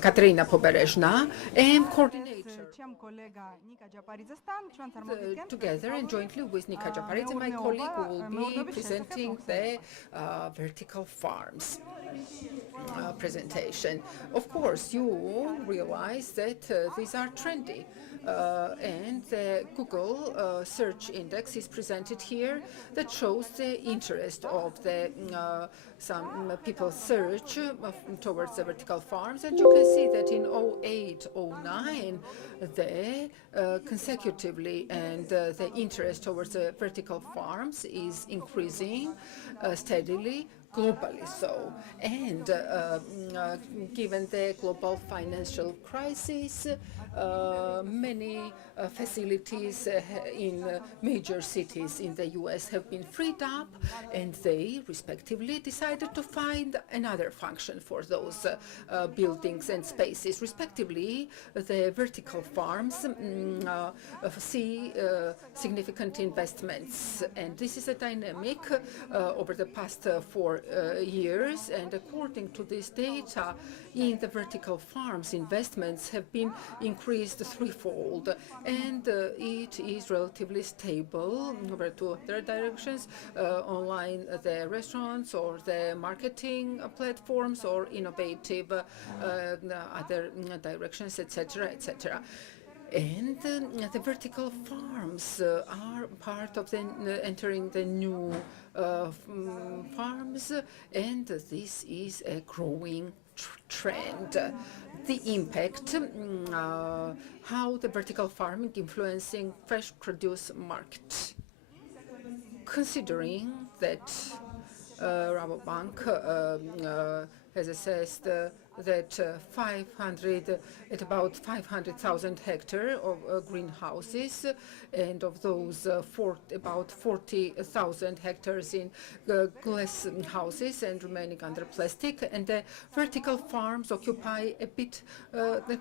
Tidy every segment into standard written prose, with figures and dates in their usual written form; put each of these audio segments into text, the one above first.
Katerina Poberežna, and coordinator. Together and jointly with Nika Japaridze, my colleague, will be presenting the vertical farms presentation. Of course, you realize that these are trendy. And the Google search index is presented here that shows the interest of the some people search towards the vertical farms, and you can see that in 08, 09, they consecutively, and the interest towards the vertical farms is increasing steadily, globally so. And given the global financial crisis, many facilities in major cities in the US have been freed up, and they respectively decided to find another function for those buildings and spaces. Respectively, the vertical farms see significant investments, and this is a dynamic over the past 4 years, and according to this data, in the vertical farms, investments have been increased threefold, and it is relatively stable over to other directions, online, the restaurants or the marketing platforms or innovative other directions, etc., etc. And the vertical farms are part of the entering the new farms, and this is a growing trend. The impact, how the vertical farming influencing fresh produce market. Considering that Rabobank has assessed that about 500,000 hectares of greenhouses, and of those about 40,000 hectares in glass houses and remaining under plastic, and the vertical farms occupy a bit,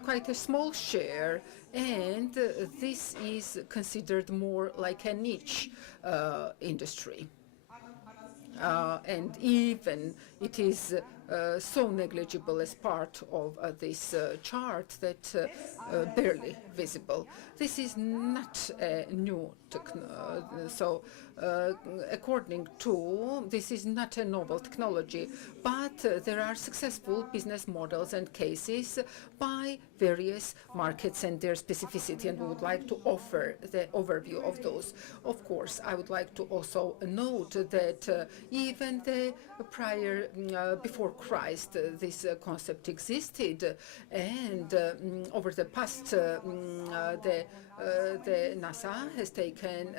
quite a small share, and this is considered more like a niche industry. And even it is so negligible as part of this chart that barely visible. This is not a new technology. So according to, this is not a novel technology, but there are successful business models and cases by various markets and their specificity, and we would like to offer the overview of those. Of course, I would like to also note that even the prior, before Christ, this concept existed, and over the past, the NASA has taken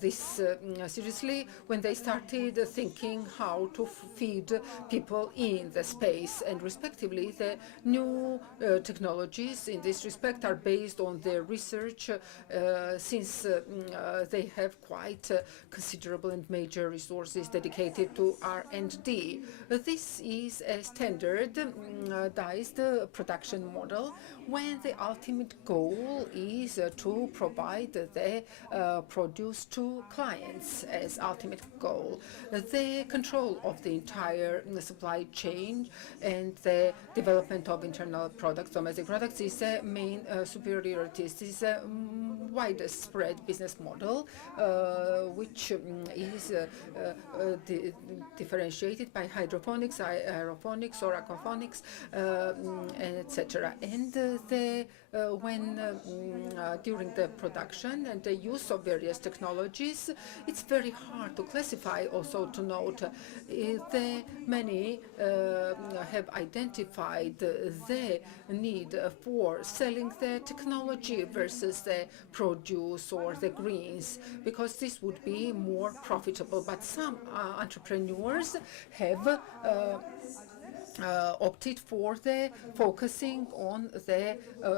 this seriously when they started thinking how to feed people in the space, and respectively the new technologies in this respect are based on their research, since they have quite considerable and major resources dedicated to R&D. This is a standardized production model when the ultimate goal is to provide the produce to clients as ultimate goal. The control of the entire supply chain and the development of internal products, domestic products, is the main superiority. This is a widest spread business model, which is differentiated by hydroponics, aeroponics, or aquaponics, etc. And when during the production and the use of various technologies, it's very hard to classify. Also to note, many have identified the need for selling the technology versus the produce or the greens, because this would be more profitable. But some entrepreneurs have opted for the focusing on the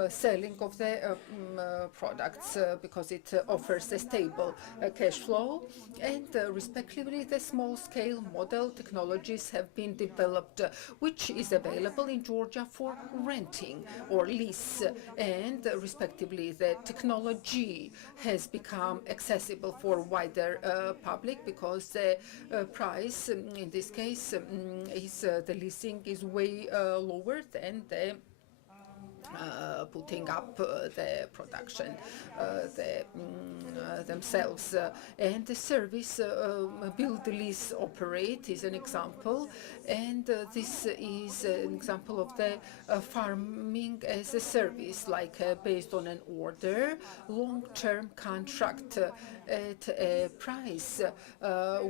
selling of the products, because it offers a stable cash flow, and respectively the small-scale model technologies have been developed, which is available in Georgia for renting or lease, and respectively the technology has become accessible for wider public, because the price in this case is the leasing is way lower than the putting up the production themselves. And the service build, lease, operate is an example, and this is an example of the farming as a service, like based on an order, long-term contract at a price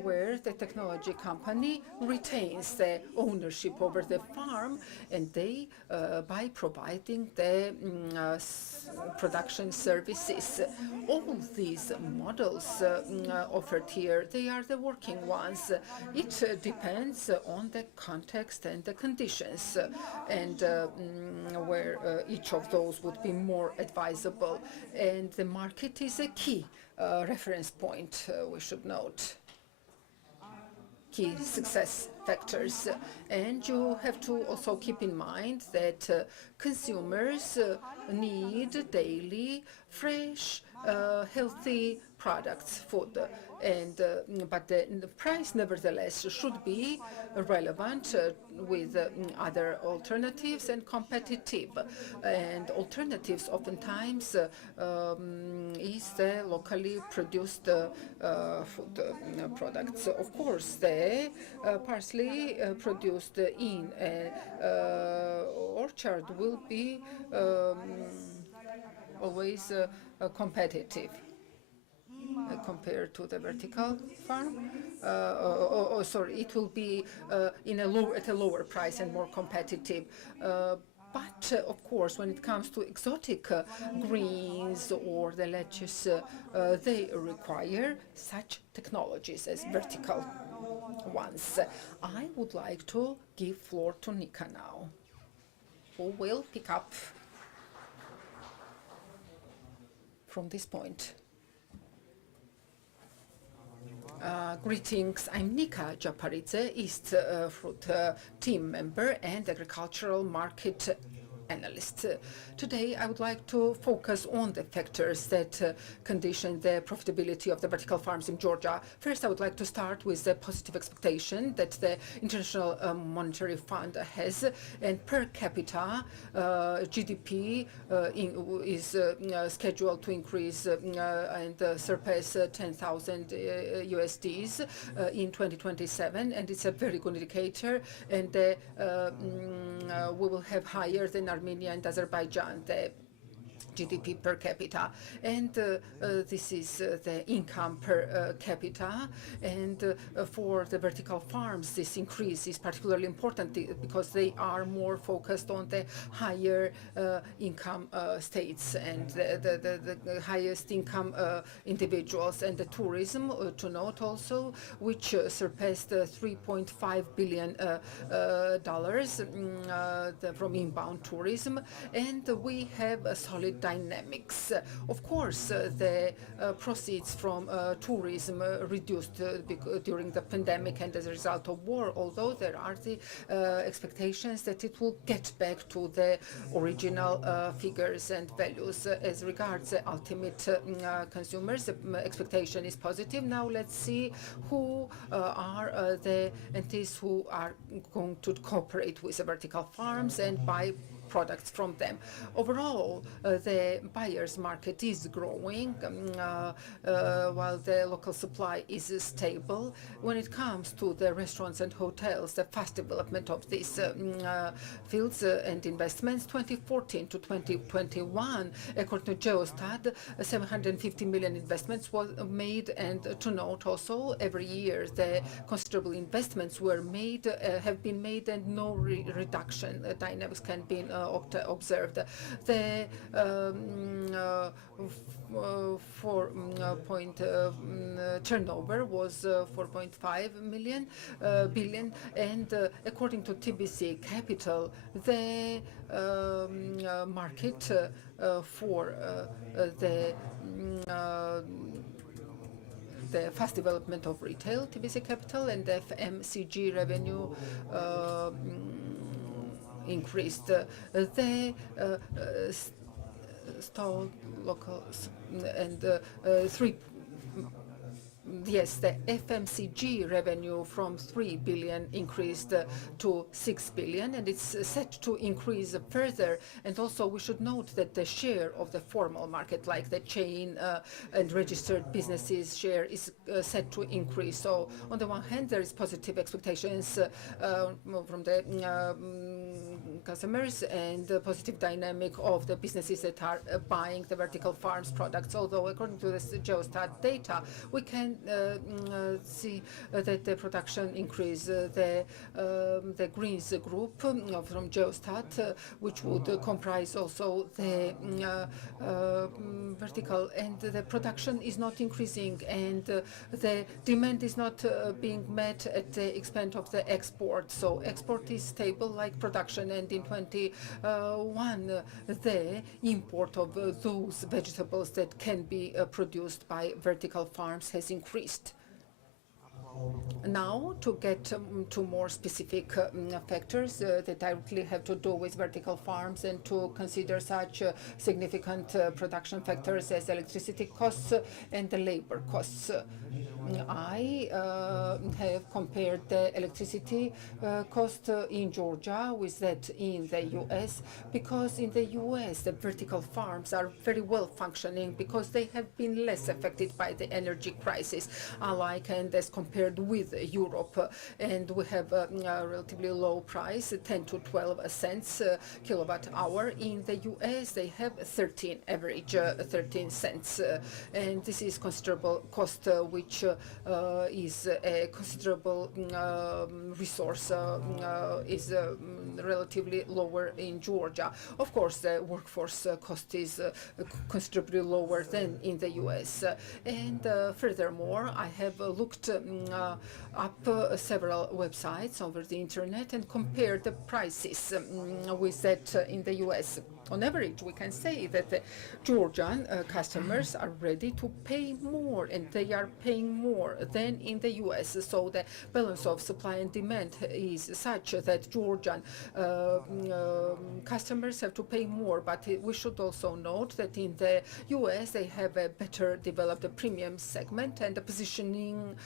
where the technology company retains the ownership over the farm, and they by providing the production services. All these models offered here, they are the working ones. It depends on the context and the conditions, and where each of those would be more advisable. And the market is a key reference point, we should note. Key success factors. And you have to also keep in mind that consumers need daily, fresh, healthy products, food. And but the price, nevertheless, should be relevant with other alternatives and competitive. And alternatives oftentimes is the locally produced food products. Of course, the parsley produced in an orchard will be always competitive compared to the vertical farm. Sorry, it will be at a lower price and more competitive. But of course, when it comes to exotic greens or the lettuce, they require such technologies as vertical ones. I would like to give floor to Nika now, who will pick up from this point. Greetings, I'm Nika Japaridze, East Fruit team member and agricultural market analyst. Today I would like to focus on the factors that condition the profitability of the vertical farms in Georgia. First, I would like to start with the positive expectation that the International Monetary Fund has, and per capita GDP is scheduled to increase and surpass 10,000 USDs in 2027, and it's a very good indicator, and we will have higher than Armenia and Azerbaijan, the GDP per capita, and this is the income per capita. And for the vertical farms, this increase is particularly important because they are more focused on the higher income states and the highest income individuals. And the tourism, to note also, which surpassed $3.5 billion from inbound tourism, and we have a solid dynamics. Of course, the proceeds from tourism reduced during the pandemic and as a result of war, although there are the expectations that it will get back to the original figures and values. As regards the ultimate consumers, the expectation is positive. Now let's see who are the entities who are going to cooperate with the vertical farms and buy products from them. Overall, the buyer's market is growing while the local supply is stable. When it comes to the restaurants and hotels, the fast development of these fields and investments, 2014 to 2021, according to Geostat, 750 million investments was made, and to note also, every year the considerable investments were made, have been made, and no reduction dynamics can be observed. The 4 turnover was 4.5 billion, and according to TBC Capital, the market for the fast development of retail, TBC Capital, and FMCG revenue increased. The stalled local and yes, the FMCG revenue from 3 billion increased to 6 billion, and it's set to increase further. And also we should note that the share of the formal market, like the chain and registered businesses share, is set to increase. So on the one hand, there is positive expectations from the customers and the positive dynamic of the businesses that are buying the vertical farms products. Although according to the Geostat data, we can see that the production increase. The Greens group from Geostat, which would comprise also the vertical, and the production is not increasing, and the demand is not being met at the expense of the export. So export is stable like production, and in 21 the import of those vegetables that can be produced by vertical farms has increased. Now, to get to more specific factors that directly have to do with vertical farms, and to consider such significant production factors as electricity costs and the labor costs. I have compared the electricity cost in Georgia with that in the US, because in the US the vertical farms are very well functioning because they have been less affected by the energy crisis, unlike and as compared with Europe. And we have a relatively low price, 10 to 12 cents kilowatt hour. In the US they have 13 average, 13 cents. And this is considerable cost, which is a considerable resource, is relatively lower in Georgia. Of course, the workforce cost is considerably lower than in the US. And furthermore, I have looked up several websites over the internet and compared the prices with that in the US. On average, we can say that the Georgian customers are ready to pay more, and they are paying more than in the US. So the balance of supply and demand is such that Georgian customers have to pay more. But we should also note that in the US they have a better developed premium segment, and the positioning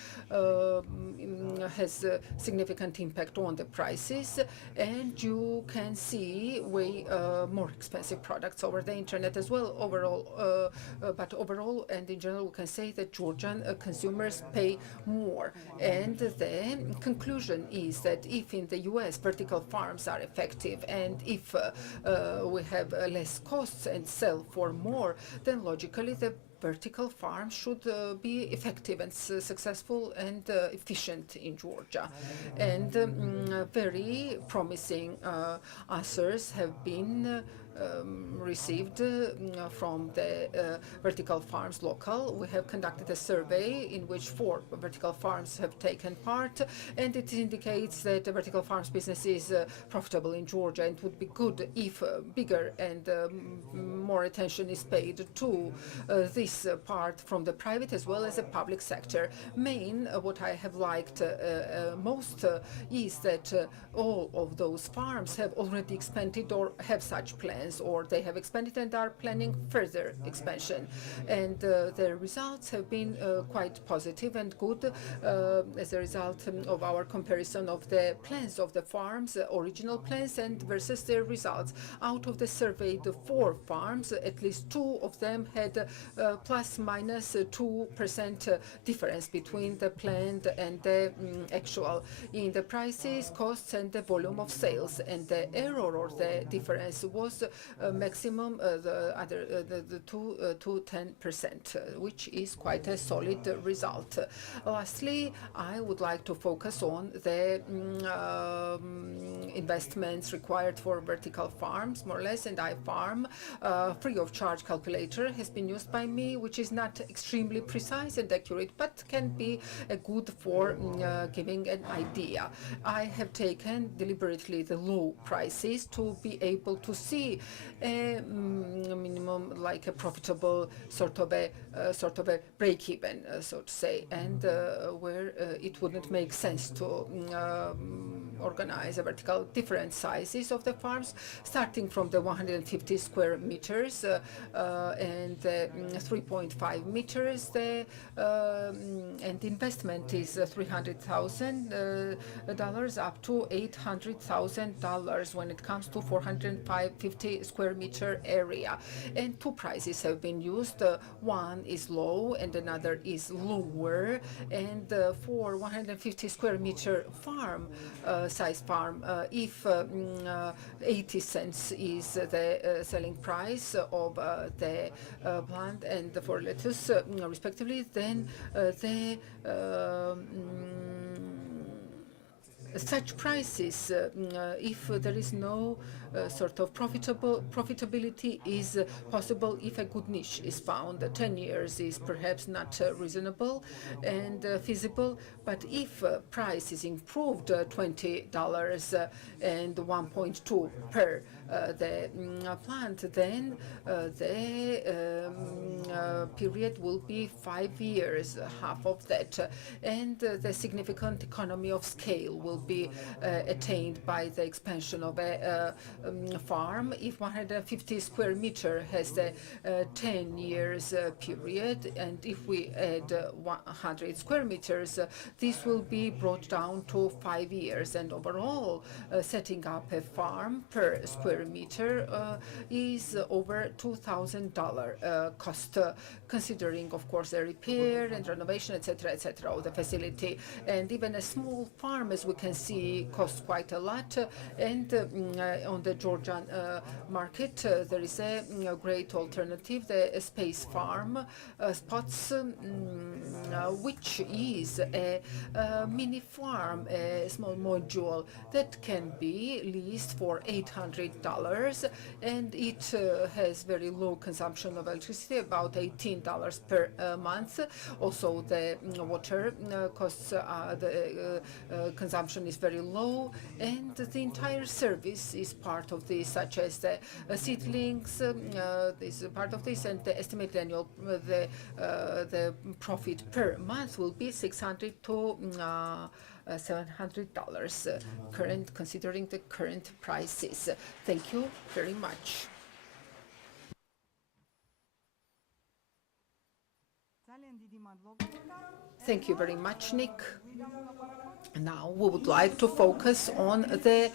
has a significant impact on the prices, and you can see way more expensive products over the internet as well overall. But overall and in general, we can say that Georgian consumers pay more. And the conclusion is that if in the US vertical farms are effective, and if we have less costs and sell for more, then logically the vertical farm should be effective and successful and efficient in Georgia. And very promising answers have been received from the vertical farms local. We have conducted a survey in which 4 vertical farms have taken part, and it indicates that the vertical farms business is profitable in Georgia, and it would be good if bigger and more attention is paid to this part from the private as well as the public sector. What I have liked most is that all of those farms have already expanded or have such plans, or they have expanded and are planning further expansion. And the results have been quite positive and good as a result of our comparison of the plans of the farms, original plans, and versus their results. Out of the surveyed 4 farms, at least 2 of them had plus minus 2% difference between the planned and the actual in the prices, costs, and the volume of sales. And the error or the difference was maximum the 2 to 10%, which is quite a solid result. Lastly, I would like to focus on the investments required for vertical farms, more or less, and iFarm free of charge calculator has been used by me, which is not extremely precise and accurate, but can be good for giving an idea. I have taken deliberately the low prices to be able to see a minimum, like a profitable sort of a break-even, so to say, and where it wouldn't make sense to organize a vertical different sizes of the farms, starting from the 150 square meters and 3.5 meters. And investment is $300,000 up to $800,000 when it comes to 450 square meter area. And two prices have been used. One is low and another is lower. And for 150 square meter farm, size farm, if 80 cents is the selling price of the plant and for lettuce respectively, then such prices, if there is no sort of profitability, is possible if a good niche is found. 10 years is perhaps not reasonable and feasible, but if price is improved $20 and 1.2 per the plant, then the period will be 5 years, half of that, and the significant economy of scale will be attained by the expansion of a farm. If 150 square meter has the 10 years period, and if we add 100 square meters, this will be brought down to 5 years, and overall setting up a farm per square meter is over $2,000 cost, considering of course the repair and renovation, etc., of the facility. And even a small farm, as we can see, costs quite a lot. And on the Georgian market, there is a great alternative, the space farm spots, which is a mini farm, a small module that can be leased for $800, and it has very low consumption of electricity, about $18 per month. Also, the water costs, the consumption is very low, and the entire service is part of this, such as the seedlings, this is part of this, and the estimated annual the profit per month will be $600 to $700 current, considering the current prices. Thank you very much. Thank you very much, Nick. Now we would like to focus on the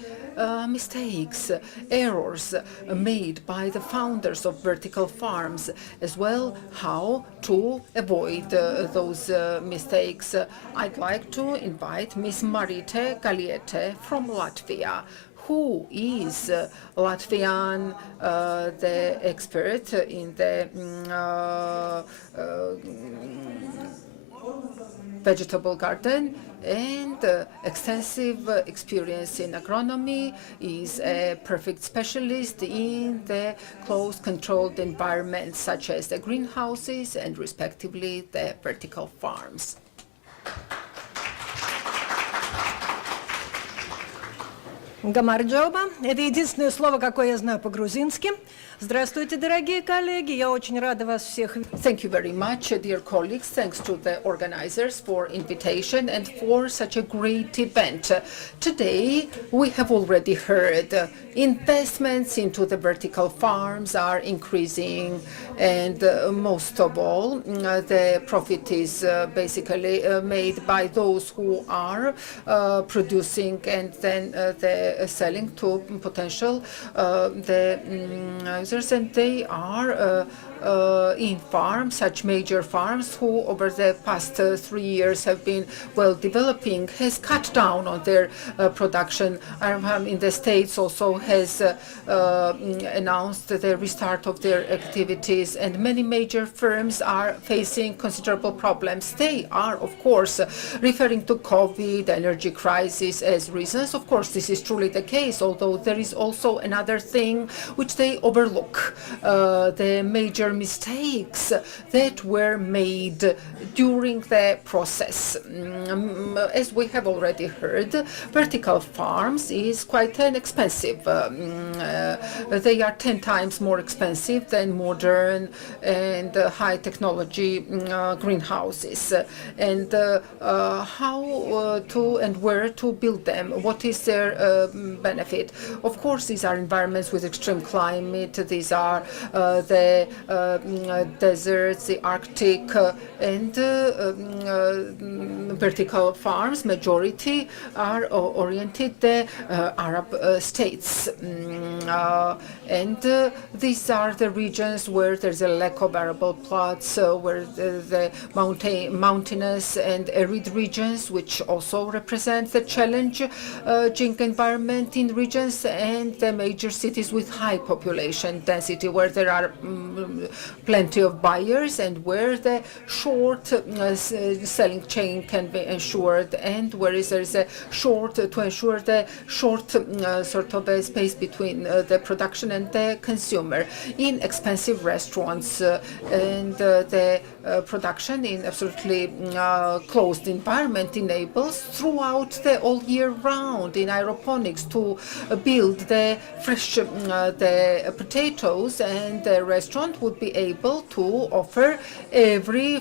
mistakes, errors made by the founders of vertical farms, as well how to avoid those mistakes. I'd like to invite Ms. Marite Galiete from Latvia, who is Latvian, the expert in the vegetable garden and extensive experience in agronomy, is a perfect specialist in the closed controlled environments such as the greenhouses and respectively the vertical farms. Гамарджоба. Это единственное слово, какое я знаю по-грузински. Здравствуйте, дорогие коллеги. Я очень рада вас всех видеть. Thank you very much, dear colleagues. Thanks to the organizers for invitation and for such a great event. Today, we have already heard investments into the vertical farms are increasing, and most of all, the profit is basically made by those who are producing and then the selling to potential the users, and they are in farms, such major farms who over the past 3 years have been developing, has cut down on their production. In the States also has announced the restart of their activities, and many major firms are facing considerable problems. They are, of course, referring to COVID, energy crisis as reasons. Of course, this is truly the case, although there is also another thing which they overlook. The major were mistakes that were made during the process. As we have already heard, vertical farms is quite an expensive. They are 10 times more expensive than modern and high technology greenhouses. And how to and where to build them? What is their benefit? Of course, these are environments with extreme climate. These are the deserts, the Arctic, and vertical farms. Majority are oriented the Arab states, and these are the regions where there's a lack of arable plots, where the mountainous and arid regions, which also represent the challenging environment in regions, and the major cities with high population density, where there are plenty of buyers and where the short selling chain can be ensured, and where there is a short to ensure the short sort of a space between the production and the consumer. In expensive restaurants and the production in absolutely closed environment enables throughout the all year round in aeroponics to build the fresh the potatoes, and the restaurant would be able to offer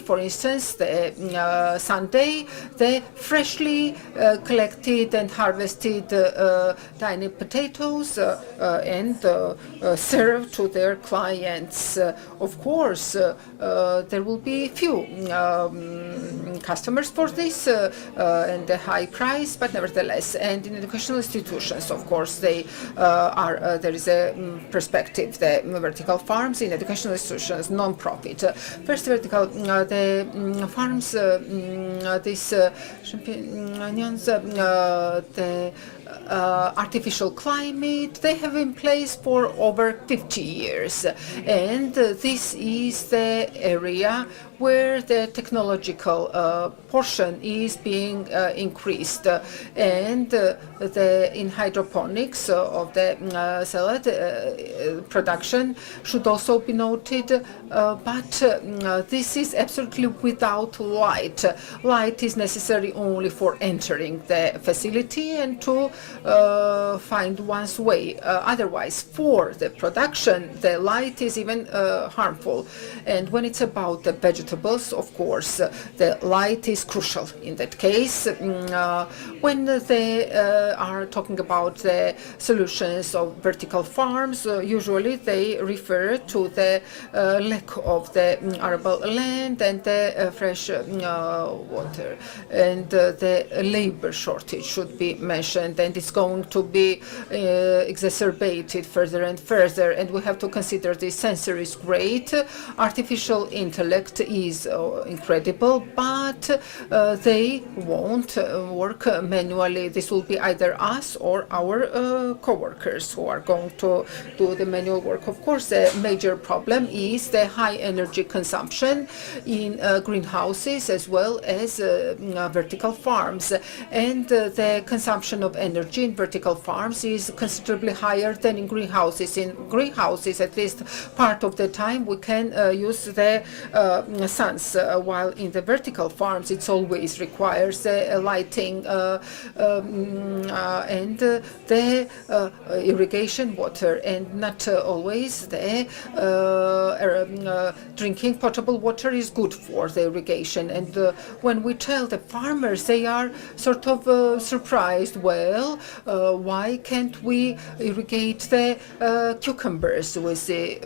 for instance, the Sunday, the freshly collected and harvested tiny potatoes and serve to their clients. Of course, there will be few customers for this and a high price, but nevertheless. And in educational institutions, of course, they are there is a perspective. The vertical farms in educational institutions, non-profit. First, vertical the farms, these champignons, the artificial climate, they have in place for over 50 years, and this is the area where the technological portion is being increased, and in hydroponics of the salad production should also be noted, but this is absolutely without light. Light is necessary only for entering the facility and to find one's way. Otherwise, for the production, the light is even harmful. And when it's about the vegetables, of course, the light is crucial in that case. When they are talking about the solutions of vertical farms, usually they refer to the lack of the arable land and the fresh water, and the labor shortage should be mentioned, and it's going to be exacerbated further and further, and we have to consider the sensor is great, artificial intellect is incredible, but they won't work manually. This will be either us or our co-workers who are going to do the manual work. Of course, the major problem is the high energy consumption in greenhouses as well as vertical farms, and the consumption of energy in vertical farms is considerably higher than in greenhouses. In greenhouses, at least part of the time, we can use the suns, while in the vertical farms it always requires lighting and the irrigation water, and not always the drinking potable water is good for the irrigation. And when we tell the farmers, they are sort of surprised. Well, why can't we irrigate the cucumbers with the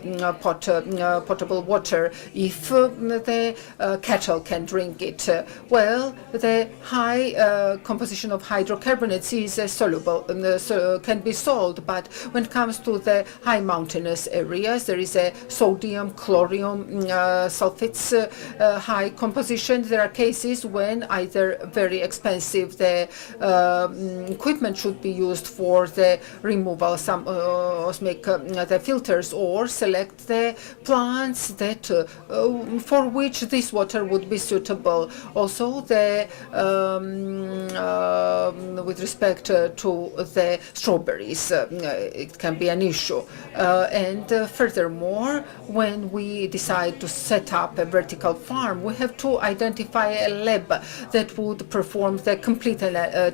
potable water if the cattle can drink it? Well, the high composition of hydrocarbonates is soluble, so can be solved, but when it comes to the high mountainous areas, there is a sodium, chlorium, sulfates high composition. There are cases when either very expensive the equipment should be used for the removal, some make the filters, or select the plants that for which this water would be suitable. Also, with respect to the strawberries, it can be an issue. And furthermore, when we decide to set up a vertical farm, we have to identify a lab that would perform the complete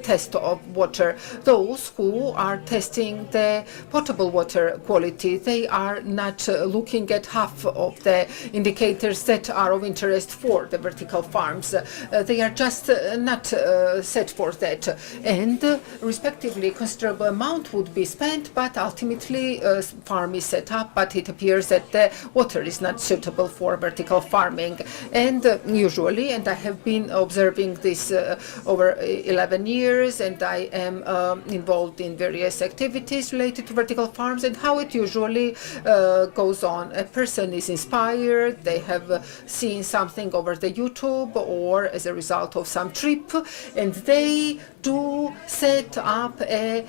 test of water. Those who are testing the potable water quality, they are not looking at half of the indicators that are of interest for the vertical farms. They are just not set for that. And respectively, considerable amount would be spent, but ultimately a farm is set up, but it appears that the water is not suitable for vertical farming. And usually, and I have been observing this over 11 years, and I am involved in various activities related to vertical farms, and how it usually goes on. A person is inspired, they have seen something over the YouTube or as a result of some trip, and they do set up a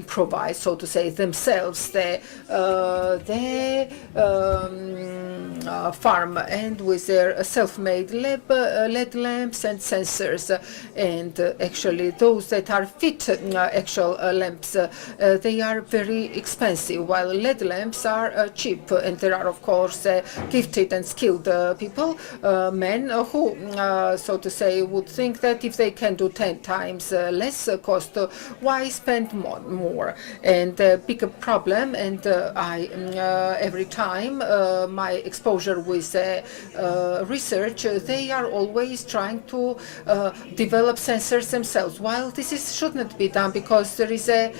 improvise, so to say, themselves the farm, and with their self-made LED lamps and sensors. And actually, those that are fit actual lamps, they are very expensive, while LED lamps are cheap. And there are, of course, gifted and skilled people, men who, so to say, would think that if they can do 10 times less cost, why spend more? And the bigger problem, and every time my exposure with research, they are always trying to develop sensors themselves, while this should not be done because there is a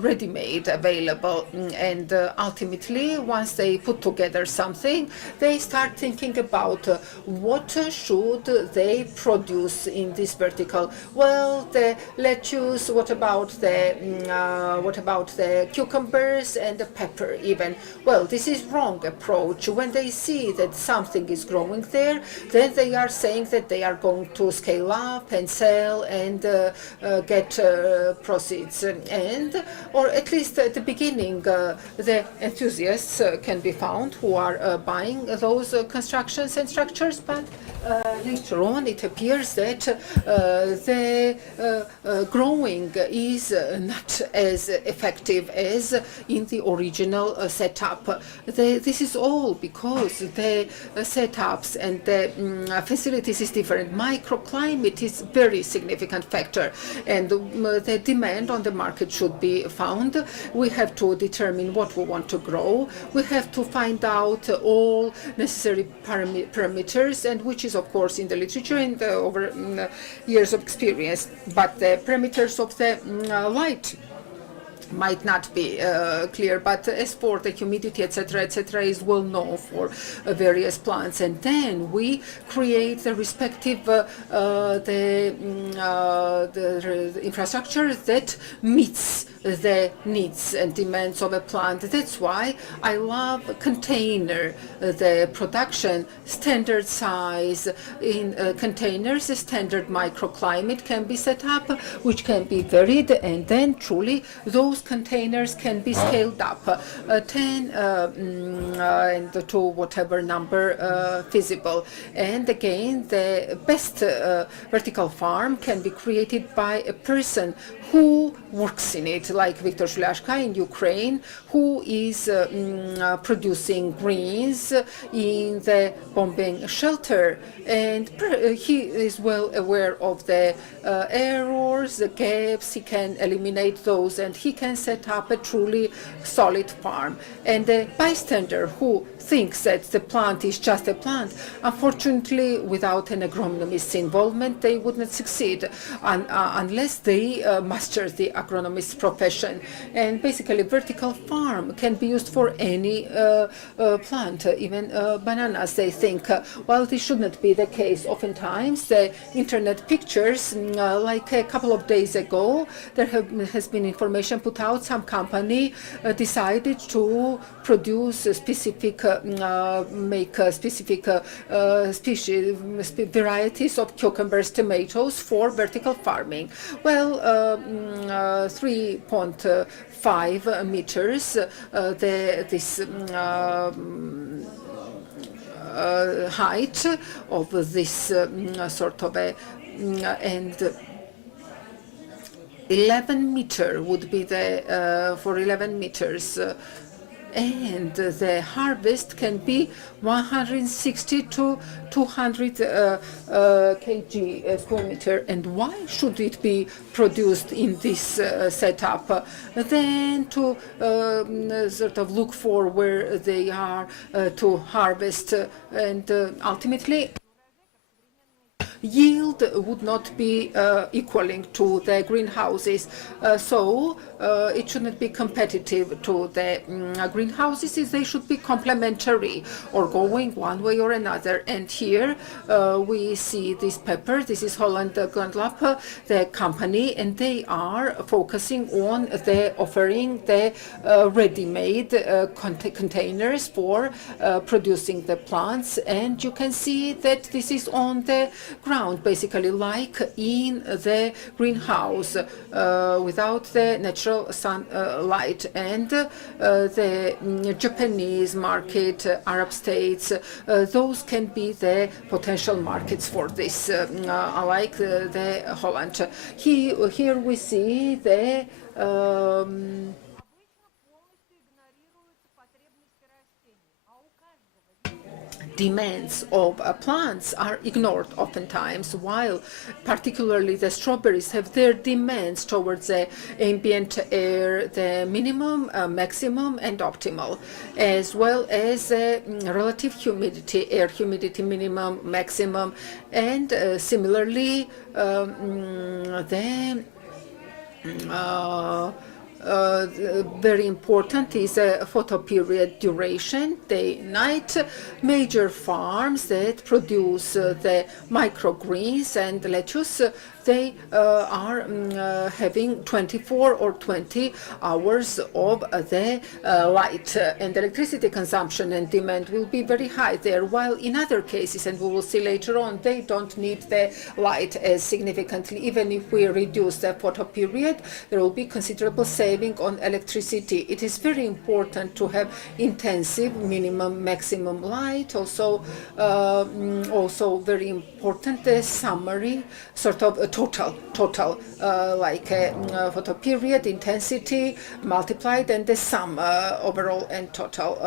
ready-made available. And ultimately, once they put together something, they start thinking about what should they produce in this vertical. Well, the lettuce, what about the cucumbers and the pepper even? Well, this is wrong approach. When they see that something is growing there, then they are saying that they are going to scale up and sell and get proceeds. And, or at least at the beginning, the enthusiasts can be found who are buying those constructions and structures, but later on it appears that the growing is not as effective as in the original setup. This is all because the setups and the facilities is different. Microclimate is very significant factor, and the demand on the market should be found. We have to determine what we want to grow. We have to find out all necessary parameters, and which is of course in the literature and over years of experience. But the parameters of the light might not be clear, but as for the humidity, etc., is well known for various plants. And then we create the respective the infrastructure that meets the needs and demands of a plant. That's why I love container, the production, standard size in containers, a standard microclimate can be set up, which can be varied, and then truly those containers can be scaled up 10 and to whatever number feasible. And again, the best vertical farm can be created by a person who works in it, like Viktor Shulashka in Ukraine, who is producing greens in the bombing shelter. And he is well aware of the errors, the gaps. He can eliminate those, and he can set up a truly solid farm. And the bystander who thinks that the plant is just a plant, unfortunately, without an agronomist's involvement, they would not succeed unless they master the agronomist's profession. And basically, vertical farm can be used for any plant, even bananas, they think. Well, this should not be the case. Oftentimes, the internet pictures, like a couple of days ago, there has been information put out. Some company decided to produce a specific, make specific species, varieties of cucumbers, tomatoes for vertical farming. Well, 3.5 meters. This height of this sort of a and 11 meter would be the for 11 meters. And the harvest can be 160 to 200 kg square meter. And why should it be produced in this setup? Then to sort of look for where they are to harvest, and ultimately yield would not be equaling to the greenhouses. So it shouldn't be competitive to the greenhouses. They should be complementary or going one way or another. And here we see this pepper. This is Holland Gundlap, the company, and they are focusing on the offering the ready-made containers for producing the plants. And you can see that this is on the ground, basically like in the greenhouse, without the natural sunlight. And the Japanese market, Arab states, those can be the potential markets for this, like the Holland. Here we see the demands of plants are ignored oftentimes, while particularly the strawberries have their demands towards the ambient air, the minimum, maximum, and optimal, as well as relative humidity, air humidity minimum, maximum, and similarly the very important is a photo period duration, day, night. Major farms that produce the microgreens and lettuce, they are having 24 or 20 hours of the light, and electricity consumption and demand will be very high there, while in other cases, and we will see later on, they don't need the light as significantly. Even if we reduce the photo period, there will be considerable saving on electricity. It is very important to have intensive minimum maximum light. Also very important the summary, sort of a total like photo period, intensity multiplied, and the sum overall and total.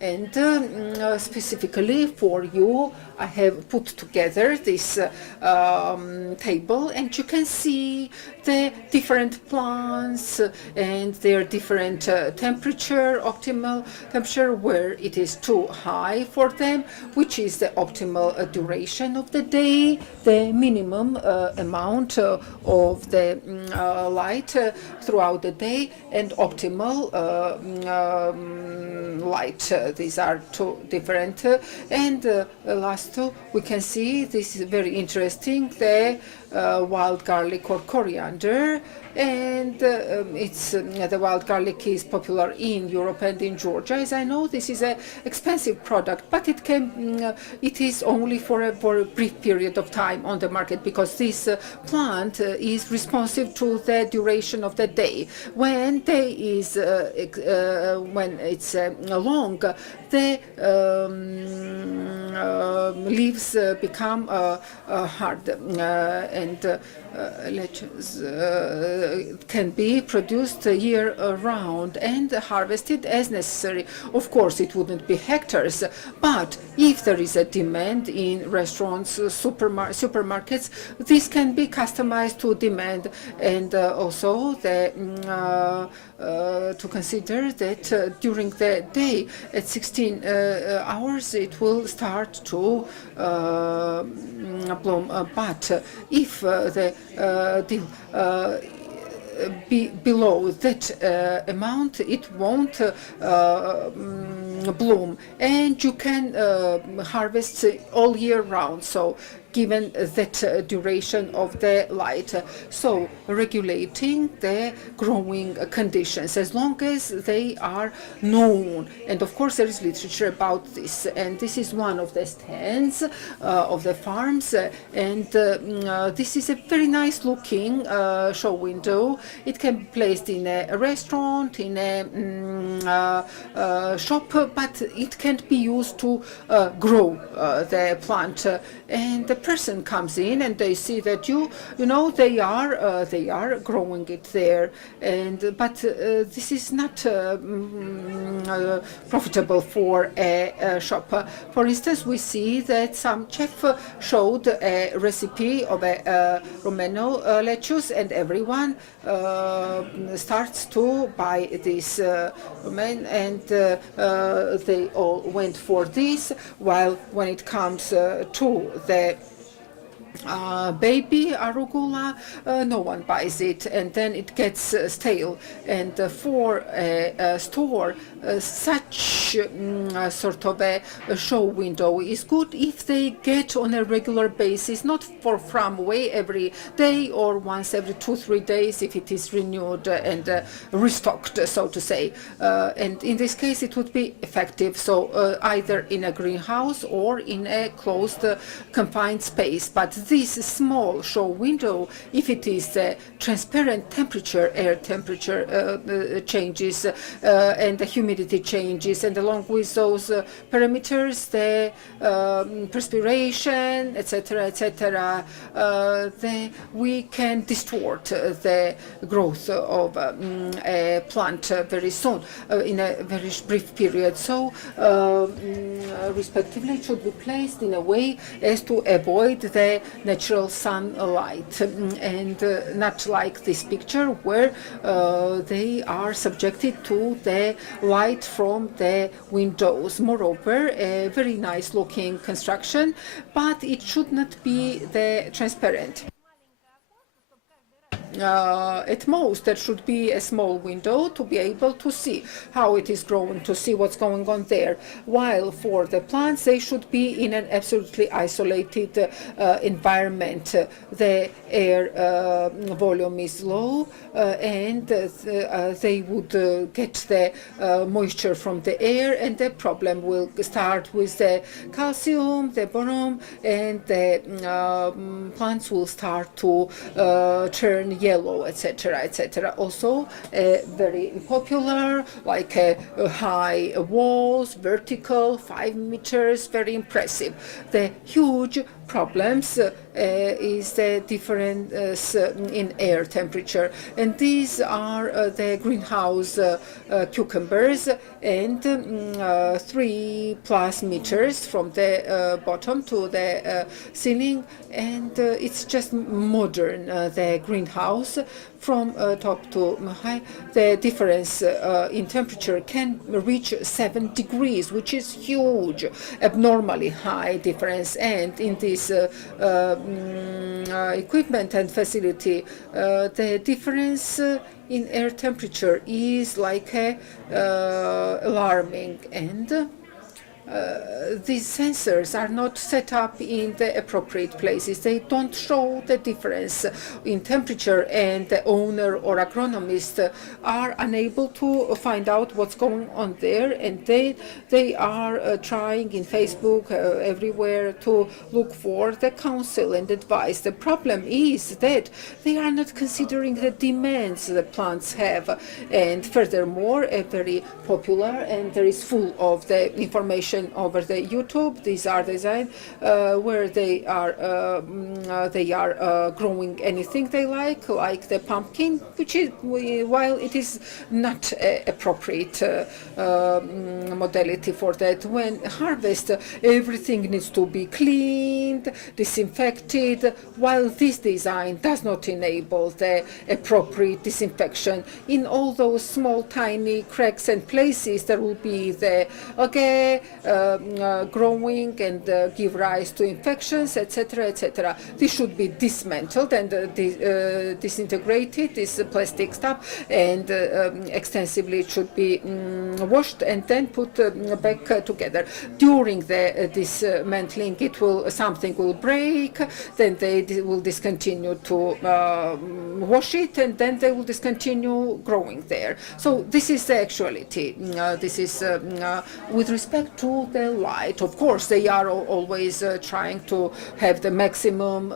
And specifically for you, I have put together this table, and you can see the different plants and their different temperature, optimal temperature, where it is too high for them, which is the optimal duration of the day, the minimum amount of the light throughout the day, and optimal light. These are two different. And last two, we can see, this is very interesting, the wild garlic or coriander. And it's the wild garlic is popular in Europe and in Georgia. As I know, this is an expensive product, but it is only for a brief period of time on the market, because this plant is responsive to the duration of the day. When day is when it's long, the leaves become hard, and lettuce can be produced year-round and harvested as necessary. Of course, it wouldn't be hectares, but if there is a demand in restaurants, supermarkets, this can be customized to demand. And also to consider that during the day at 16 hours it will start to bloom. But if the be below that amount, it won't bloom, and you can harvest all year round. So given that duration of the light. So regulating the growing conditions as long as they are known. And of course there is literature about this, and this is one of the stands of the farms, and this is a very nice looking show window. It can be placed in a restaurant, in a shop, but it can't be used to grow the plant. And the person comes in and they see that you know they are growing it there, and but this is not profitable for a shop. For instance, we see that some chef showed a recipe of a Romano lettuce, and everyone starts to buy this romaine, and they all went for this, while when it comes to the baby arugula, no one buys it, and then it gets stale. And for a store, such sort of a show window is good if they get on a regular basis, not from away every day or once every 2-3 days if it is renewed and restocked, so to say. And in this case it would be effective, so either in a greenhouse or in a closed confined space. But this small show window, if it is transparent temperature, air temperature changes and the humidity changes, and along with those parameters, the perspiration, etc., we can distort the growth of a plant very soon in a very brief period. So respectively it should be placed in a way as to avoid the natural sunlight, and not like this picture where they are subjected to the light from the windows. Moreover, a very nice looking construction, but it should not be the transparent. At most, there should be a small window to be able to see how it is growing, to see what's going on there. While for the plants, they should be in an absolutely isolated environment. The air volume is low, and they would get the moisture from the air, and the problem will start with the calcium, the boron, and the plants will start to turn yellow, etc. Also, very popular, like high walls, vertical, 5 meters, very impressive. The huge problems is the difference in air temperature, and these are the greenhouse cucumbers, and 3+ meters from the bottom to the ceiling, and it's just modern, the greenhouse from top to high. The difference in temperature can reach 7 degrees, which is huge, abnormally high difference. And in this equipment and facility, the difference in air temperature is like alarming, and these sensors are not set up in the appropriate places. They don't show the difference in temperature, and the owner or agronomist are unable to find out what's going on there, and they are trying in Facebook, everywhere, to look for the counsel and advice. The problem is that they are not considering the demands the plants have, and furthermore, a very popular, and there is full of the information over the YouTube. These are designed where they are growing anything they like the pumpkin, which is, while it is not appropriate modality for that. When harvest, everything needs to be cleaned, disinfected, while this design does not enable the appropriate disinfection. In all those small tiny cracks and places, there will be the growing and give rise to infections, etc., etc. This should be dismantled and disintegrated, this plastic stuff, and extensively it should be washed and then put back together. During the dismantling, something will break, then they will discontinue to wash it, and then they will discontinue growing there. So this is the actuality. This is with respect to the light. Of course, they are always trying to have the maximum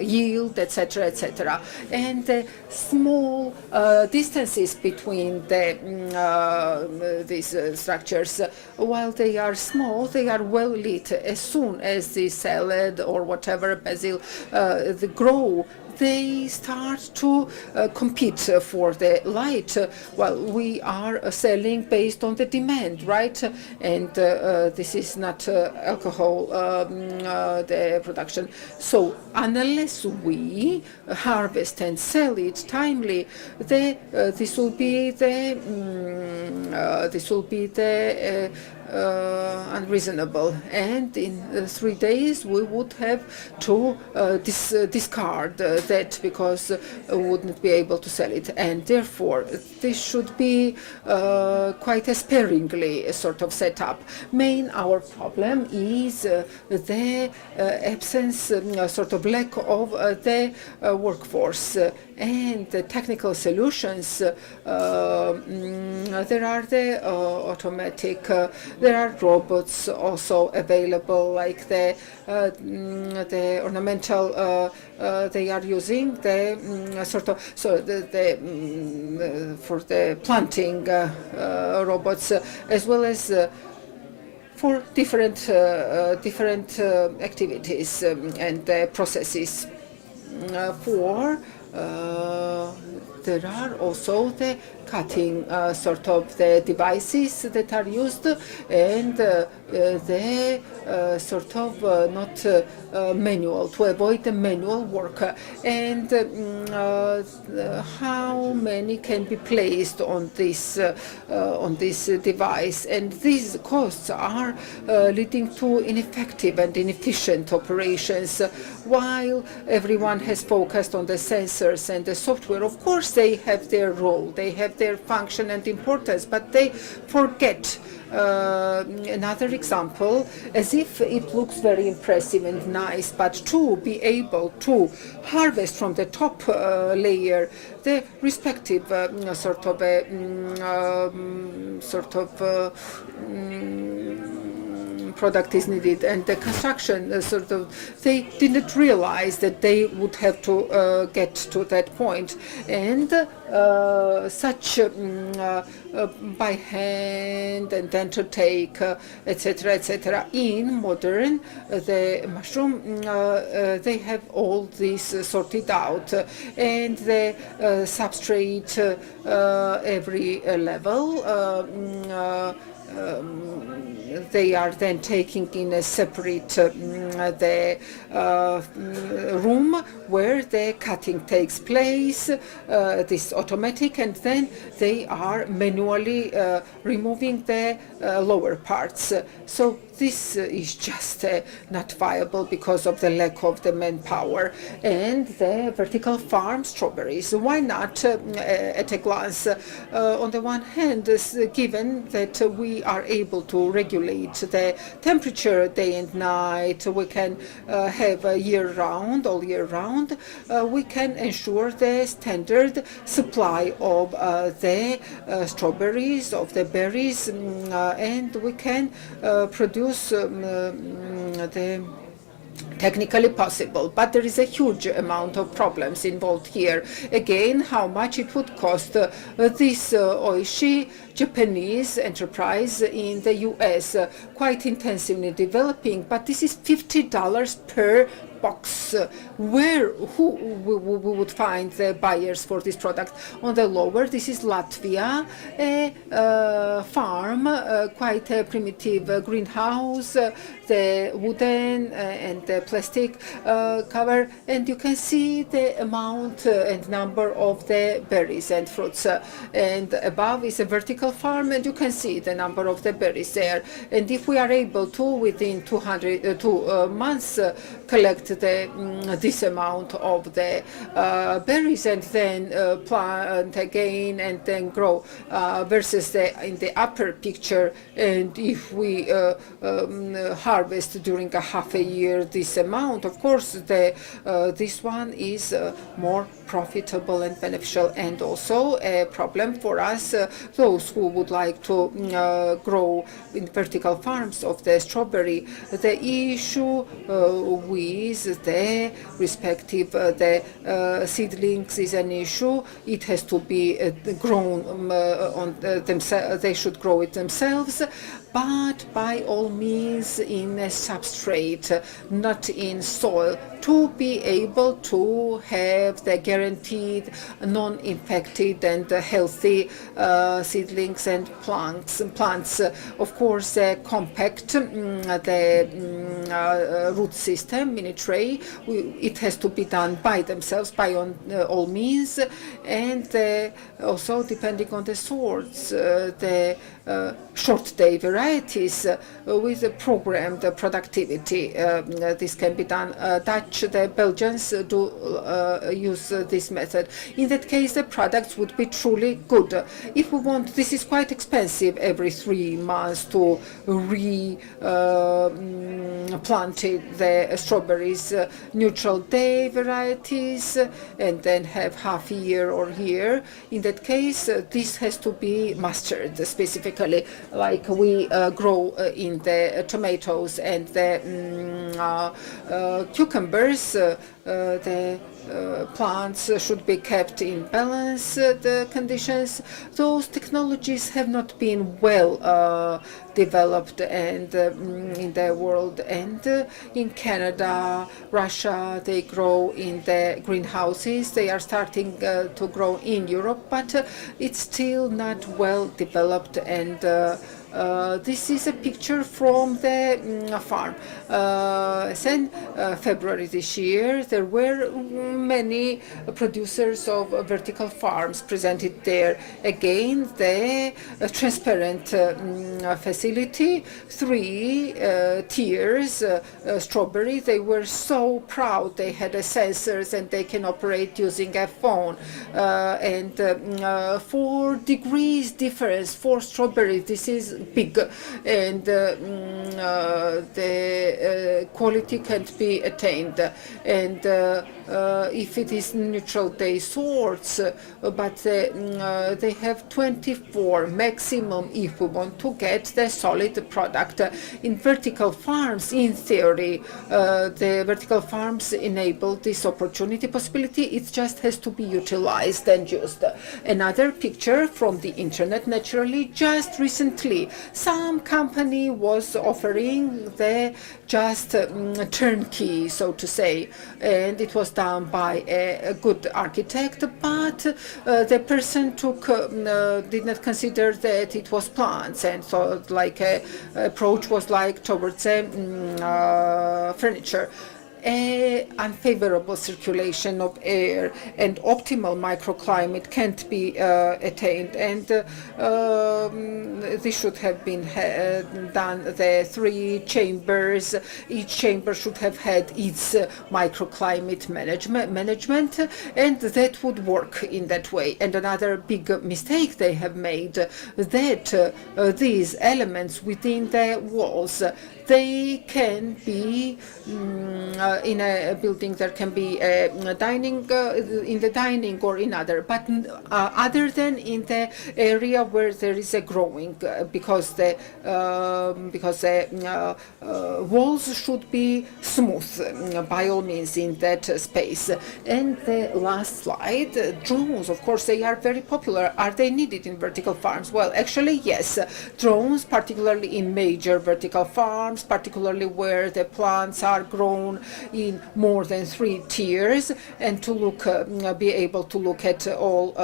yield, etc., etc. And the small distances between these structures, while they are small, they are well lit. As soon as the salad or whatever basil they grow, they start to compete for the light. Well, we are selling based on the demand, right? And this is not alcohol, the production. So unless we harvest and sell it timely, this will be the unreasonable, and in 3 days we would have to discard that because we wouldn't be able to sell it, and therefore this should be quite a sparingly sort of set up. Our problem is the absence, sort of lack of the workforce and the technical solutions. There are the automatic, there are robots also available, like the ornamental, they are using the for the planting robots, as well as for different activities and processes. There are also the cutting sort of the devices that are used, and they sort of not manual, to avoid the manual work. And how many can be placed on this device? And these costs are leading to ineffective and inefficient operations. While everyone has focused on the sensors and the software, of course they have their role, they have their function and importance, but they forget. Another example, as if it looks very impressive and nice, but to be able to harvest from the top layer the respective product is needed, and the construction they didn't realize that they would have to get to that point, and such by hand and then to take, etc., etc. In modern, the mushroom, they have all this sorted out, and the substrate every level. They are then taking in a separate the room where the cutting takes place, this automatic, and then they are manually removing the lower parts. So this is just not viable because of the lack of the manpower. And the vertical farm strawberries, why not at a glance? On the one hand, given that we are able to regulate the temperature day and night, we can have all year round, we can ensure the standard supply of the strawberries, of the berries, and we can produce the technically possible, but there is a huge amount of problems involved here. Again, how much it would cost this Oishi Japanese enterprise in the US, quite intensively developing, but this is $50 per box who we would find the buyers for this product. On the lower, this is Latvia, a farm, quite a primitive greenhouse, the wooden and the plastic cover, and you can see the amount and number of the berries and fruits. And above is a vertical farm, and you can see the number of the berries there. And if we are able to, within 2 months, collect this amount of the berries and then plant again and then grow, versus in the upper picture, and if we harvest during a half a year this amount, of course this one is more profitable and beneficial. And also a problem for us, those who would like to grow in vertical farms of the strawberry, the issue with the respective seedlings is an issue. It has to be grown on themselves. They should grow it themselves, but by all means in a substrate, not in soil, to be able to have the guaranteed non-infected and healthy seedlings and plants. Of course, compact the root system in a tray. It has to be done by themselves, by all means, and also depending on the sorts, the short day varieties with a programmed productivity. This can be done. The Belgians do use this method. In that case, the products would be truly good. If we want, this is quite expensive every 3 months to replant the strawberries, neutral day varieties, and then have half a year or year. In that case, this has to be mastered specifically, like we grow in the tomatoes and the cucumbers. The plants should be kept in balanced conditions. Those technologies have not been well developed and in the world. And in Canada, Russia, they grow in the greenhouses. They are starting to grow in Europe, but it's still not well developed. And this is a picture from the farm. Then February this year, there were many producers of vertical farms presented there. Again, the transparent facility, 3 tiers, strawberry. They were so proud. They had sensors and they can operate using a phone. And 4 degrees difference for strawberry. This is big, and the quality can't be attained. And if it is neutral day sorts, but they have 24 maximum if we want to get the solid product. In vertical farms, in theory, the vertical farms enable this opportunity possibility. It just has to be utilized and used. Another picture from the internet, naturally, just recently, some company was offering the just turnkey, so to say, and it was done by a good architect, but the person did not consider that it was plants, and so like approach was like towards furniture. Unfavorable circulation of air and optimal microclimate can't be attained, and this should have been done. The 3 chambers, each chamber should have had its microclimate management, and that would work in that way. And another big mistake they have made, that these elements within the walls, they can be in a building. There can be a dining in the dining or in other, but other than in the area where there is a growing, because the walls should be smooth by all means in that space. And the last slide, drones. Of course, they are very popular. Are they needed in vertical farms? Well, actually, yes. Drones, particularly in major vertical farms, particularly where the plants are grown in more than 3 tiers and to look, be able to look at all,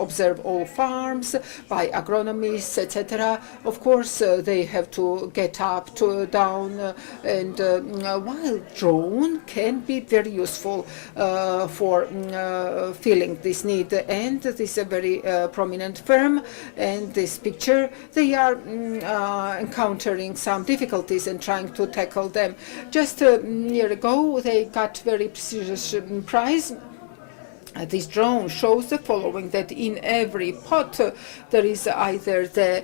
observe all farms by agronomists, etc. Of course, they have to get up to down, and while drone can be very useful for filling this need. And this is a very prominent firm, and this picture, they are encountering some difficulties and trying to tackle them. Just a year ago, they got very prestigious prize. This drone shows the following, that in every pot there is either the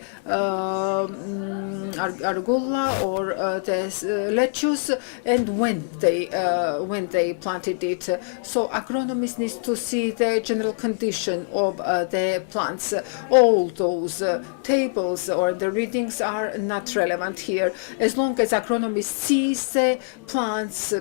arugula or the lettuce, and when they planted it. So agronomists need to see the general condition of the plants. All those tables or the readings are not relevant here. As long as agronomist sees the plants,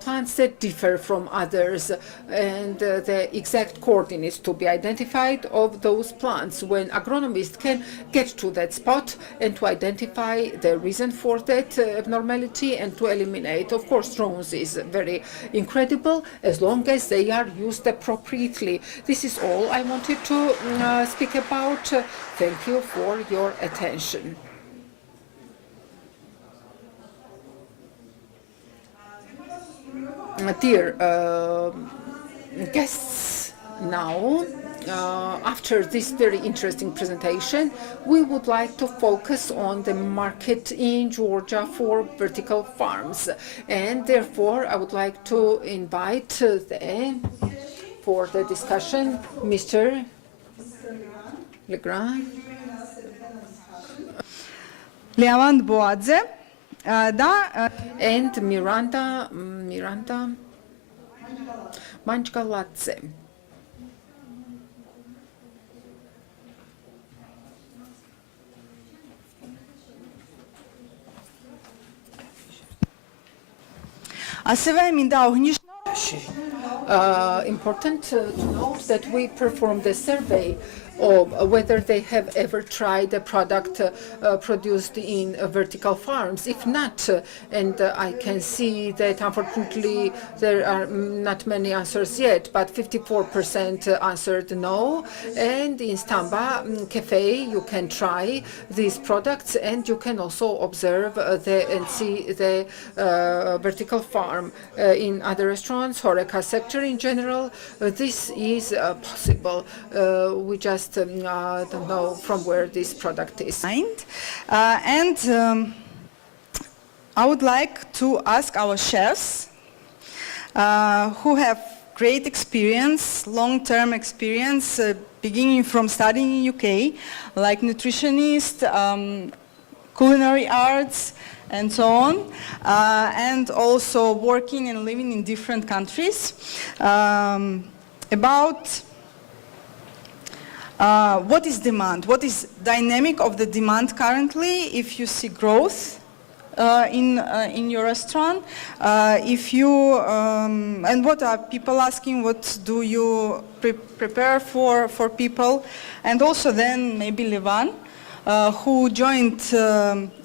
plants that differ from others, and the exact coordinates to be identified of those plants. When agronomists can get to that spot and to identify the reason for that abnormality and to eliminate. Of course, drones is very incredible as long as they are used appropriately. This is all I wanted to speak about. Thank you for your attention. Dear guests, now, after this very interesting presentation, we would like to focus on the market in Georgia for vertical farms. And therefore, I would like to invite for the discussion, Mr. Legrand. Levant Boadze, And Miranda Manchgaladze. Important to note that we performed a survey of whether they have ever tried a product produced in vertical farms. If not, and I can see that unfortunately there are not many answers yet, but 54% answered no. And in Stamba Cafe, you can try these products, and you can also observe and see the vertical farm. In other restaurants, HoReCa sector in general, this is possible. We just don't know from where this product is. And I would like to ask our chefs who have great experience, long-term experience, beginning from studying in UK, like nutritionist, culinary arts, and so on, and also working and living in different countries, about what is demand, what is dynamic of the demand currently, if you see growth in your restaurant, if you, and what are people asking, what do you prepare for people, and also then maybe Levan, who joined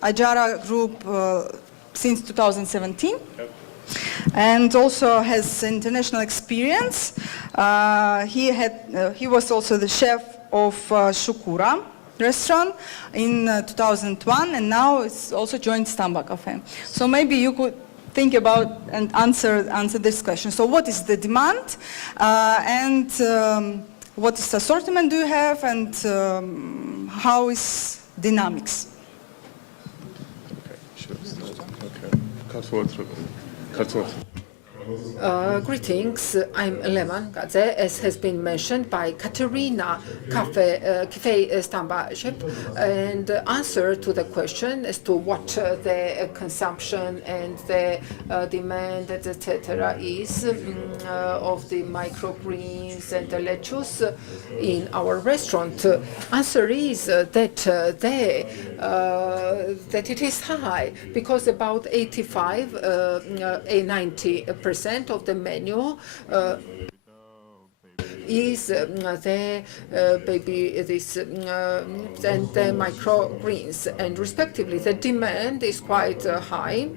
Ajara Group since 2017. Yep. And also has international experience. He was also the chef of Shukura restaurant in 2001, and now it's also joined Stamba Cafe. So maybe you could think about and answer this question. So what is the demand, and what is assortment do you have, and how is dynamics? Okay, sure. Okay. Greetings, I'm Leman Gadze, as has been mentioned by Katerina Cafe Stamba chef, and answer to the question as to what the consumption and the demand, etc., is of the microgreens and the lettuce in our restaurant. Answer is that it is high, because about 90% of the menu is the and the microgreens, and respectively the demand is quite high.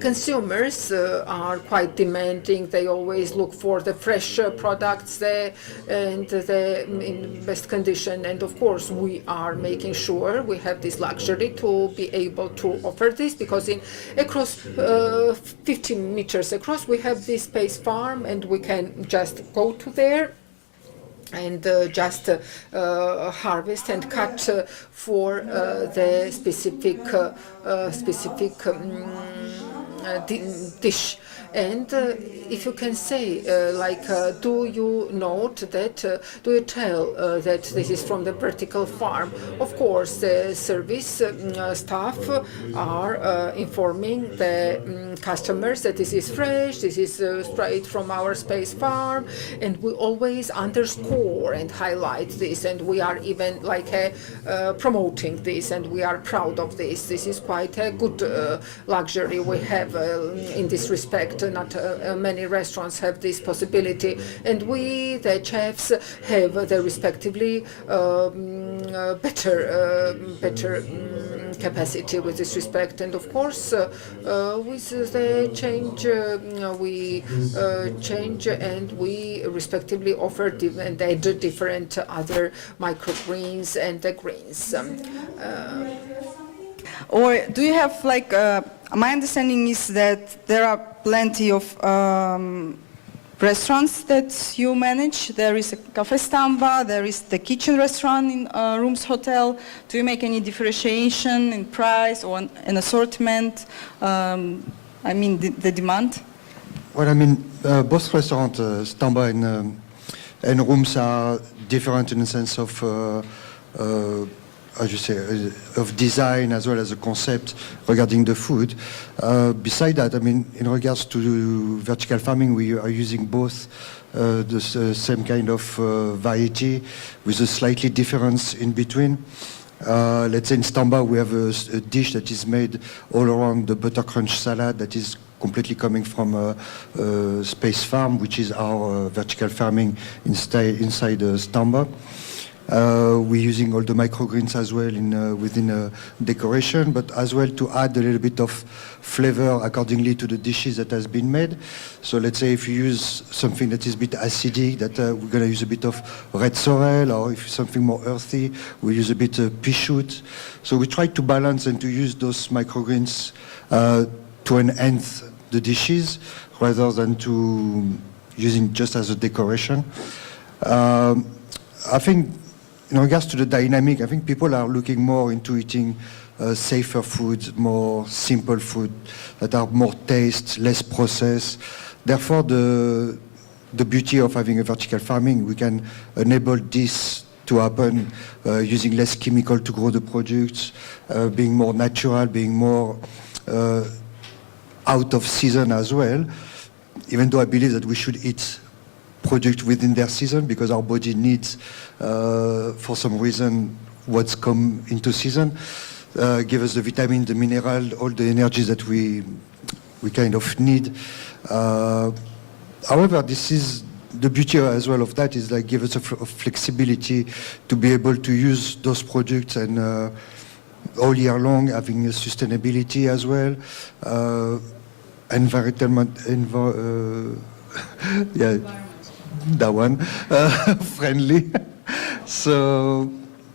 Consumers are quite demanding. They always look for the fresh products there and in best condition. And of course, we are making sure we have this luxury to be able to offer this, because across 15 meters across, we have this space farm, and we can just go to there and just harvest and cut for the specific dish. And if you can say, do you note that, do you tell that this is from the vertical farm? Of course, the service staff are informing the customers that this is fresh, this is straight from our space farm, and we always underscore and highlight this, and we are even promoting this, and we are proud of this. This is quite a good luxury we have in this respect. Not many restaurants have this possibility, and we, the chefs, have the respectively better capacity with this respect. And of course, with the change, we change, and we respectively offer and add different other microgreens and the greens. Or do you have my understanding is that there are plenty of restaurants that you manage. There is a Cafe Stamba, there is the kitchen restaurant in Rooms Hotel. Do you make any differentiation in price or an assortment? The demand? Well, both restaurants, Stamba and Rooms, are different in the sense of as you say, of design as well as a concept regarding the food. Beside that, in regards to vertical farming, we are using both the same kind of variety with a slightly difference in between. Let's say in Stamba, we have a dish that is made all around the butter crunch salad that is completely coming from a space farm, which is our vertical farming inside Stamba. We're using all the microgreens as well within decoration, but as well to add a little bit of flavor accordingly to the dishes that has been made. So let's say if you use something that is a bit acidic, that we're going to use a bit of red sorrel, or if something more earthy, we use a bit of pea shoot. So we try to balance and to use those microgreens to enhance the dishes rather than to using just as a decoration. I think in regards to the dynamic, I think people are looking more into eating safer foods, more simple food that are more taste, less processed. Therefore, the beauty of having a vertical farming, we can enable this to happen using less chemical to grow the products, being more natural, being more out of season as well, even though I believe that we should eat product within their season because our body needs, for some reason, what's come into season, give us the vitamin, the mineral, all the energies that we kind of need. However, this is the beauty as well of that is give us a flexibility to be able to use those products and all year long, having a sustainability as well, yeah. That one, friendly. So,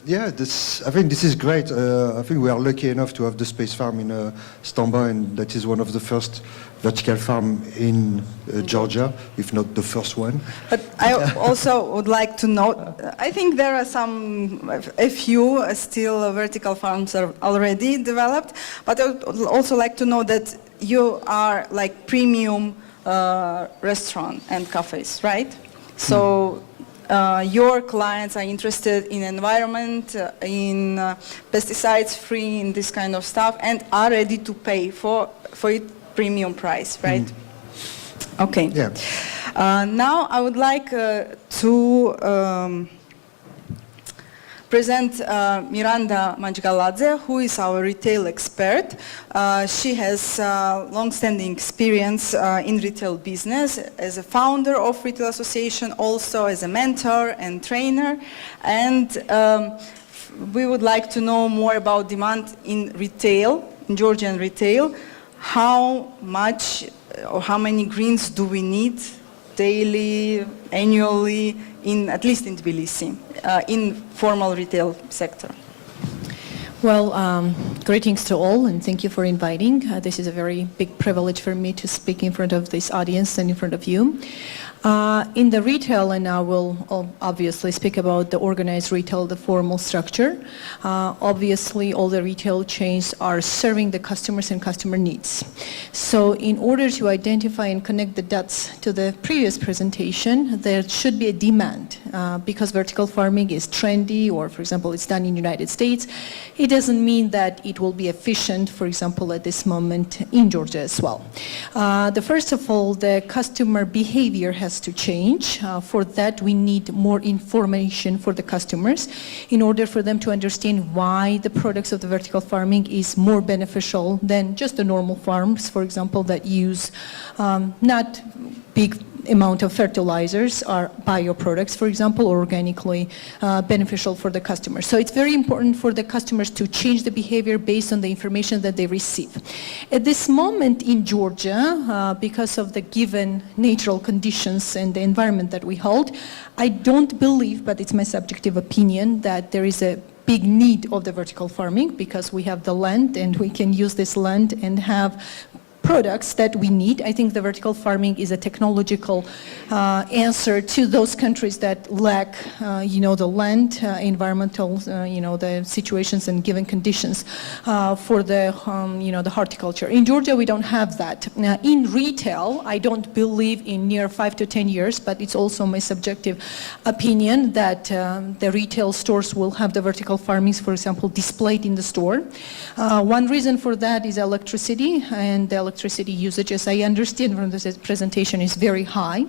yeah, I think this is great. I think we are lucky enough to have the space farm in Stamba, and that is one of the first vertical farm in Georgia, if not the first one. But I also would like to note, I think there are a few still vertical farms are already developed, but I would also like to know that you are premium restaurant and cafes, right? So your clients are interested in environment, in pesticides free, in this kind of stuff, and are ready to pay for it premium price, right? Okay. Yeah. Now I would like to present Miranda Manjgaladze, who is our retail expert. She has long-standing experience in retail business as a founder of Retail Association, also as a mentor and trainer. And we would like to know more about demand in retail, in Georgian retail. how much or how many greens do we need daily, annually, at least in Tbilisi, in formal retail sector? Well, greetings to all, and thank you for inviting. This is a very big privilege for me to speak in front of this audience and in front of you. In the retail, and I will obviously speak about the organized retail, the formal structure. Obviously, all the retail chains are serving the customers and customer needs. So in order to identify and connect the dots to the previous presentation, there should be a demand. Because vertical farming is trendy, or for example, it's done in the United States, it doesn't mean that it will be efficient, for example, at this moment in Georgia as well. First of all, the customer behavior has to change. For that, we need more information for the customers in order for them to understand why the products of the vertical farming is more beneficial than just the normal farms, for example, that use not big amount of fertilizers or bioproducts, for example, or organically beneficial for the customer. So it's very important for the customers to change the behavior based on the information that they receive. At this moment in Georgia, because of the given natural conditions and the environment that we hold, I don't believe, but it's my subjective opinion, that there is a big need of the vertical farming, because we have the land and we can use this land and have products that we need. I think the vertical farming is a technological answer to those countries that lack, the land, environmental, the situations and given conditions for the, the horticulture. In Georgia, we don't have that. In retail, I don't believe in near 5 to 10 years, but it's also my subjective opinion that the retail stores will have the vertical farmings, for example, displayed in the store. One reason for that is electricity, and the electricity usage, as I understand from this presentation, is very high.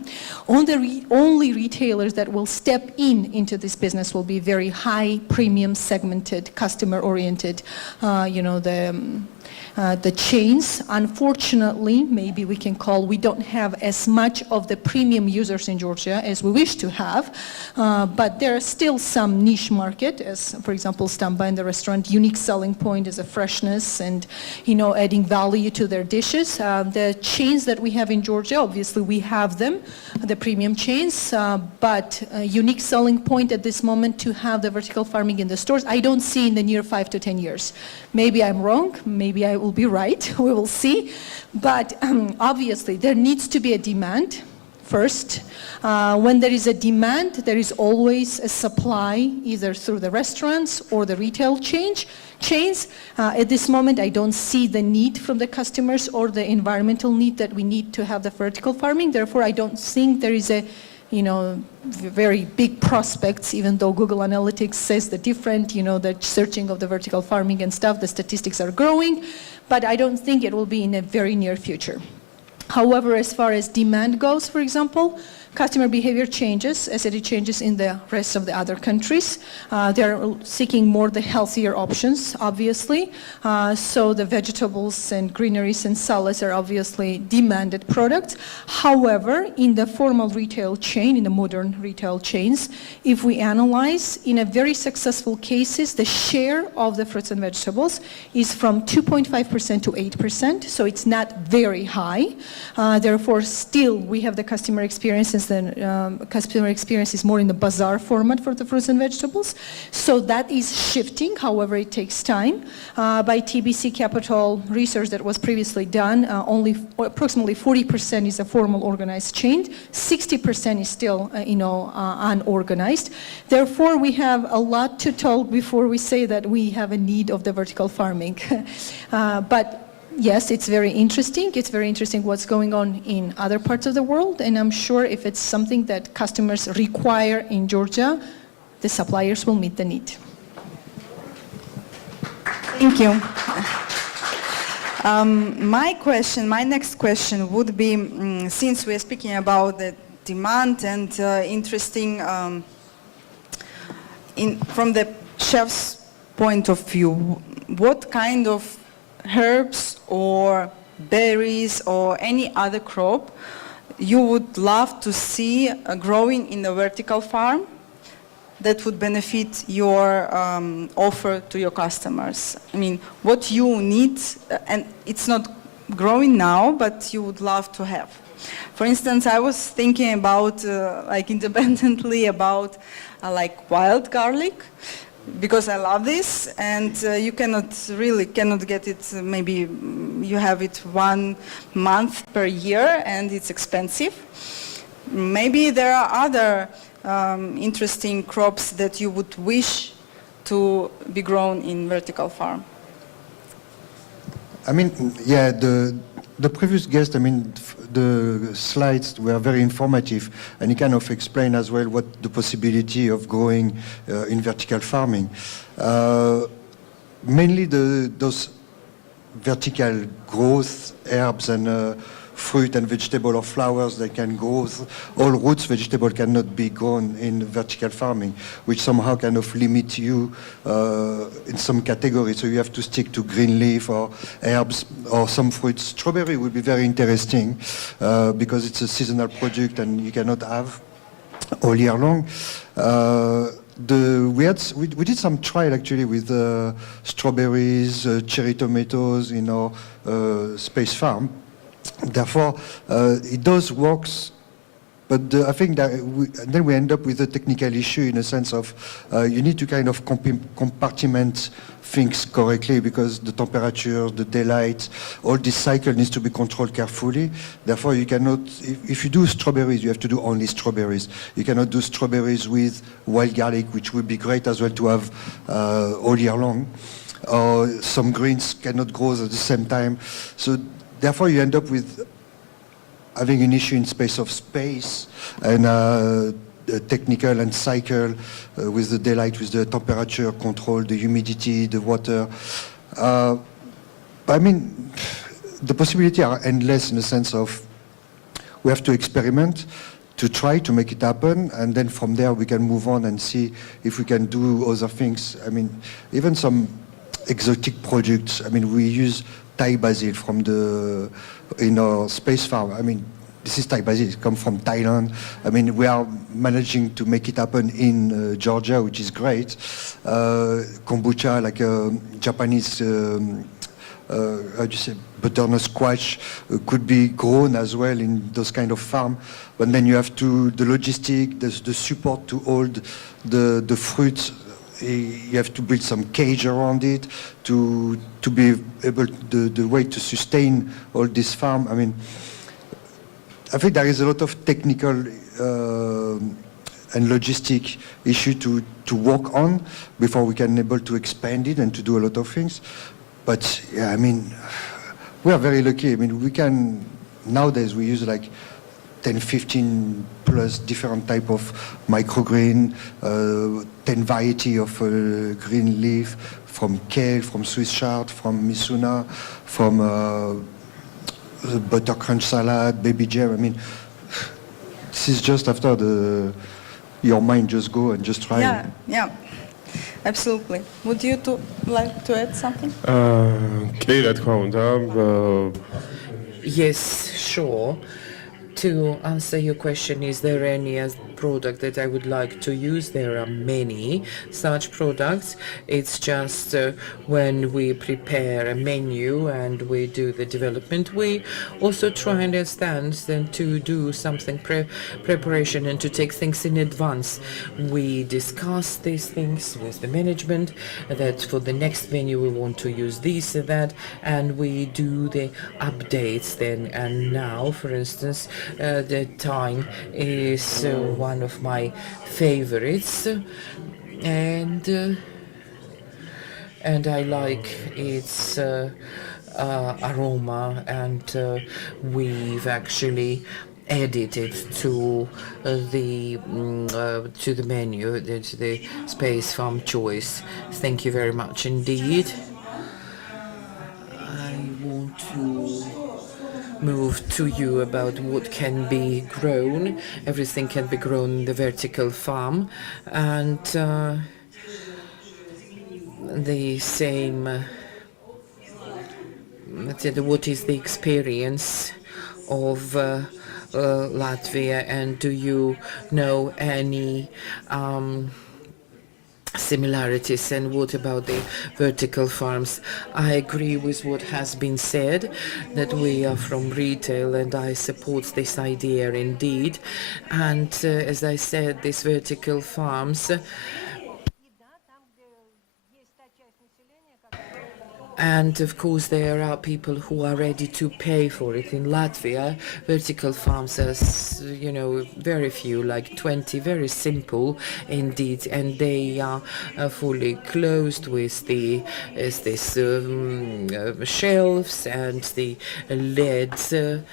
Only retailers that will step into this business will be very high, premium, segmented, customer-oriented, the chains. Unfortunately, maybe we don't have as much of the premium users in Georgia as we wish to have, but there are still some niche market, as for example, Stamba in the restaurant, unique selling point is a freshness and, adding value to their dishes. The chains that we have in Georgia, obviously we have them, the premium chains, but unique selling point at this moment to have the vertical farming in the stores, I don't see in the near 5 to 10 years. Maybe I'm wrong, maybe I will be right, we will see. But obviously there needs to be a demand first. When there is a demand, there is always a supply, either through the restaurants or the retail chains. At this moment, I don't see the need from the customers or the environmental need that we need to have the vertical farming. Therefore, I don't think there is a very big prospects, even though Google Analytics says the different, the searching of the vertical farming and stuff, the statistics are growing, but I don't think it will be in a very near future. However, as far as demand goes, for example, customer behavior changes as it changes in the rest of the other countries. They're seeking more the healthier options, obviously. So the vegetables and greeneries and salads are obviously demanded products. However, in the formal retail chain, in the modern retail chains, if we analyze, in a very successful cases, the share of the fruits and vegetables is from 2.5% to 8%, so it's not very high. Therefore, still, we have the customer experience, since the customer experience is more in the bazaar format for the fruits and vegetables. So that is shifting, however, it takes time. By TBC Capital research that was previously done, only approximately 40% is a formal organized chain, 60% is still, unorganized. Therefore, we have a lot to tell before we say that we have a need of the vertical farming. But yes, it's very interesting. It's very interesting what's going on in other parts of the world, and I'm sure if it's something that customers require in Georgia, the suppliers will meet the need. Thank you. My next question would be, since we're speaking about the demand and interesting, from the chef's point of view, what kind of herbs or berries or any other crop you would love to see growing in a vertical farm that would benefit your offer to your customers? I mean, what you need, and it's not growing now, but you would love to have? For instance, I was thinking about, like independently about like wild garlic, because I love this, and you cannot get it, maybe you have it 1 month per year, and it's expensive. Maybe there are other interesting crops that you would wish to be grown in vertical farm. I mean, yeah, the previous guest, I mean, the slides were very informative, and he kind of explained as well what the possibility of growing in vertical farming. Mainly those vertical growth herbs and fruit and vegetable or flowers that can grow. All roots vegetable cannot be grown in vertical farming, which somehow kind of limit you in some categories. So you have to stick to green leaf or herbs or some fruits. Strawberry would be very interesting because it's a seasonal product and you cannot have all year long. We did some trial actually with strawberries, cherry tomatoes in our space farm. Therefore, it does works, but I think that then we end up with a technical issue in a sense of you need to kind of compartment things correctly because the temperature, the daylight, all this cycle needs to be controlled carefully. Therefore, you cannot, if you do strawberries, you have to do only strawberries. You cannot do strawberries with wild garlic, which would be great as well to have all year long. Or some greens cannot grow at the same time. So therefore, you end up with having an issue in space and technical and cycle with the daylight, with the temperature control, the humidity, the water. I mean, the possibilities are endless in the sense of we have to experiment to try to make it happen, and then from there we can move on and see if we can do other things. I mean, even some exotic projects. I mean, we use Thai basil in our space farm. I mean, this is Thai basil, it comes from Thailand. I mean, we are managing to make it happen in Georgia, which is great. Kombucha, like a Japanese, how do you say, butternut squash could be grown as well in those kind of farm. But then you have the logistic, the support to hold the fruits. You have to build some cage around it to be able the way to sustain all this farm. I mean, I think there is a lot of technical and logistic issue to work on before we can able to expand it and to do a lot of things. But yeah, I mean, we are very lucky. I mean, we can nowadays we use like 10, 15 plus different type of microgreen, 10 variety of green leaf, from kale, from Swiss chard, from misuna, from butter crunch salad, baby jam. I mean, this is just after your mind just go and just try. Yeah, absolutely. Would you like to add something? კი, რა თქმა უნდა. Yes, sure. To answer your question, is there any product that I would like to use? There are many such products. It's just when we prepare a menu and we do the development, we also try and understand then to do something preparation and to take things in advance. We discuss these things with the management that for the next menu we want to use this or that, and we do the updates then. And now, for instance, the thyme is one of my favorites, and I like its aroma, and we've actually added it to the menu, to the Space Farm choice. Thank you very much indeed. I want to move to you about what can be grown. Everything can be grown in the vertical farm, and the same, let's say, what is the experience of Latvia, and do you know any similarities. And what about the vertical farms? I agree with what has been said, that we are from retail, and I support this idea indeed. And as I said, these vertical farms, and of course there are people who are ready to pay for it. In Latvia, vertical farms are, very few, like 20, very simple indeed, and they are fully closed with the shelves and the LED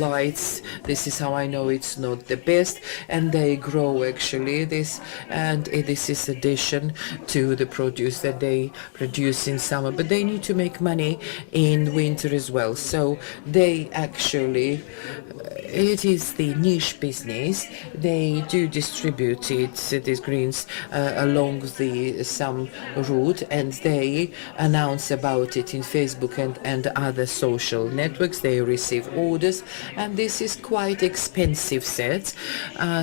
lights. This is how I know it's not the best, and they grow actually this, and this is addition to the produce that they produce in summer, but they need to make money in winter as well. So they actually, it is the niche business. They do distribute it, these greens, along the some route, and they announce about it in Facebook and other social networks. They receive orders, and this is quite expensive set.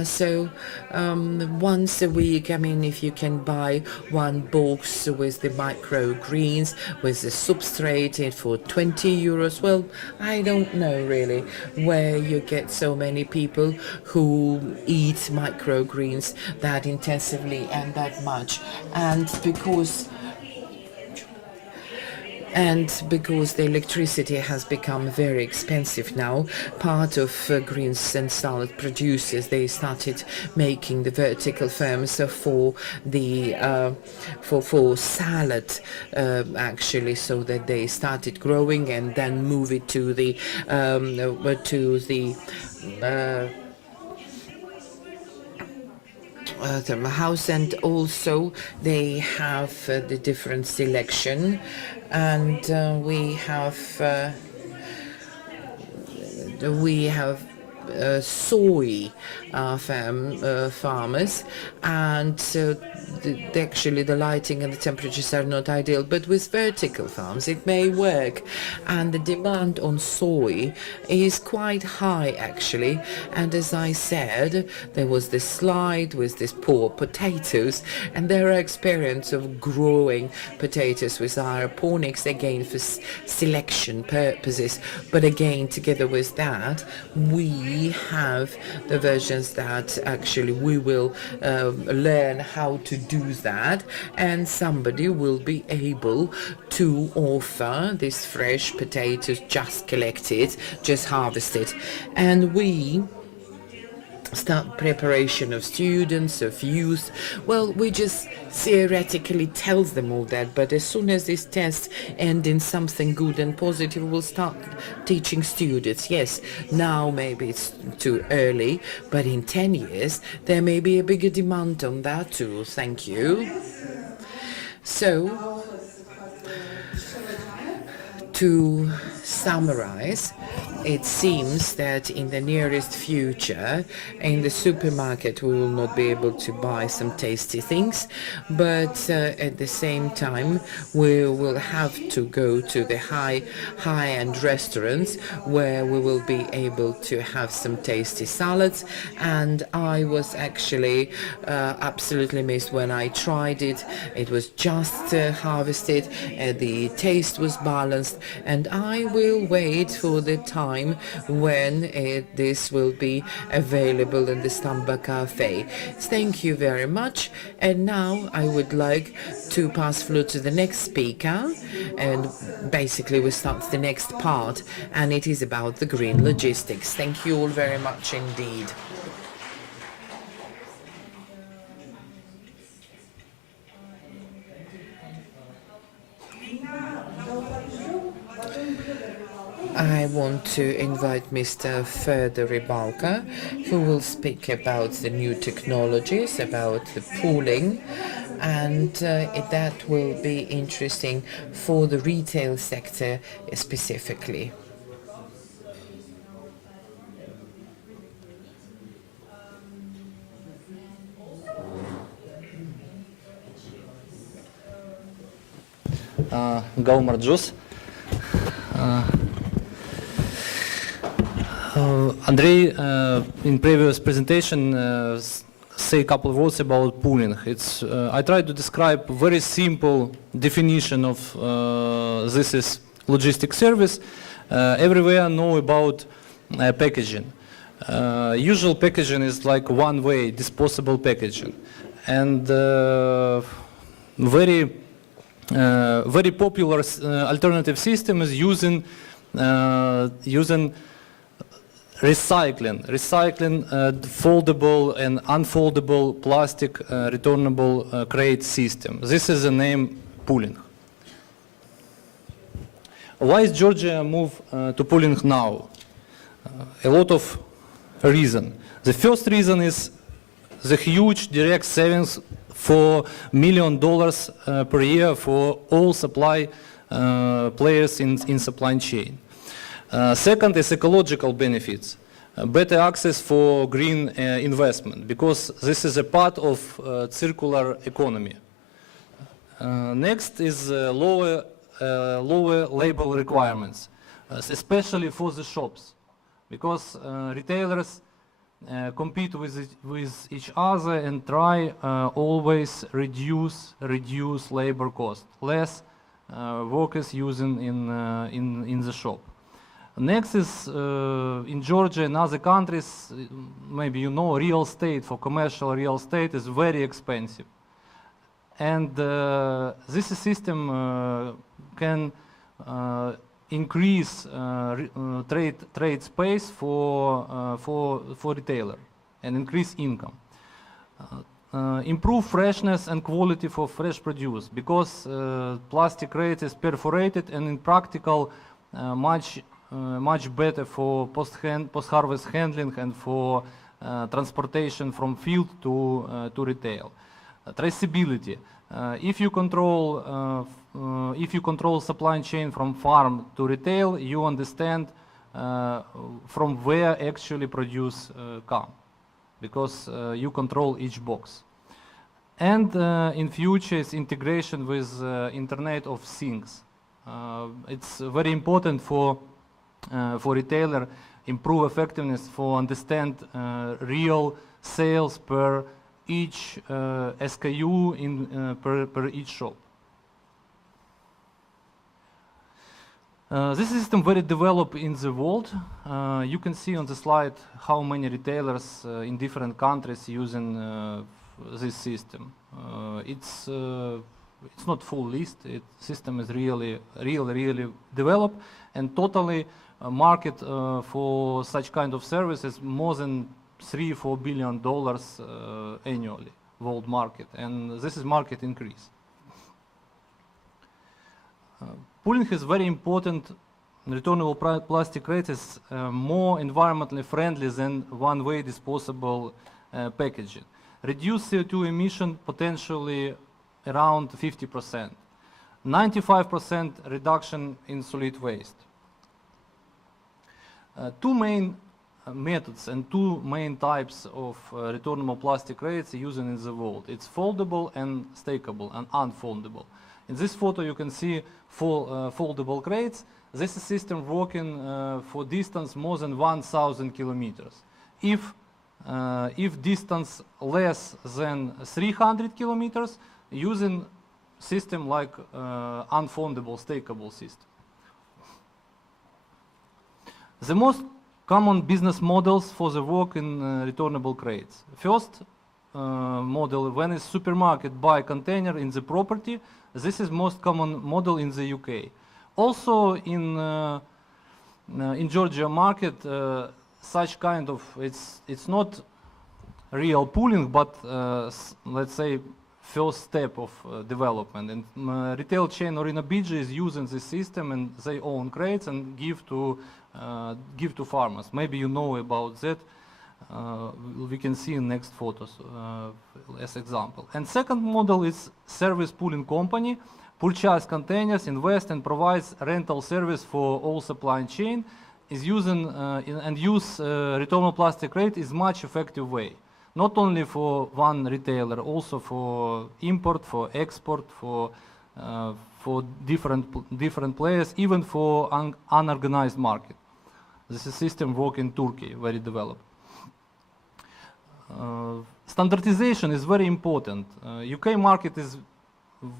So once a week, I mean, if you can buy one box with the microgreens, with the substrate for 20 euros, well, I don't know really where you get so many people who eat microgreens that intensively and that much. And because the electricity has become very expensive now, part of greens and salad producers, they started making the vertical farms for the for salad actually, so that they started growing and then move it to the house. And also they have the different selection, and we have soy farmers, and actually the lighting and the temperatures are not ideal, but with vertical farms it may work, and the demand on soy is quite high actually. And as I said, there was this slide with these poor potatoes, and there are experience of growing potatoes with aeroponics, again for selection purposes, but again together with that we have the versions that actually we will learn how to do that, and somebody will be able to offer these fresh potatoes just collected, just harvested. And we start preparation of students, of youth. Well, we just theoretically tell them all that, but as soon as these tests end in something good and positive, we'll start teaching students. Yes, now maybe it's too early, but in 10 years there may be a bigger demand on that too. Thank you. So, to summarize, it seems that in the nearest future in the supermarket we will not be able to buy some tasty things, but at the same time we will have to go to the high-end restaurants where we will be able to have some tasty salads. And I was actually absolutely amazed when I tried it. It was just harvested, the taste was balanced, and I will wait for the time when this will be available in the Stamba Cafe. Thank you very much. And now I would like to pass floor to the next speaker, and basically we start the next part, and it is about the green logistics. Thank you all very much indeed. I want to invite Mr. Ferdinand Ribalka, who will speak about the new technologies, about the pooling, and that will be interesting for the retail sector specifically. Gaumar Jus. Andrei, in previous presentation, say a couple of words about pooling. I try to describe very simple definition of this is logistics service. Everywhere know about packaging. Usual packaging is like one-way disposable packaging, and very popular alternative system is using recycling foldable and unfoldable plastic returnable crate system. This is the name pooling. Why is Georgia move to pooling now? A lot of reasons. The first reason is the huge direct savings for $1 million per year for all supply players in supply chain. Second is ecological benefits, better access for green investment, because this is a part of circular economy. Next is lower labor requirements, especially for the shops, because retailers compete with each other and try always reduce labor cost, less workers using in the shop. Next is in Georgia and other countries, maybe you know, real estate, for commercial real estate is very expensive. And this system can increase trade space for retailer and increase income. Improve freshness and quality for fresh produce, because plastic crate is perforated and in practical much better for post-harvest handling and for transportation from field to retail. Traceability. If you control supply chain from farm to retail, you understand from where actually produce come, because you control each box. And in future, it's integration with Internet of Things. It's very important for retailer, improve effectiveness, for understand real sales per each SKU per each shop. This system very developed in the world. You can see on the slide how many retailers in different countries using this system. It's not full list. System is really developed, and totally market for such kind of services more than $3-4 billion annually, world market, and this is market increase. Pooling is very important. Returnable plastic crate is more environmentally friendly than one-way disposable packaging. Reduce CO2 emission potentially around 50%. 95% reduction in solid waste. Two main methods and two main types of returnable plastic crates used in the world. It's foldable and stackable and unfoldable. In this photo you can see foldable crates. This is system working for distance more than 1,000 kilometers. If distance less than 300 kilometers, using system like unfoldable, stackable system. The most common business models for the work in returnable crates. First model, when a supermarket buy container in the property, this is most common model in the UK. Also in Georgia market, such kind of, it's not real pooling, but let's say first step of development. And retail chain Orina Bidži is using this system, and they own crates and give to farmers. Maybe you know about that. We can see in next photos as example. And second model is service pooling company, purchase containers, invest and provides rental service for all supply chain, is using and use returnable plastic crate is much effective way. Not only for one retailer, also for import, for export, for different players, even for unorganized market. This is system work in Turkey, very developed. standardization is very important. UK market is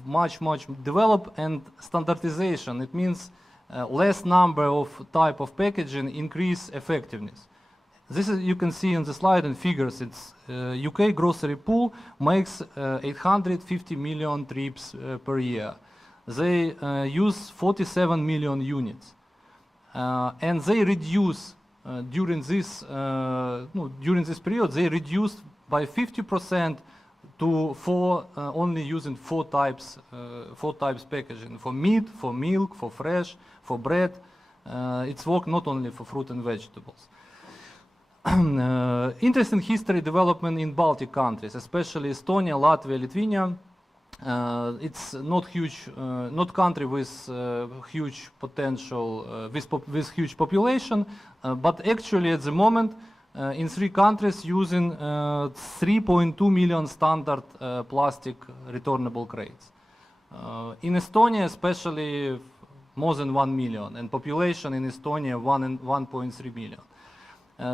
much developed, and standardization, it means less number of type of packaging increase effectiveness. This is, you can see in the slide and figures, it's UK grocery pool makes 850 million trips per year. They use 47 million units. And they reduce during this period, they reduced by 50% to only using four types packaging: for meat, for milk, for fresh, for bread. It's work not only for fruit and vegetables. Interesting history development in Baltic countries, especially Estonia, Latvia, Lithuania. It's not huge, not country with huge potential, with huge population, but actually at the moment in 3 countries using 3.2 million standard plastic returnable crates. In Estonia especially more than 1 million, and population in Estonia 1.3 million.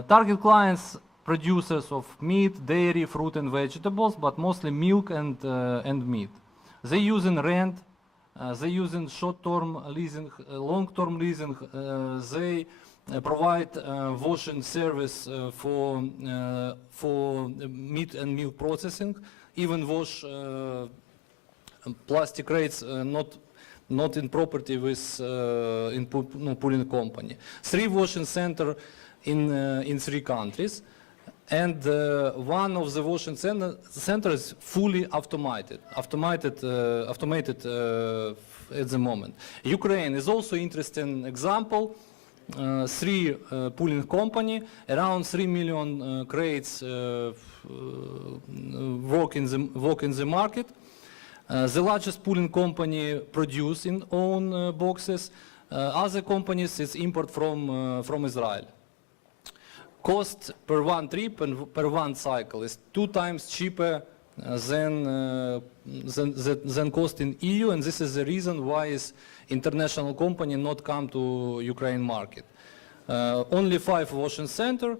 Target clients: producers of meat, dairy, fruit and vegetables, but mostly milk and meat. They using rent, they using short-term leasing, long-term leasing. They provide washing service for meat and milk processing. Even wash plastic crates not in property with pooling company. 3 washing center in 3 countries. And one of the washing centers fully automated at the moment. Ukraine is also interesting example. 3 pooling company, around 3 million crates work in the market. The largest pooling company produce in own boxes. Other companies is import from Israel. Cost per one trip and per one cycle is 2 times cheaper than cost in EU, and this is the reason why is international company not come to Ukraine market. Only 5 washing center,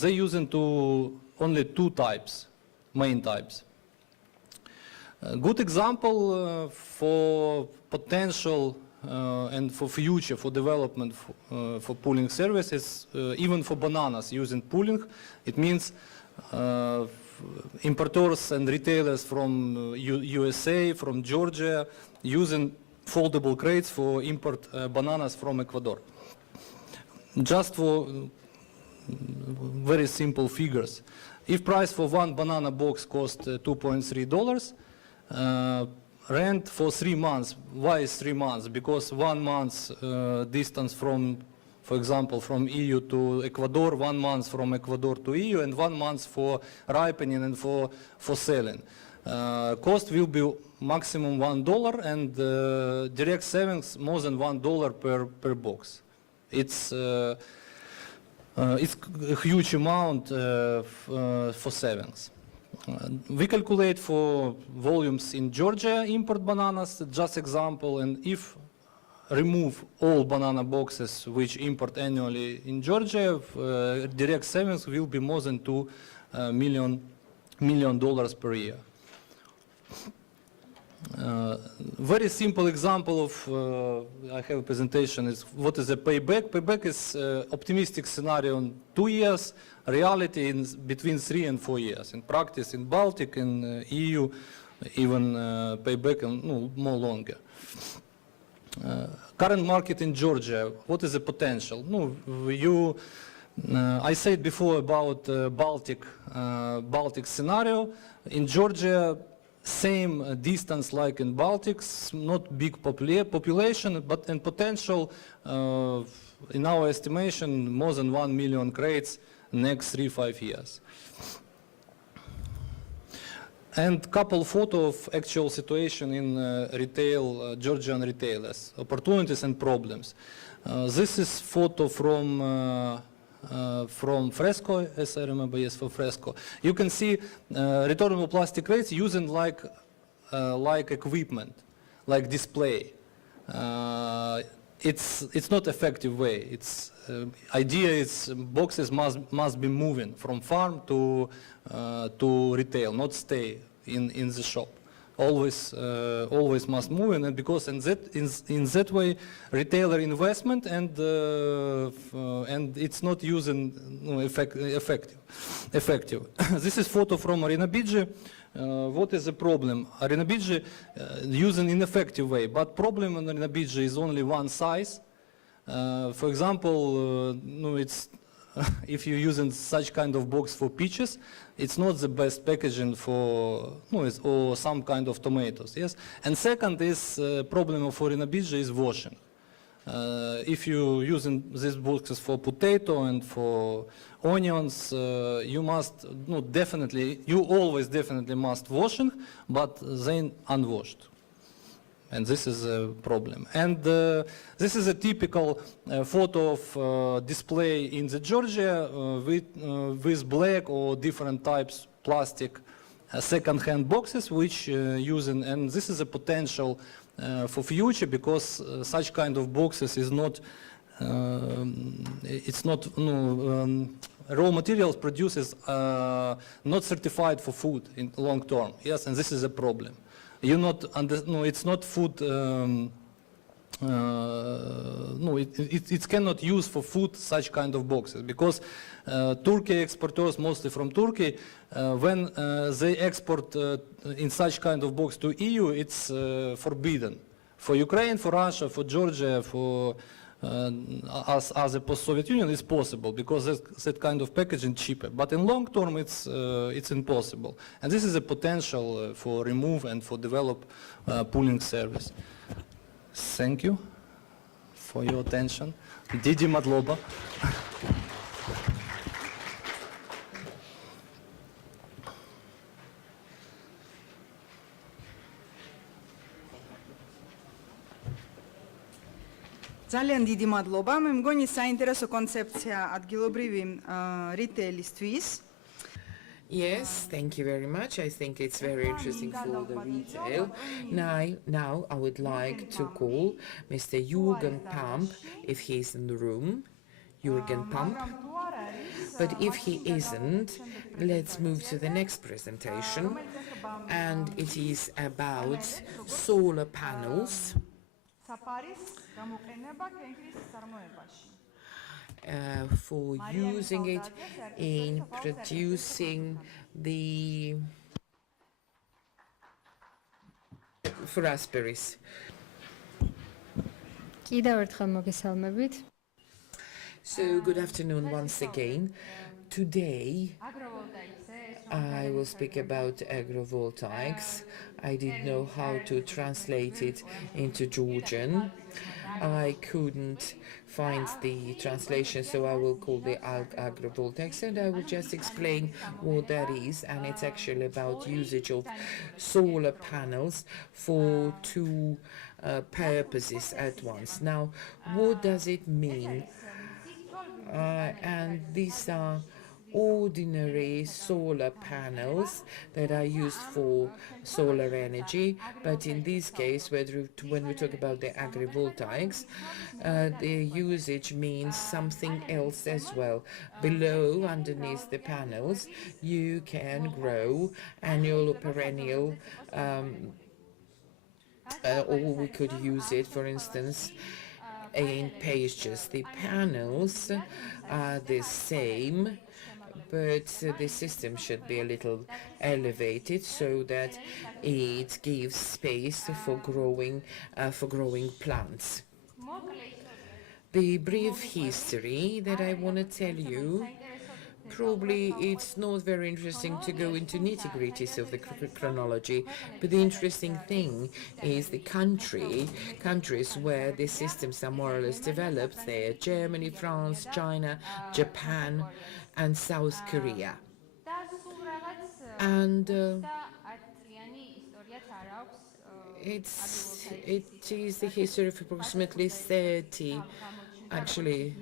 they using only 2 types, main types. A good example for potential and for future, for development, for pooling services, even for bananas using pooling. It means importers and retailers from USA, from Georgia, using foldable crates for import bananas from Ecuador. Just for very simple figures. If price for 1 banana box costs $2.3, rent for 3 months. Why is 3 months? Because 1 month distance from, for example, from EU to Ecuador, 1 month from Ecuador to EU, and 1 month for ripening and for selling. Cost will be maximum $1, and direct savings more than $1 per box. It's a huge amount for savings. We calculate for volumes in Georgia import bananas, just example, and if remove all banana boxes which import annually in Georgia, direct savings will be more than $2 million per year. Very simple example of, I have a presentation, is what is a payback. Payback is optimistic scenario in 2 years, reality in between 3 and 4 years. In practice, in Baltic, in EU, even payback and more longer. Current market in Georgia, what is the potential? I said before about Baltic scenario. In Georgia, same distance like in Baltics, not big population, but in potential, in our estimation, more than 1 million crates next 3-5 years. And couple photo of actual situation in retail, Georgian retailers, opportunities and problems. This is photo from Fresco, as I remember, yes, for Fresco. You can see returnable plastic crates using like equipment, like display. It's not effective way. It's idea is boxes must be moving from farm to retail, not stay in the shop. Always must move, and because in that way retailer investment and it's not using effective. This is photo from Arena Bidži. What is the problem? Arena Bidži using ineffective way, but problem in Arena Bidži is only one size. For example, it's if you're using such kind of box for peaches, it's not the best packaging for or some kind of tomatoes. Yes, and second is problem of Arena Bidži is washing. If you're using these boxes for potato and for onions, you must you always definitely must washing, but then unwashed. And this is a problem. And this is a typical photo of display in the Georgia with black or different types plastic second-hand boxes which using, and this is a potential for future because such kind of boxes is not, it's not, raw materials produces not certified for food in long term. Yes, and this is a problem. You're not it's not food. It cannot use for food such kind of boxes because Turkey exporters, mostly from Turkey, when they export in such kind of box to EU, it's forbidden. For Ukraine, for Russia, for Georgia, for as a post-Soviet Union, it's possible because that kind of packaging cheaper. But in long term, it's impossible. And this is a potential for remove and for develop pooling service. Thank you for your attention. Didi Madloba. Ძალიან დიდი მადლობა. მე მგონი საინტერესო კონცეფცია ადგილობრივი რიტეილისთვის. Yes, thank you very much. I think it's very interesting for the retail. Now I would like to call Mr. Jürgen Pump, if he's in the room. Jürgen Pump. But if he isn't, let's move to the next presentation. And it is about solar panels. For using it in producing the raspberries. So good afternoon once again. Today I will speak about agrivoltaics. I didn't know how to translate it into Georgian. I couldn't find the translation, so I will call the agrivoltaics, and I will just explain what that is. And it's actually about usage of solar panels for two purposes at once. Now, what does it mean? And these are ordinary solar panels that are used for solar energy, but in this case, when we talk about the agrivoltaics, the usage means something else as well. Below, underneath the panels, you can grow annual or perennial, or we could use it, for instance, in pastures. The panels are the same, but the system should be a little elevated so that it gives space for growing plants. The brief history that I want to tell you, probably it's not very interesting to go into nitty-gritties of the chronology, but the interesting thing is the countries where the systems are more or less developed. They're Germany, France, China, Japan, and South Korea. And it is the history of approximately 30, actually,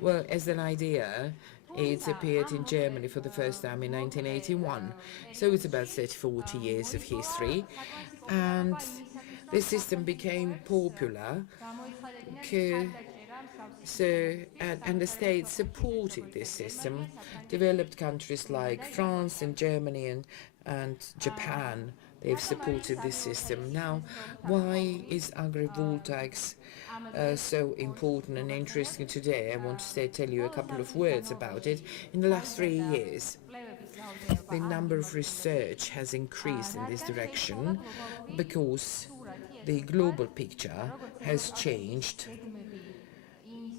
well, as an idea, it appeared in Germany for the first time in 1981. So it's about 30-40 years of history. And the system became popular And the state supported this system. Developed countries like France and Germany and Japan, they've supported this system. Now, why is agrivoltaics so important and interesting today? I want to tell you a couple of words about it. In the last 3 years, the number of research has increased in this direction because the global picture has changed,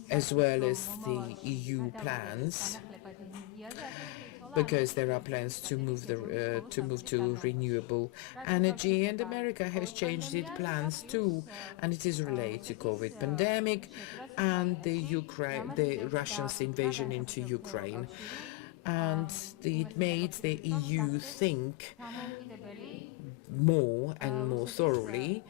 as well as the EU plans, because there are plans to move to renewable energy, and America has changed its plans too, and it is related to COVID pandemic and the Russians' invasion into Ukraine, and it made the EU think more and more thoroughly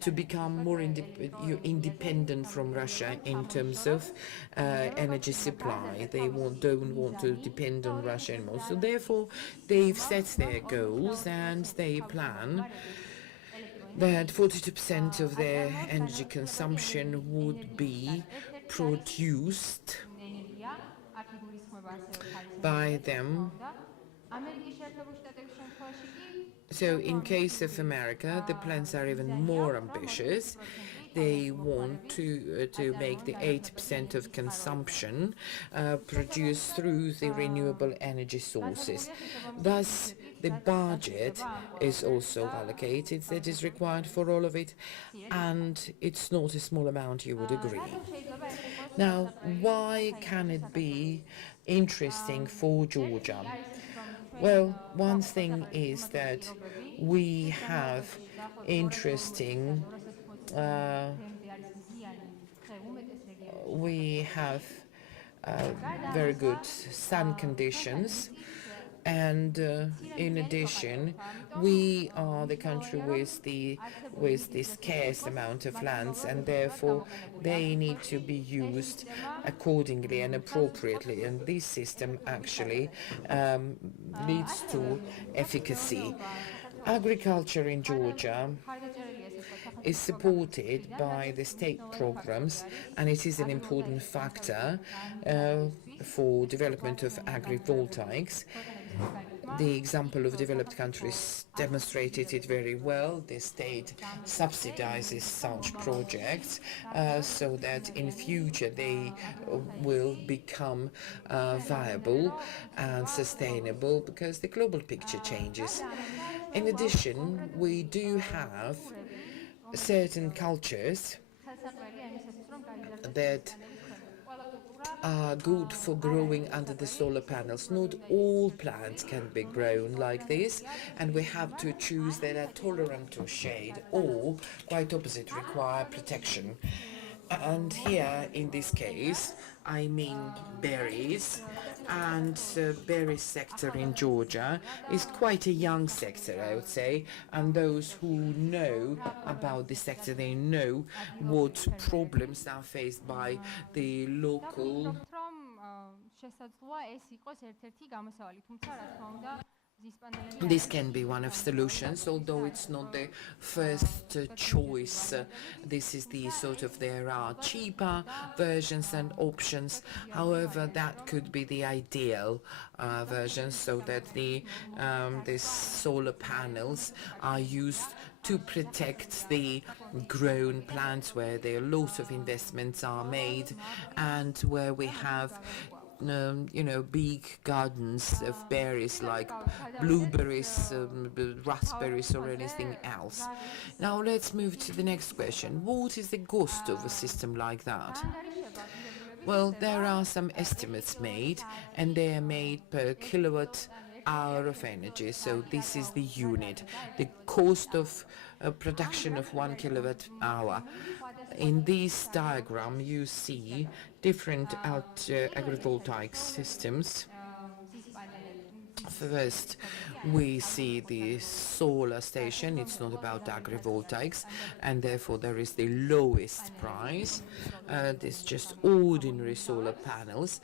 to become more independent from Russia in terms of energy supply. They don't want to depend on Russia anymore. So therefore, they've set their goals and they plan that 42% of their energy consumption would be produced by them. So in case of America, the plans are even more ambitious. They want to make the 80% of consumption produced through the renewable energy sources. Thus, the budget is also allocated that is required for all of it, and it's not a small amount, you would agree. Now, why can it be interesting for Georgia? Well, one thing is that we have interesting, very good sun conditions, and in addition, we are the country with the scarce amount of lands, and therefore they need to be used accordingly and appropriately, and this system actually leads to efficacy. Agriculture in Georgia is supported by the state programs, and it is an important factor for development of agrivoltaics. The example of developed countries demonstrated it very well. The state subsidizes such projects so that in future they will become viable and sustainable because the global picture changes. In addition, we do have certain cultures that are good for growing under the solar panels. Not all plants can be grown like this, and we have to choose that are tolerant to shade or, quite opposite, require protection. And here, in this case, I mean berries, and berry sector in Georgia is quite a young sector, I would say, and those who know about this sector, they know what problems are faced by the local. This can be one of solutions, although it's not the first choice. This is the sort of, there are cheaper versions and options. However, that could be the ideal version, so that these solar panels are used to protect the grown plants where there are lots of investments are made, and where we have big gardens of berries like blueberries, raspberries or anything else. Now let's move to the next question. What is the cost of a system like that? Well, there are some estimates made, and they are made per kilowatt hour of energy. So this is the unit, the cost of production of 1 kilowatt hour. In this diagram, you see different agrivoltaic systems. First, we see the solar station. It's not about agrivoltaics, and therefore there is the lowest price. It's just ordinary solar panels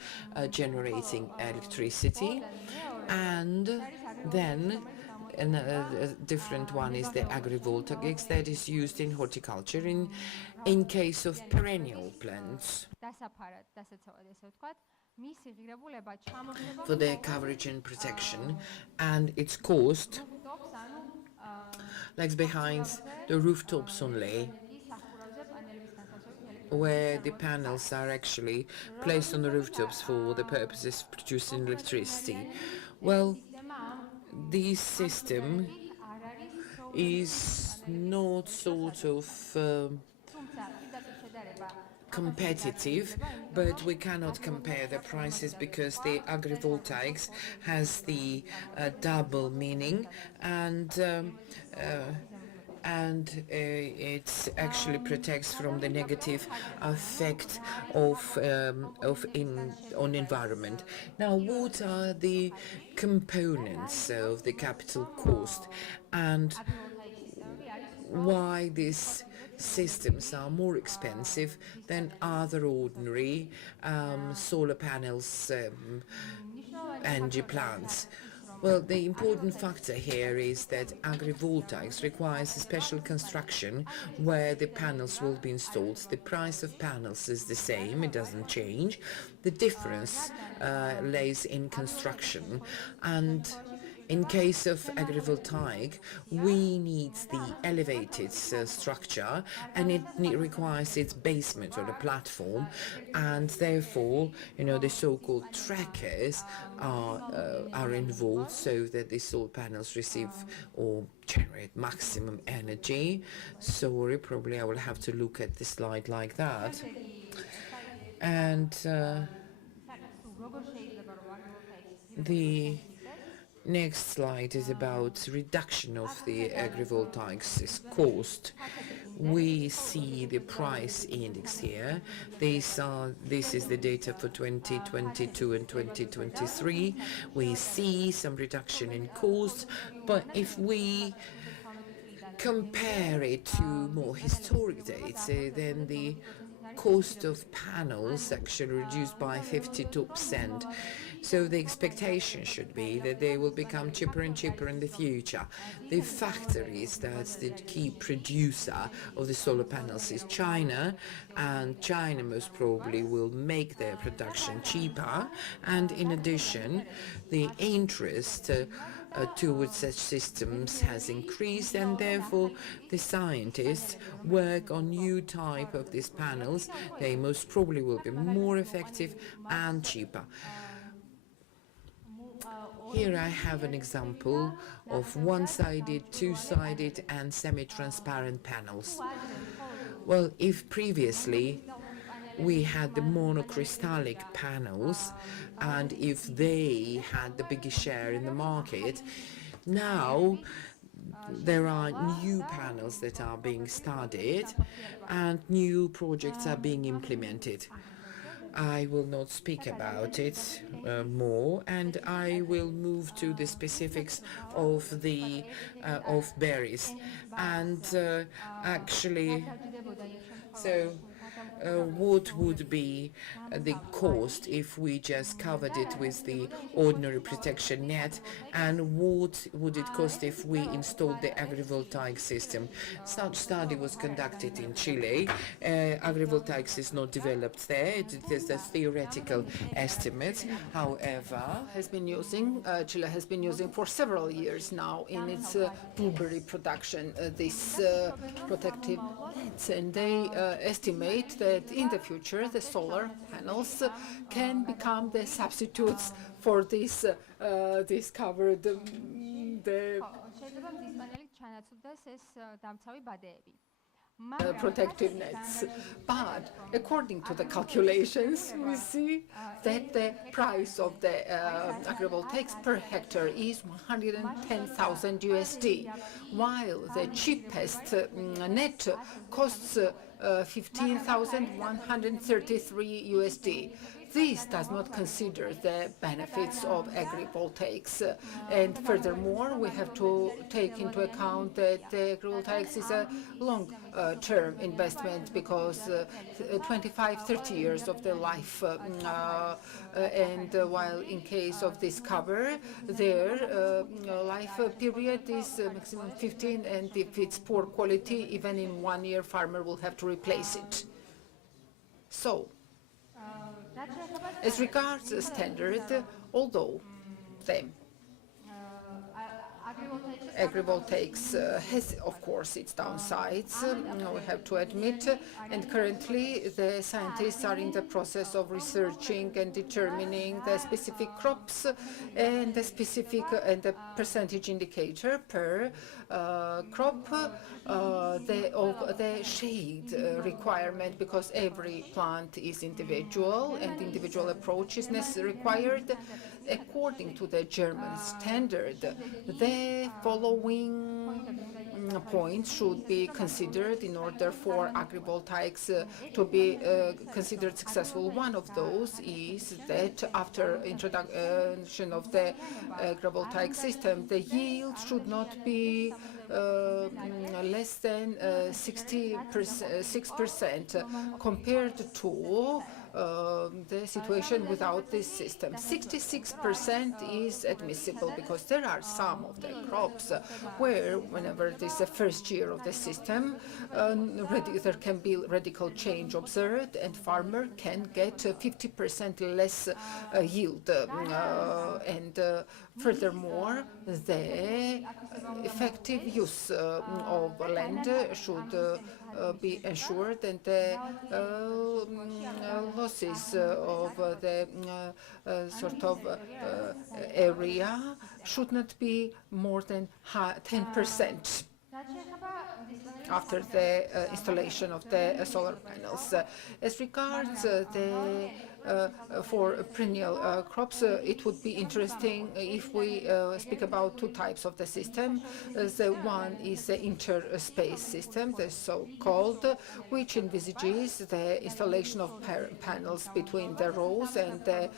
generating electricity. And then a different one is the agrivoltaics that is used in horticulture in case of perennial plants for their coverage and protection, and its cost lags behind the rooftops only, where the panels are actually placed on the rooftops for the purposes of producing electricity. Well, this system is not sort of competitive, but we cannot compare the prices because the agrivoltaics has the double meaning, and it actually protects from the negative effect on environment. Now, what are the components of the capital cost, and why these systems are more expensive than other ordinary solar panels, energy plants? Well, the important factor here is that agrivoltaics requires a special construction where the panels will be installed. The price of panels is the same, it doesn't change. The difference lays in construction, and in case of agrivoltaic, we need the elevated structure, and it requires its basement or a platform, and therefore, the so-called trackers are involved so that the solar panels receive or generate maximum energy. Sorry, probably I will have to look at the slide like that. And the next slide is about reduction of the agrivoltaics cost. We see the price index here. This is the data for 2022 and 2023. We see some reduction in cost, but if we compare it to more historic dates, then the cost of panels actually reduced by 52%. So the expectation should be that they will become cheaper and cheaper in the future. The factor is that the key producer of the solar panels is China, and China most probably will make their production cheaper. And in addition, the interest towards such systems has increased, and therefore the scientists work on new type of these panels. They most probably will be more effective and cheaper. Here I have an example of one-sided, two-sided and semi-transparent panels. Well, if previously we had the monocrystallic panels, and if they had the biggest share in the market, now there are new panels that are being studied and new projects are being implemented. I will not speak about it more, and I will move to the specifics of the of berries. And actually, so what would be the cost if we just covered it with the ordinary protection net, and what would it cost if we installed the agrivoltaic system? Such study was conducted in Chile. Agrivoltaics is not developed there. It is a theoretical estimate. However, Chile has been using for several years now in its blueberry production this protective nets, and they estimate that in the future the solar panels can become the substitutes for this covered protective nets. But according to the calculations, we see that the price of the agrivoltaics per hectare is 110,000 USD, while the cheapest net costs 15,133 USD. this does not consider the benefits of agrivoltaics. And furthermore, we have to take into account that the agrivoltaics is a long-term investment because 25, 30 years of the life. While in case of this cover, their life period is maximum 15, and if it's poor quality, even in 1 year, farmer will have to replace it. So, as regards standard, although the agrivoltaics has, of course, its downsides, we have to admit, and currently the scientists are in the process of researching and determining the specific crops and the specific and the percentage indicator per crop of the shade requirement, because every plant is individual and individual approach is required. According to the German standard, the following points should be considered in order for agrivoltaics to be considered successful. One of those is that after introduction of the agrivoltaic system, the yield should not be less than 6% compared to the situation without this system. 66% is admissible because there are some of the crops where, whenever this is the first year of the system, there can be radical change observed, and farmer can get 50% less yield. Furthermore, the effective use of land should be ensured, and the losses of the sort of area should not be more than 10% after the installation of the solar panels. As regards for perennial crops, it would be interesting if we speak about two types of the system. The one is the interspace system, the so-called, which envisages the installation of panels between the rows and the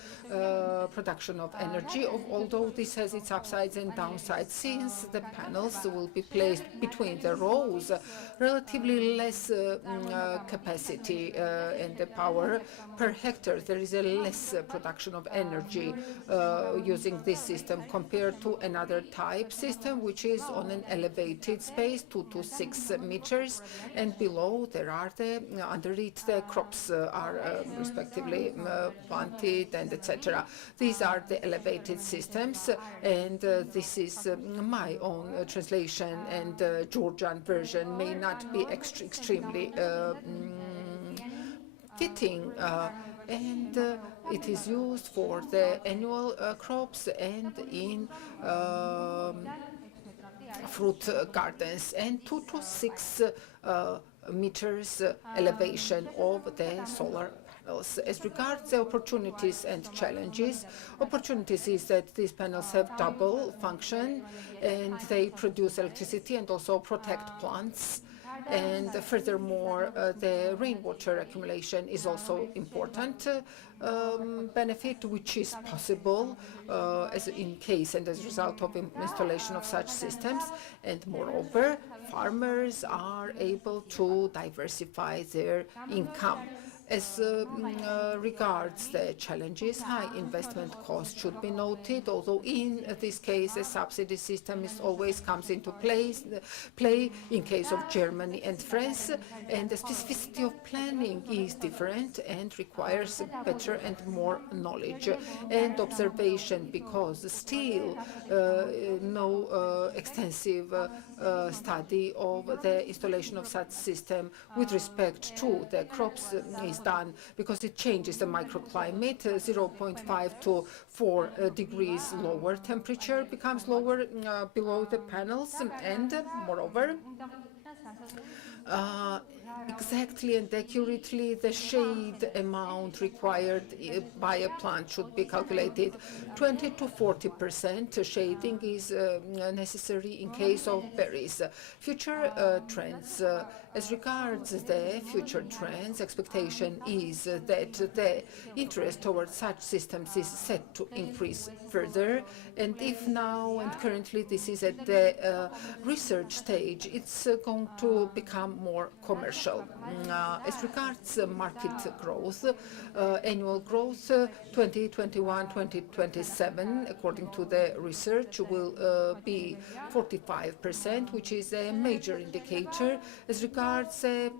production of energy, although this has its upsides and downsides. Since the panels will be placed between the rows, relatively less capacity and the power per hectare. There is a less production of energy using this system compared to another type system, which is on an elevated space, 2 to 6 meters, and below there are under it the crops are respectively planted and etc. These are the elevated systems, and this is my own translation, and Georgian version may not be extremely fitting. And it is used for the annual crops and in fruit gardens, and 2 to 6 meters elevation of the solar panels. As regards the opportunities and challenges, opportunities is that these panels have double function, and they produce electricity and also protect plants. And furthermore, the rainwater accumulation is also important benefit, which is possible as in case and as a result of installation of such systems. And moreover, farmers are able to diversify their income. As regards the challenges, high investment costs should be noted, although in this case a subsidy system always comes into play in case of Germany and France, and the specificity of planning is different and requires better and more knowledge and observation, because still no extensive study of the installation of such system with respect to the crops is done, because it changes the microclimate. 0.5 to 4 degrees lower temperature becomes lower below the panels, and moreover Exactly and accurately, the shade amount required by a plant should be calculated. 20 to 40% shading is necessary in case of berries. Future trends. As regards the future trends, expectation is that the interest towards such systems is set to increase further. And if now and currently this is at the research stage, it's going to become more commercial. As regards market growth, annual growth 2021-2027, according to the research, will be 45%, which is a major indicator. As regards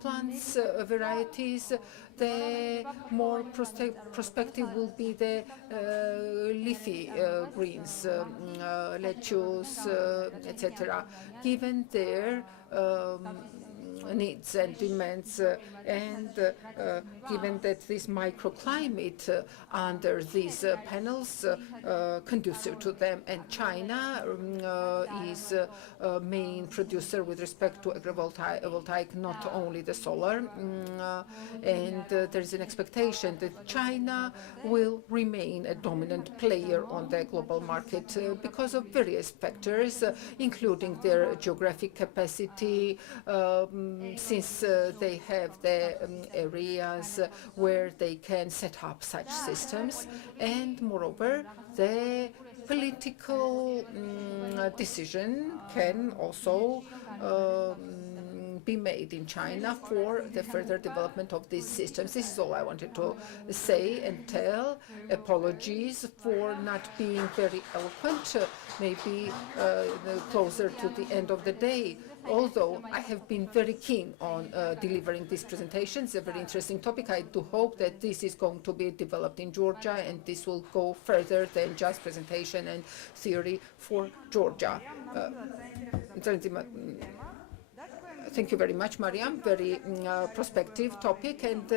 plants varieties, the more prospective will be the leafy greens, lettuce, etc., given their needs and demands, and given that this microclimate under these panels conducive to them. And China is a main producer with respect to agrivoltaic, not only the solar, and there is an expectation that China will remain a dominant player on the global market because of various factors, including their geographic capacity, since they have the areas where they can set up such systems, and moreover, the political decision can also be made in China for the further development of these systems. This is all I wanted to say and tell. Apologies for not being very eloquent, maybe closer to the end of the day. Although I have been very keen on delivering these presentations, a very interesting topic. I do hope that this is going to be developed in Georgia, and this will go further than just presentation and theory for Georgia. Thank you very much, Mariam. Very prospective topic. And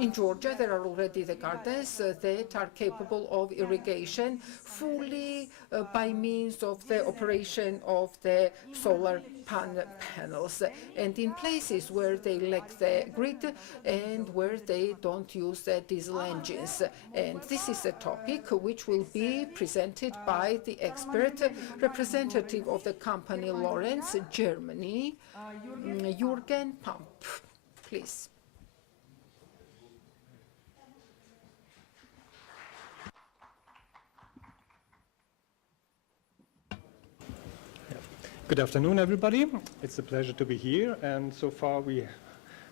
in Georgia, there are already the gardens that are capable of irrigation fully by means of the operation of the solar panels. And in places where they lack the grid and where they don't use the diesel engines. And this is a topic which will be presented by the expert representative of the company Lawrence, Germany, Jürgen Pump. Please. Good afternoon, everybody. It's a pleasure to be here. And so far we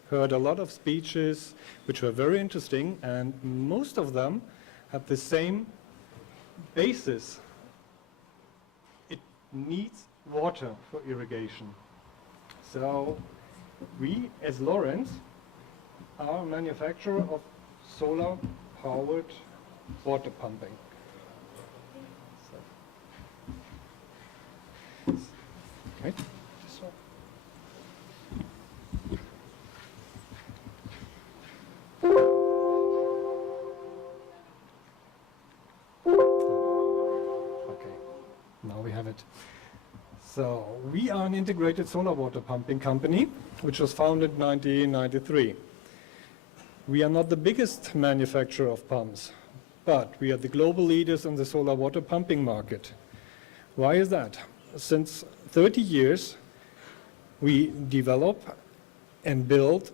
heard a lot of speeches which were very interesting, and most of them have the same basis. It needs water for irrigation. So we, as Lawrence, are a manufacturer of solar-powered water pumping. Okay. Okay, now we have it. So we are an integrated solar water pumping company, which was founded in 1993. We are not the biggest manufacturer of pumps, but we are the global leaders in the solar water pumping market. Why is that? Since 30 years, we develop and build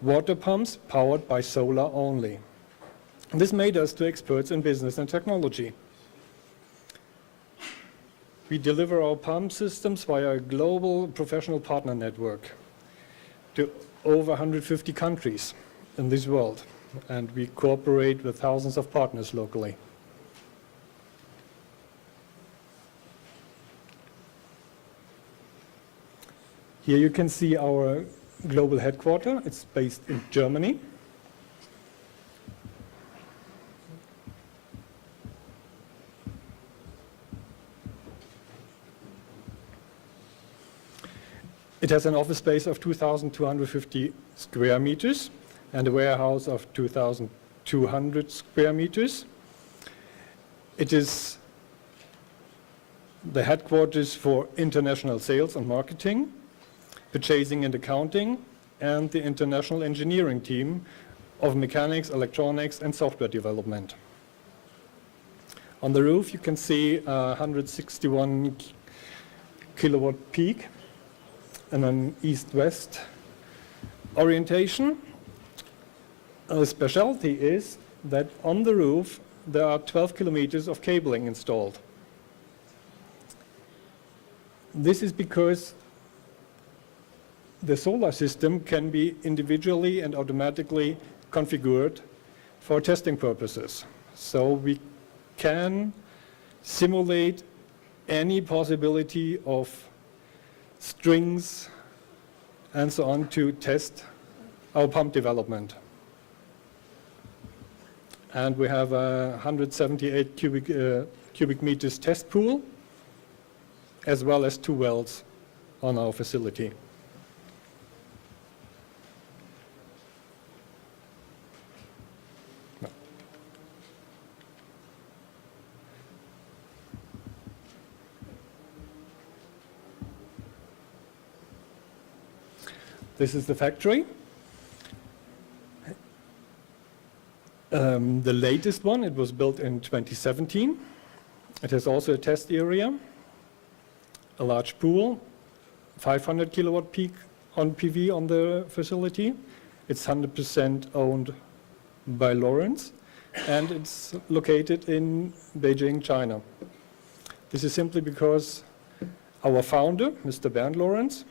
water pumps powered by solar only. This made us two experts in business and technology. We deliver our pump systems via a global professional partner network to over 150 countries in this world, and we cooperate with thousands of partners locally. Here you can see our global headquarters. It's based in Germany. It has an office space of 2,250 square meters and a warehouse of 2,200 square meters. It is the headquarters for international sales and marketing, purchasing and accounting, and the international engineering team of mechanics, electronics, and software development. On the roof, you can see a 161 kilowatt peak and an east-west orientation. A specialty is that on the roof there are 12 kilometers of cabling installed. This is because the solar system can be individually and automatically configured for testing purposes. So we can simulate any possibility of strings and so on to test our pump development. And we have a 178 cubic meters test pool, as well as 2 wells on our facility. This is the factory. The latest one, it was built in 2017. It has also a test area, a large pool, 500 kilowatt peak on PV on the facility. It's 100% owned by Lawrence, and it's located in Beijing, China. This is simply because our founder, Mr. Bernd Lawrence,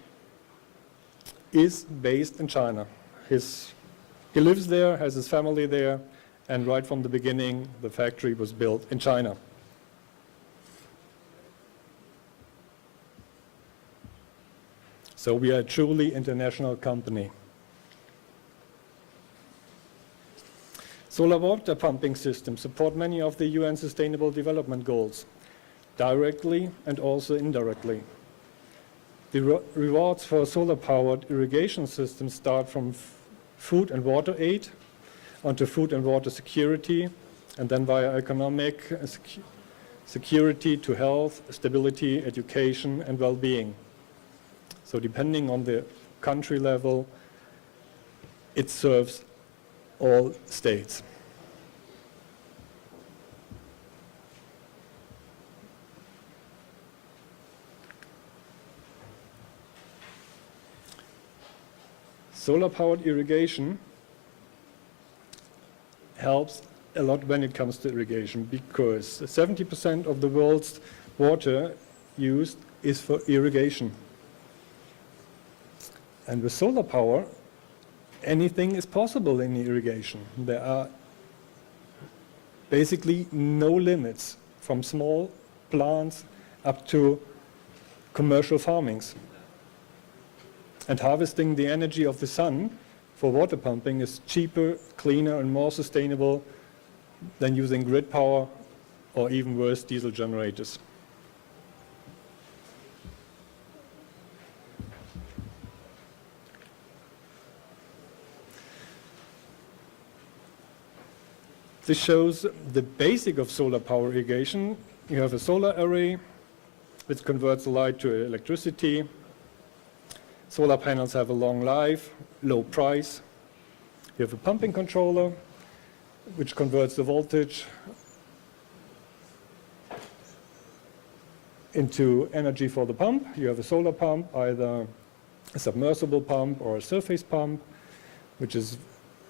is based in China. He lives there, has his family there, and right from the beginning, the factory was built in China. So we are a truly international company. Solar water pumping systems support many of the UN Sustainable Development Goals, directly and also indirectly. The rewards for solar-powered irrigation systems start from food and water aid onto food and water security, and then via economic security to health, stability, education, and well-being. So depending on the country level, it serves all states. Solar-powered irrigation helps a lot when it comes to irrigation, because 70% of the world's water used is for irrigation. And with solar power, anything is possible in irrigation. There are basically no limits, from small plants up to commercial farmings. And harvesting the energy of the sun for water pumping is cheaper, cleaner, and more sustainable than using grid power or even worse, diesel generators. This shows the basic of solar power irrigation. You have a solar array which converts the light to electricity. Solar panels have a long life, low price. You have a pumping controller which converts the voltage into energy for the pump. You have a solar pump, either a submersible pump or a surface pump, which is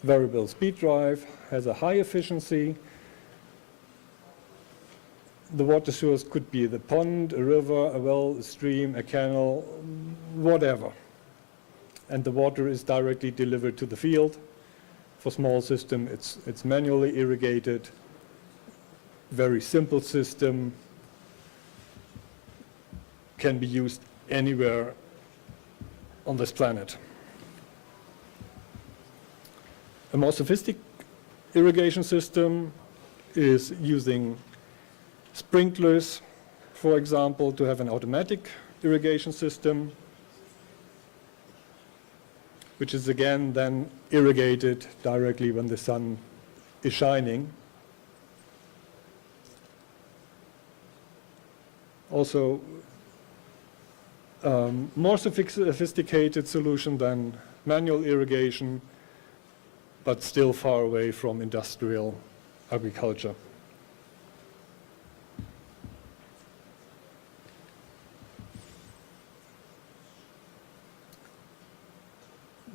variable speed drive, has a high efficiency. The water source could be the pond, a river, a well, a stream, a canal, whatever. And the water is directly delivered to the field. For small system, it's manually irrigated, very simple system, can be used anywhere on this planet. A more sophisticated irrigation system is using sprinklers, for example, to have an automatic irrigation system, which is again then irrigated directly when the sun is shining. also more sophisticated solution than manual irrigation, but still far away from industrial agriculture.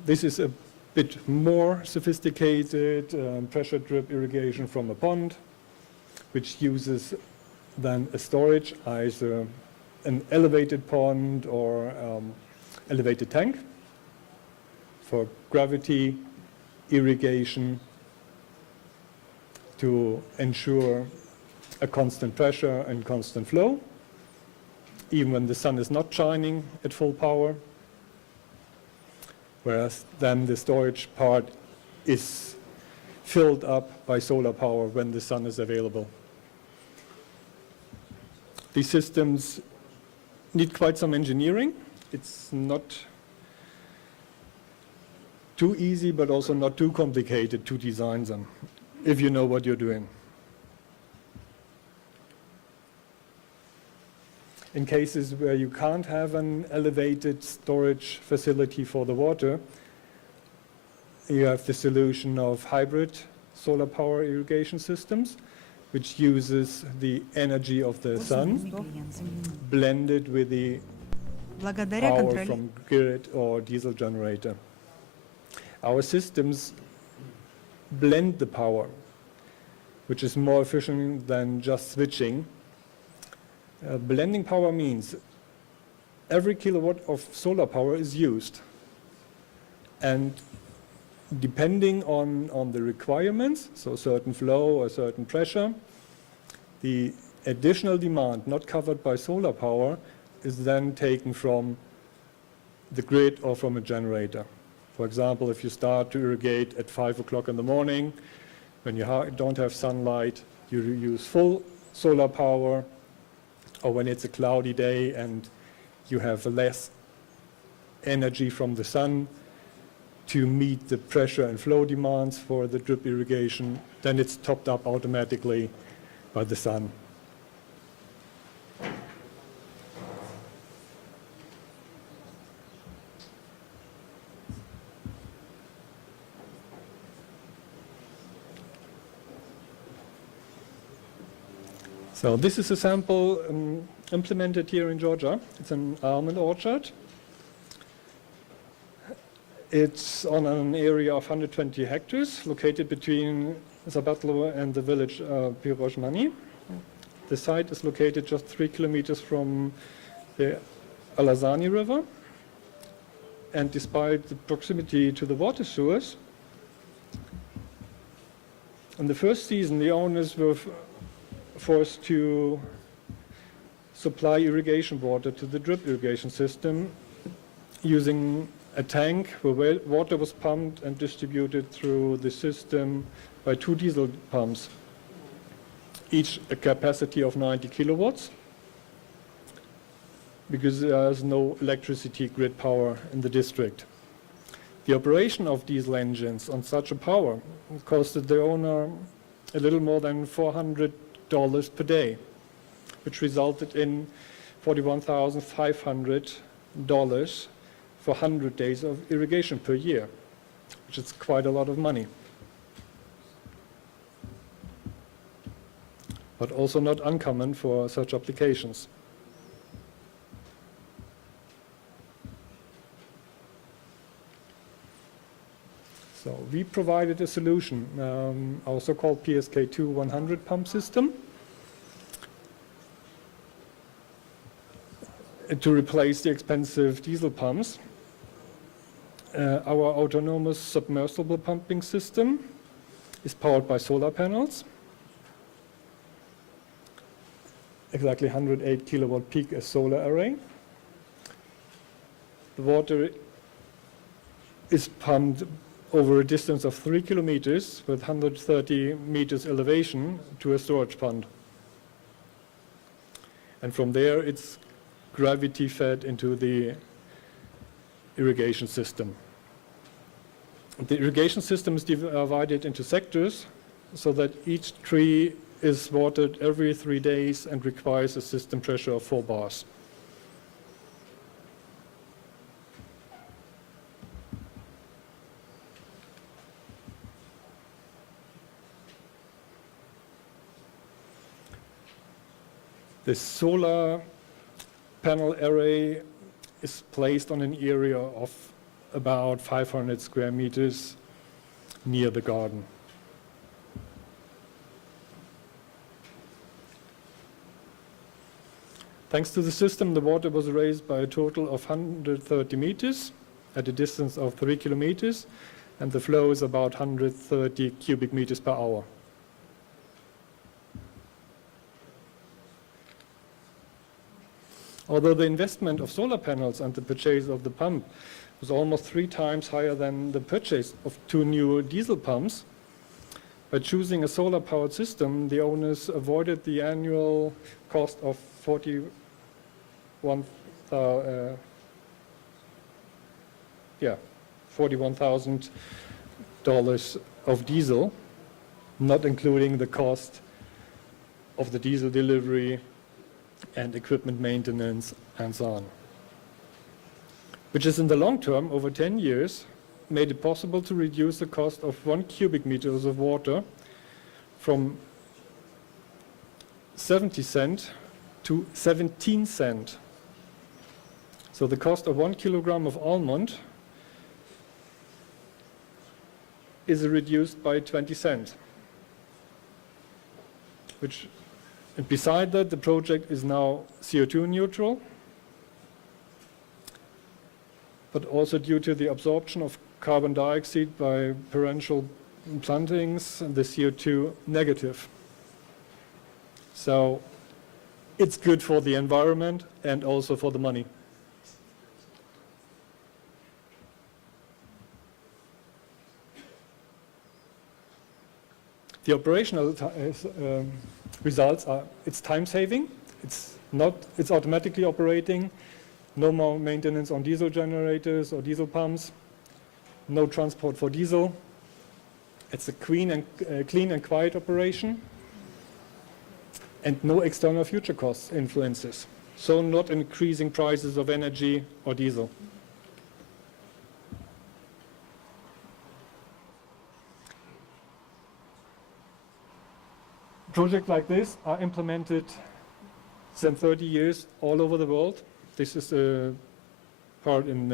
This is a bit more sophisticated pressure drip irrigation from a pond, which uses then a storage, either an elevated pond or elevated tank for gravity irrigation to ensure a constant pressure and constant flow, even when the sun is not shining at full power. Whereas then the storage part is filled up by solar power when the sun is available. These systems need quite some engineering. It's not too easy, but also not too complicated to design them, if you know what you're doing. In cases where you can't have an elevated storage facility for the water, you have the solution of hybrid solar power irrigation systems, which uses the energy of the sun blended with the power from grid or diesel generator. Our systems blend the power, which is more efficient than just switching. Blending power means every kilowatt of solar power is used, and depending on the requirements, so a certain flow or a certain pressure, the additional demand not covered by solar power is then taken from the grid or from a generator. For example, if you start to irrigate at 5 o'clock in the morning, when you don't have sunlight, you use full solar power, or when it's a cloudy day and you have less energy from the sun to meet the pressure and flow demands for the drip irrigation, then it's topped up automatically by the sun. So this is a sample implemented here in Georgia. It's an almond orchard. It's on an area of 120 hectares, located between Zabatlo and the village Pirozhmany. The site is located just 3 kilometers from the Alazani River. And despite the proximity to the water source, in the first season, the owners were forced to supply irrigation water to the drip irrigation system using a tank where water was pumped and distributed through the system by 2 diesel pumps, each a capacity of 90 kilowatts, because there's no electricity grid power in the district. The operation of diesel engines on such a power costed the owner a little more than $400 per day, which resulted in $41,500 for 100 days of irrigation per year, which is quite a lot of money. But also not uncommon for such applications. So we provided a solution, our so-called PSK2 100 pump system, to replace the expensive diesel pumps. Our autonomous submersible pumping system is powered by solar panels, exactly 108 kilowatt peak a solar array. The water is pumped over a distance of 3 kilometers with 130 meters elevation to a storage pond. And from there it's gravity fed into the irrigation system. The irrigation system is divided into sectors so that each tree is watered every 3 days and requires a system pressure of 4 bars. The solar panel array is placed on an area of about 500 square meters near the garden. Thanks to the system, the water was raised by a total of 130 meters at a distance of 3 kilometers, and the flow is about 130 cubic meters per hour. Although the investment of solar panels and the purchase of the pump was almost 3 times higher than the purchase of 2 new diesel pumps, by choosing a solar-powered system, the owners avoided the annual cost of $41,000 of diesel, not including the cost of the diesel delivery and equipment maintenance and so on. Which is in the long term, over 10 years, made it possible to reduce the cost of 1 cubic meters of water from 70 cents to 17 cents. So the cost of 1 kilogram of almond is reduced by 20 cents. And beside that, the project is now CO2 neutral, but also due to the absorption of carbon dioxide by parental plantings, the CO2 negative. So it's good for the environment and also for the money. The operational results are, it's time saving, it's automatically operating, no more maintenance on diesel generators or diesel pumps, no transport for diesel. It's a clean and quiet operation, and no external future cost influences. So not increasing prices of energy or diesel. Projects like this are implemented since 30 years all over the world. This is a part in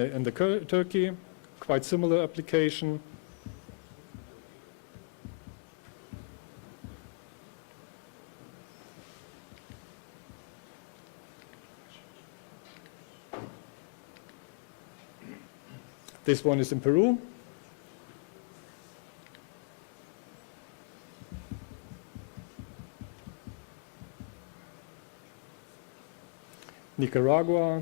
Turkey, quite similar application. This one is in Peru. Nicaragua.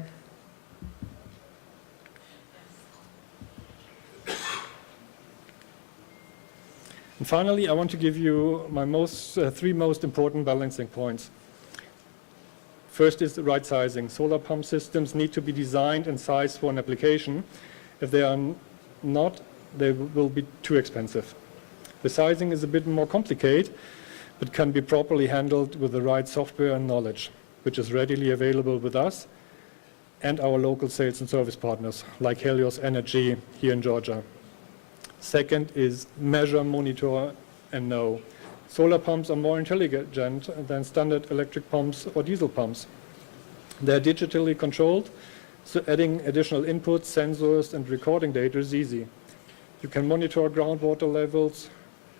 And finally, I want to give you my three most important balancing points. First is the right sizing. Solar pump systems need to be designed and sized for an application. If they are not, they will be too expensive. The sizing is a bit more complicated, but can be properly handled with the right software and knowledge, which is readily available with us and our local sales and service partners, like Helios Energy here in Georgia. Second is measure, monitor, and know. Solar pumps are more intelligent than standard electric pumps or diesel pumps. They're digitally controlled, so adding additional inputs, sensors, and recording data is easy. You can monitor groundwater levels,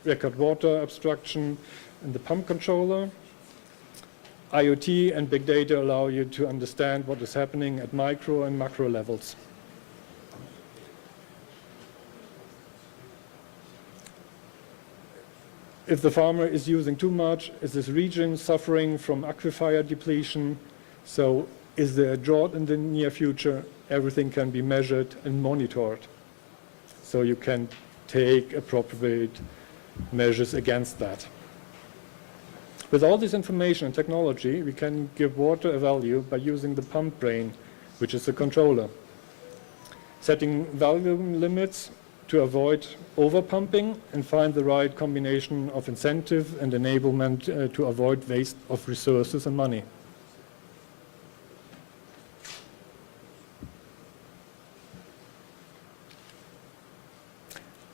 record water abstraction in the pump controller. IoT and big data allow you to understand what is happening at micro and macro levels. If the farmer is using too much, is this region suffering from aquifer depletion? So is there a drought in the near future? Everything can be measured and monitored. So you can take appropriate measures against that. With all this information and technology, we can give water a value by using the pump brain, which is a controller. Setting volume limits to avoid overpumping and find the right combination of incentive and enablement to avoid waste of resources and money.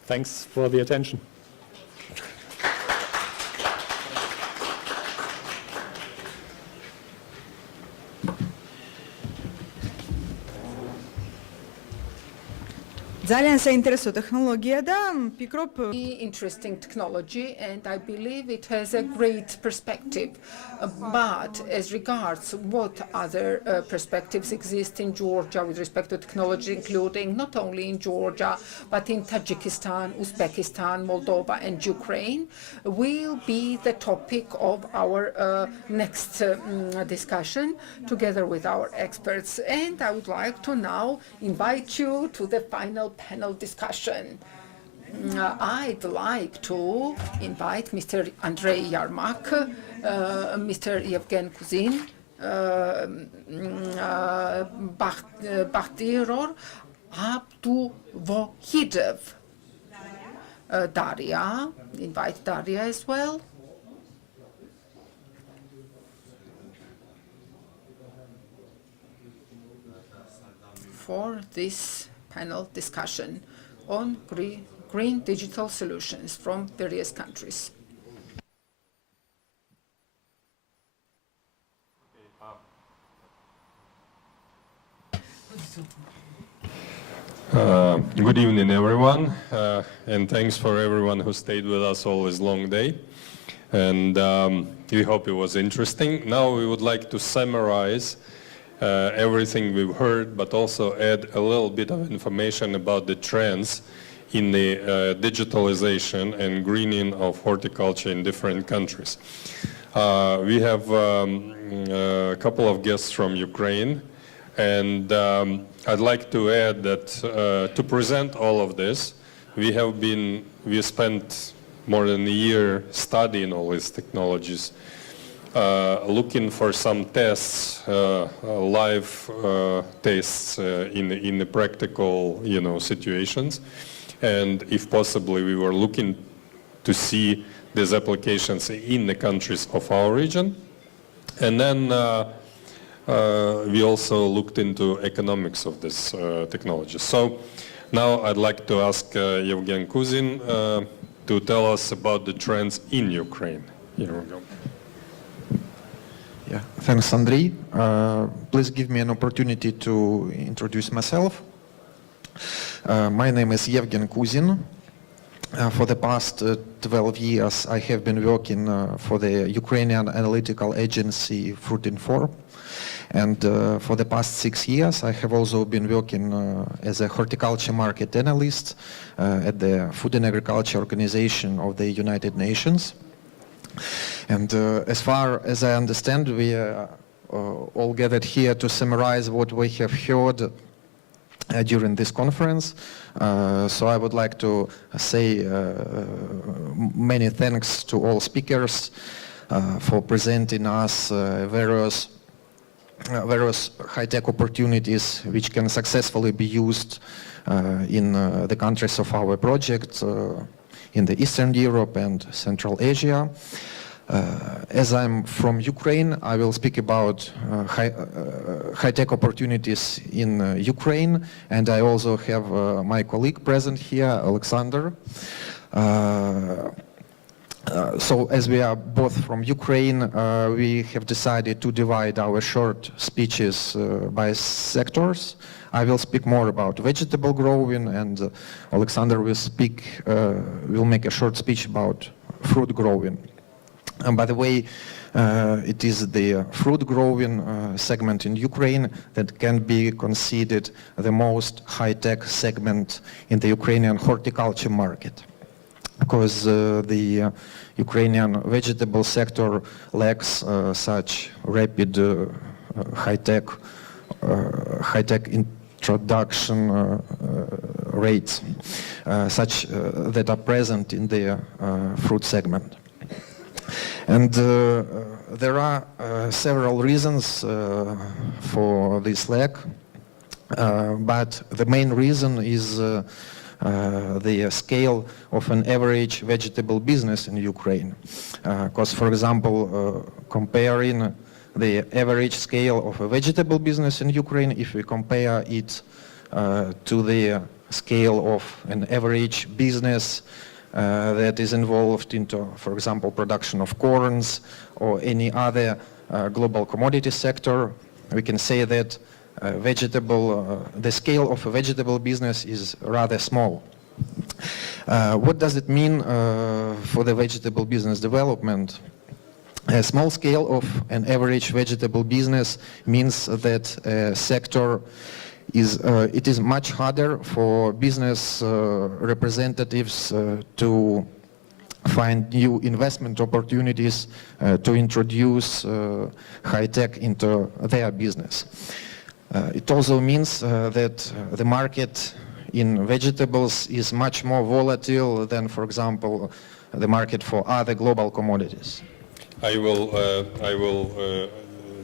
Thanks for the attention. Ძალიან საინტერესო ტექნოლოგია და ფიქრობ Interesting technology, and I believe it has a great perspective. But as regards what other perspectives exist in Georgia with respect to technology, including not only in Georgia, but in Tajikistan, Uzbekistan, Moldova, and Ukraine, will be the topic of our next discussion together with our experts. And I would like to now invite you to the final panel discussion. I'd like to invite Mr. Andrei Yarmak, Mr. Yevgen Kuzin, Bakhtiror Abduvohidov, Daria, invite Daria as well. For this panel discussion on green digital solutions from various countries. Good evening, everyone, and thanks for everyone who stayed with us all this long day. And we hope it was interesting. Now we would like to summarize everything we've heard, but also add a little bit of information about the trends in the digitalization and greening of horticulture in different countries. We have a couple of guests from Ukraine, and I'd like to add that to present all of this, we spent more than a year studying all these technologies, looking for some tests, live tests in the practical, situations, and if possible, we were looking to see these applications in the countries of our region, and then we also looked into economics of this technology. So now I'd like to ask Yevgen Kuzin to tell us about the trends in Ukraine. Here we go. Yeah, thanks, Andrei. Please give me an opportunity to introduce myself. My name is Yevgen Kuzin. For the past 12 years, I have been working for the Ukrainian analytical agency Fruit-Infor. And for the past 6 years, I have also been working as a horticulture market analyst at the Food and Agriculture Organization of the United Nations. And as far as I understand, we are all gathered here to summarize what we have heard during this conference. So I would like to say many thanks to all speakers for presenting us various high-tech opportunities which can successfully be used in the countries of our project in the Eastern Europe and Central Asia. As I'm from Ukraine, I will speak about high-tech opportunities in Ukraine, and I also have my colleague present here, Alexander. So as we are both from Ukraine, we have decided to divide our short speeches by sectors. I will speak more about vegetable growing, and Alexander will make a short speech about fruit growing. And by the way, it is the fruit growing segment in Ukraine that can be considered the most high-tech segment in the Ukrainian horticulture market, because the Ukrainian vegetable sector lacks such rapid high-tech introduction rates such that are present in the fruit segment. And there are several reasons for this lack, but the main reason is the scale of an average vegetable business in Ukraine. Because, for example, comparing the average scale of a vegetable business in Ukraine, if we compare it to the scale of an average business that is involved into, for example, production of corns or any other global commodity sector, we can say that the scale of a vegetable business is rather small. What does it mean for the vegetable business development? A small scale of an average vegetable business means that a sector it is much harder for business representatives to find new investment opportunities to introduce high tech into their business. It also means that the market in vegetables is much more volatile than, for example, the market for other global commodities. I will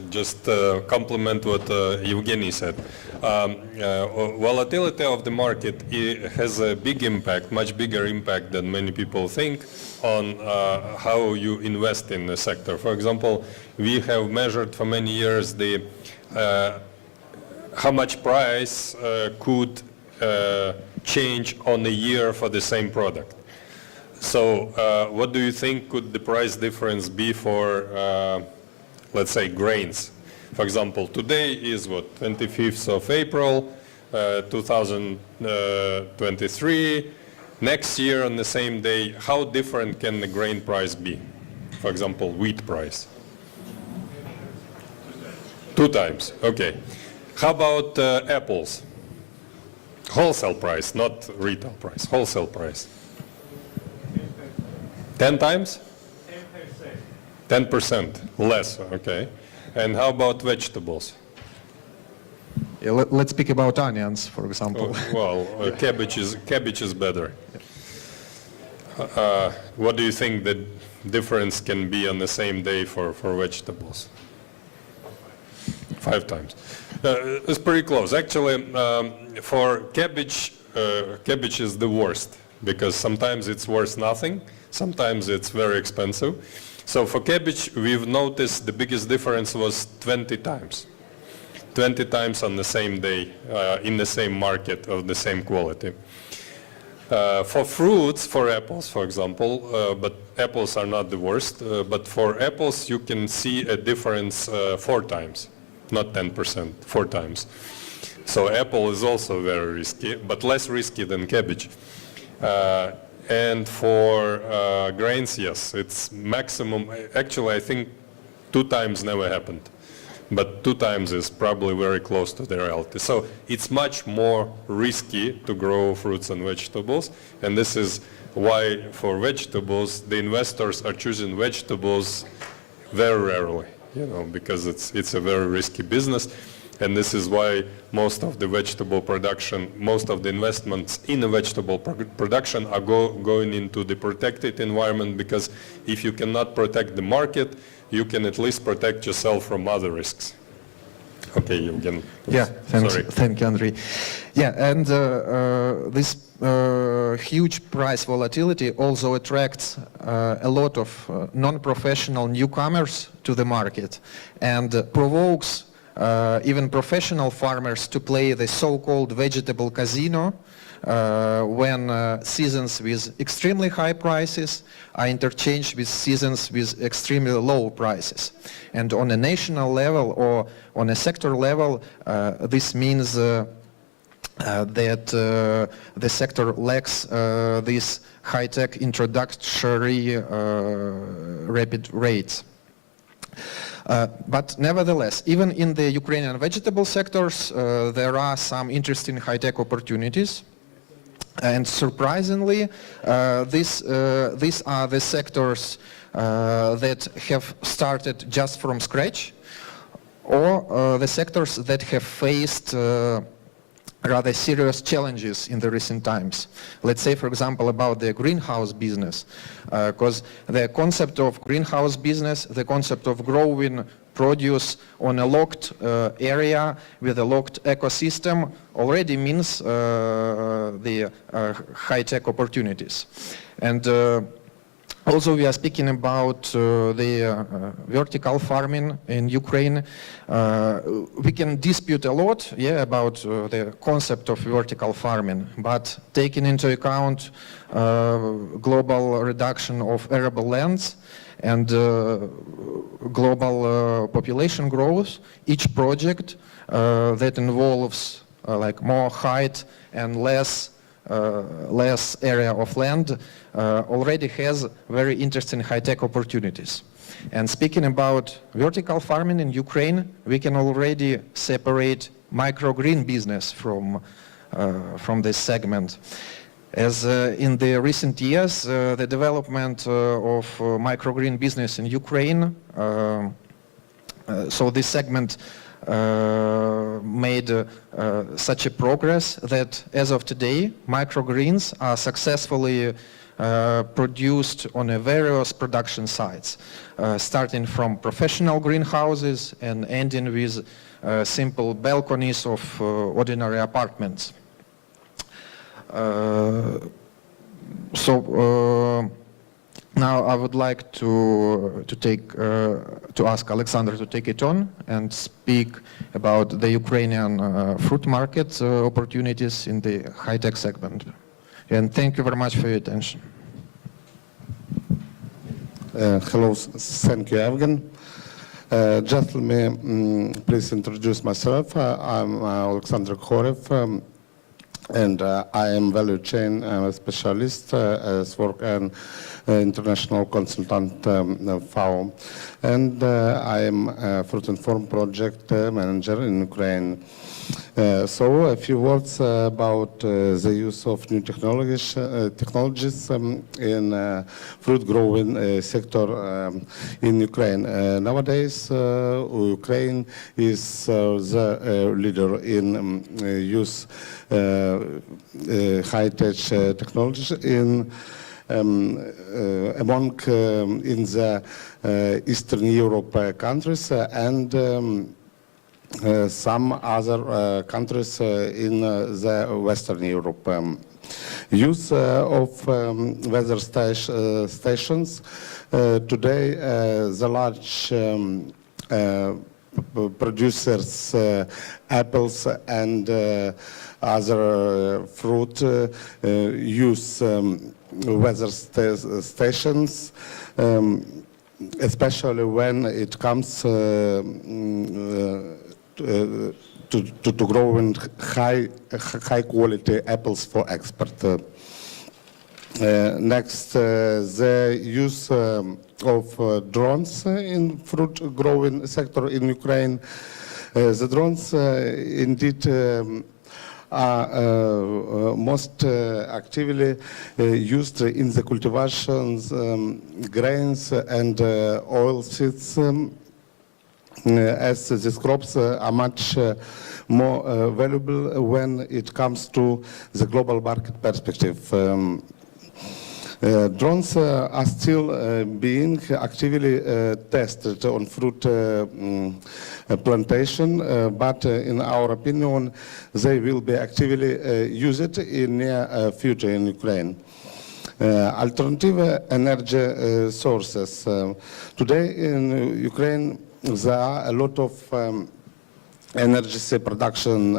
just complement what Evgeny said. Volatility of the market has a big impact, much bigger impact than many people think, on how you invest in the sector. For example, we have measured for many years the how much price could change on a year for the same product. So what do you think could the price difference be for, let's say, grains? For example, today is what, 25th of April, 2023. Next year on the same day, how different can the grain price be? For example, wheat price. 2 times, okay. How about apples? Wholesale price, not retail price, wholesale price. 10 times? 10% less, okay. And how about vegetables? Yeah, let's speak about onions, for example. Well, cabbage is better. What do you think the difference can be on the same day for vegetables? 5 times. It's pretty close. Actually, for cabbage, cabbage is the worst because sometimes it's worth nothing, sometimes it's very expensive. So for cabbage, we've noticed the biggest difference was 20 times. 20 times on the same day in the same market of the same quality. For fruits, for apples, for example, but apples are not the worst, but for apples you can see a difference 4 times, not 10%, 4 times. So apple is also very risky, but less risky than cabbage. And for grains, yes, it's maximum. Actually, I think 2 times never happened, but 2 times is probably very close to the reality. So it's much more risky to grow fruits and vegetables, and this is why for vegetables, the investors are choosing vegetables very rarely, you know, because it's a very risky business. And this is why most of the vegetable production, most of the investments in the vegetable production are going into the protected environment, because if you cannot protect the market, you can at least protect yourself from other risks. Okay, Evgen. Yeah, thanks. Sorry. Thank you, Andrei. Yeah, and this huge price volatility also attracts a lot of non-professional newcomers to the market and provokes even professional farmers to play the so-called vegetable casino when seasons with extremely high prices are interchanged with seasons with extremely low prices. And on a national level or on a sector level, this means that the sector lacks these high-tech introductory rapid rates. But nevertheless, even in the Ukrainian vegetable sectors, there are some interesting high-tech opportunities. And surprisingly, these are the sectors that have started just from scratch, or the sectors that have faced rather serious challenges in the recent times. Let's say, for example, about the greenhouse business, because the concept of greenhouse business, the concept of growing produce on a locked area with a locked ecosystem already means the high-tech opportunities. And also, we are speaking about the vertical farming in Ukraine. We can dispute a lot, about the concept of vertical farming, but taking into account global reduction of arable lands and global population growth, each project that involves like more height and less area of land already has very interesting high-tech opportunities. And speaking about vertical farming in Ukraine, we can already separate microgreen business from this segment. As in the recent years, the development of microgreen business in Ukraine, so this segment made such a progress that as of today, microgreens are successfully produced on various production sites, starting from professional greenhouses and ending with simple balconies of ordinary apartments. Now I would like to ask Alexander to take it on and speak about the Ukrainian fruit market opportunities in the high-tech segment. And thank you very much for your attention. Hello, thank you, Evgen. Just let me please introduce myself. I'm Alexander Khorev, and I am value chain specialist as work and international consultant FAO. And I am a Fruit and Farm project manager in Ukraine. So a few words about the use of new technologies in fruit growing sector in Ukraine. Nowadays, Ukraine is the leader in use high-tech technologies in among in the Eastern Europe countries and some other countries in the Western Europe. Use of weather stations. Today, the large producers, apples and other fruit, use weather stations, especially when it comes to growing high quality apples for export. Next, the use of drones in fruit growing sector in Ukraine. The drones indeed are most actively used in the cultivations, grains and oil seeds, as these crops are much more valuable when it comes to the global market perspective. Drones are still being actively tested on fruit plantation, but in our opinion, they will be actively used in near future in Ukraine. Alternative energy sources. Today in Ukraine, there are a lot of energy production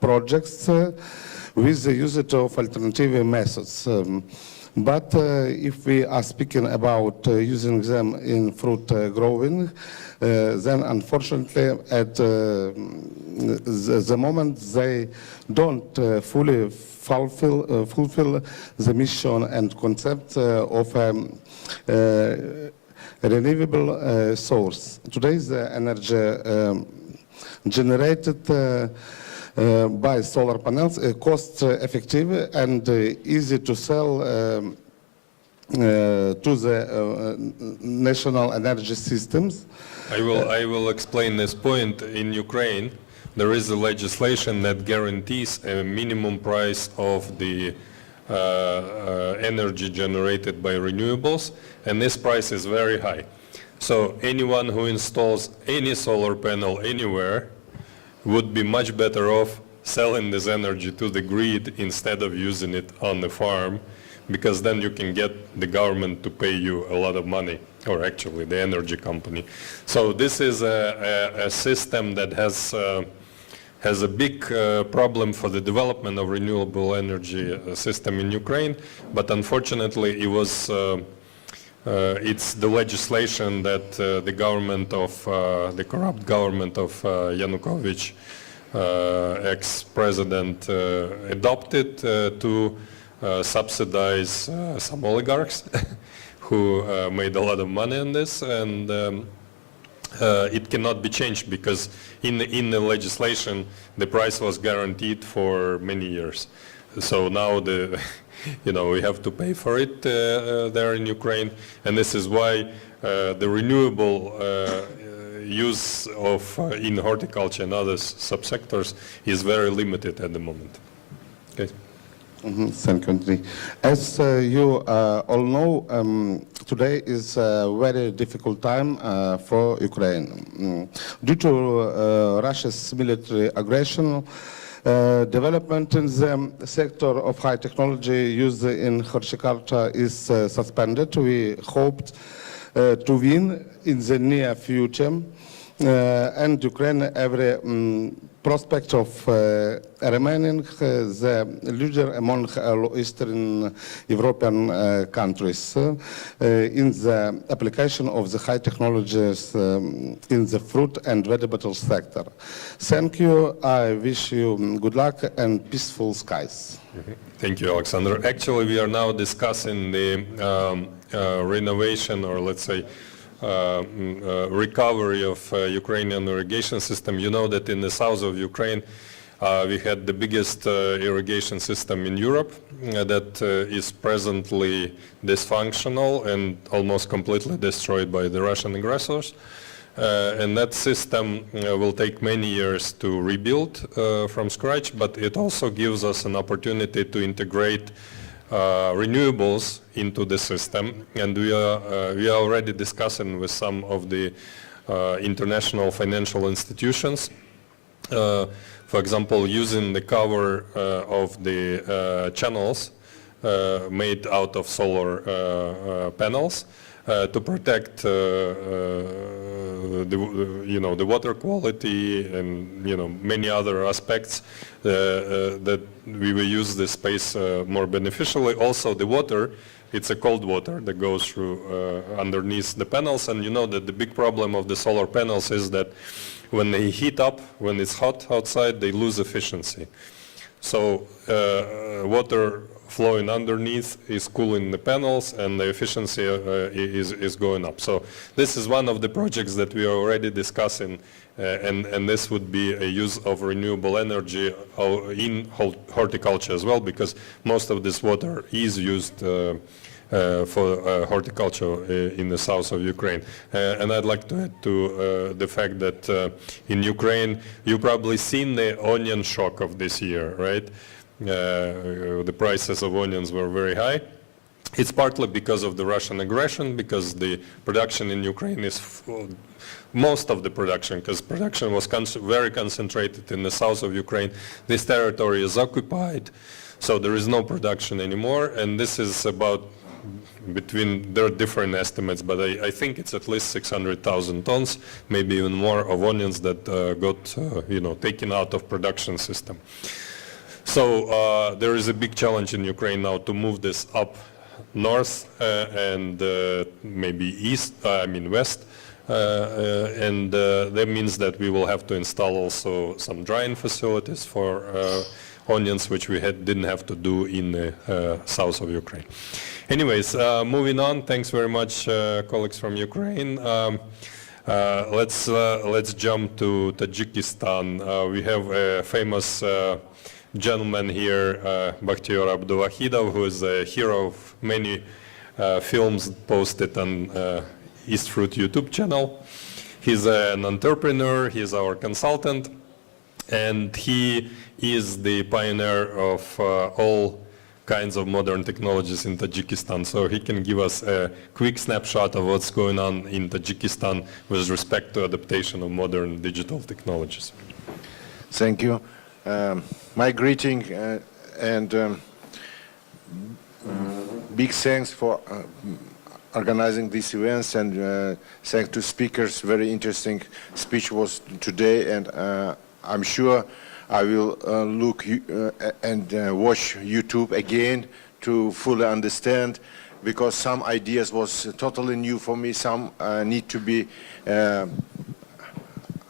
projects with the usage of alternative methods. But if we are speaking about using them in fruit growing, then unfortunately at the moment they don't fully fulfill the mission and concept of renewable source. Today the energy generated by solar panels cost effective and easy to sell to the national energy systems. I will explain this point. In Ukraine, there is a legislation that guarantees a minimum price of the energy generated by renewables, and this price is very high. So anyone who installs any solar panel anywhere would be much better off selling this energy to the grid instead of using it on the farm, because then you can get the government to pay you a lot of money, or actually the energy company. So this is a system that has a big problem for the development of renewable energy system in Ukraine, but unfortunately it was it's the legislation that the government of the corrupt government of Yanukovych, ex-president, adopted to subsidize some oligarchs who made a lot of money on this, and it cannot be changed because in the legislation the price was guaranteed for many years. So now we have to pay for it there in Ukraine, and this is why the renewable use of in horticulture and other subsectors is very limited at the moment. Okay. Thank you, Andrei. As you all know, today is a very difficult time for Ukraine. Due to Russia's military aggression, development in the sector of high technology used in horticulture is suspended. We hoped to win in the near future, and Ukraine every prospect of remaining the leader among Eastern European countries in the application of the high technologies in the fruit and vegetable sector. Thank you. I wish you good luck and peaceful skies. Thank you, Alexander. Actually, we are now discussing the renovation, or let's say recovery of Ukrainian irrigation system. You know that in the south of Ukraine we had the biggest irrigation system in Europe that is presently dysfunctional and almost completely destroyed by the Russian aggressors. And that system will take many years to rebuild from scratch, but it also gives us an opportunity to integrate renewables into the system, and we are already discussing with some of the international financial institutions. For example, using the cover of the channels made out of solar panels to protect the water quality and many other aspects that we will use the space more beneficially. Also the water, it's a cold water that goes through underneath the panels, and you know that the big problem of the solar panels is that when they heat up, when it's hot outside, they lose efficiency. So water flowing underneath is cooling the panels, and the efficiency is going up. So this is one of the projects that we are already discussing, and this would be a use of renewable energy in horticulture as well, because most of this water is used for horticulture in the south of Ukraine. And I'd like to add to the fact that in Ukraine, you've probably seen the onion shock of this year, right? The prices of onions were very high. It's partly because of the Russian aggression, because the production in Ukraine is most of the production, because production was very concentrated in the south of Ukraine. This territory is occupied, so there is no production anymore, and this is about there are different estimates, but I think it's at least 600,000 tons, maybe even more, of onions that got taken out of production system. So there is a big challenge in Ukraine now to move this up north and maybe west, and that means that we will have to install also some drying facilities for onions, which we didn't have to do in the south of Ukraine. Anyways, moving on. Thanks very much, colleagues from Ukraine. Let's jump to Tajikistan. We have a famous gentleman here, Bakhtiyor Abdulwahidov, who is a hero of many films posted on East Fruit YouTube channel. He's an entrepreneur, he's our consultant, and he is the pioneer of all kinds of modern technologies in Tajikistan. So he can give us a quick snapshot of what's going on in Tajikistan with respect to adaptation of modern digital technologies. Thank you. My greeting and big thanks for organizing these events, and thanks to speakers. Very interesting speech was today, and I'm sure I will look and watch YouTube again to fully understand, because some ideas was totally new for me, some need to be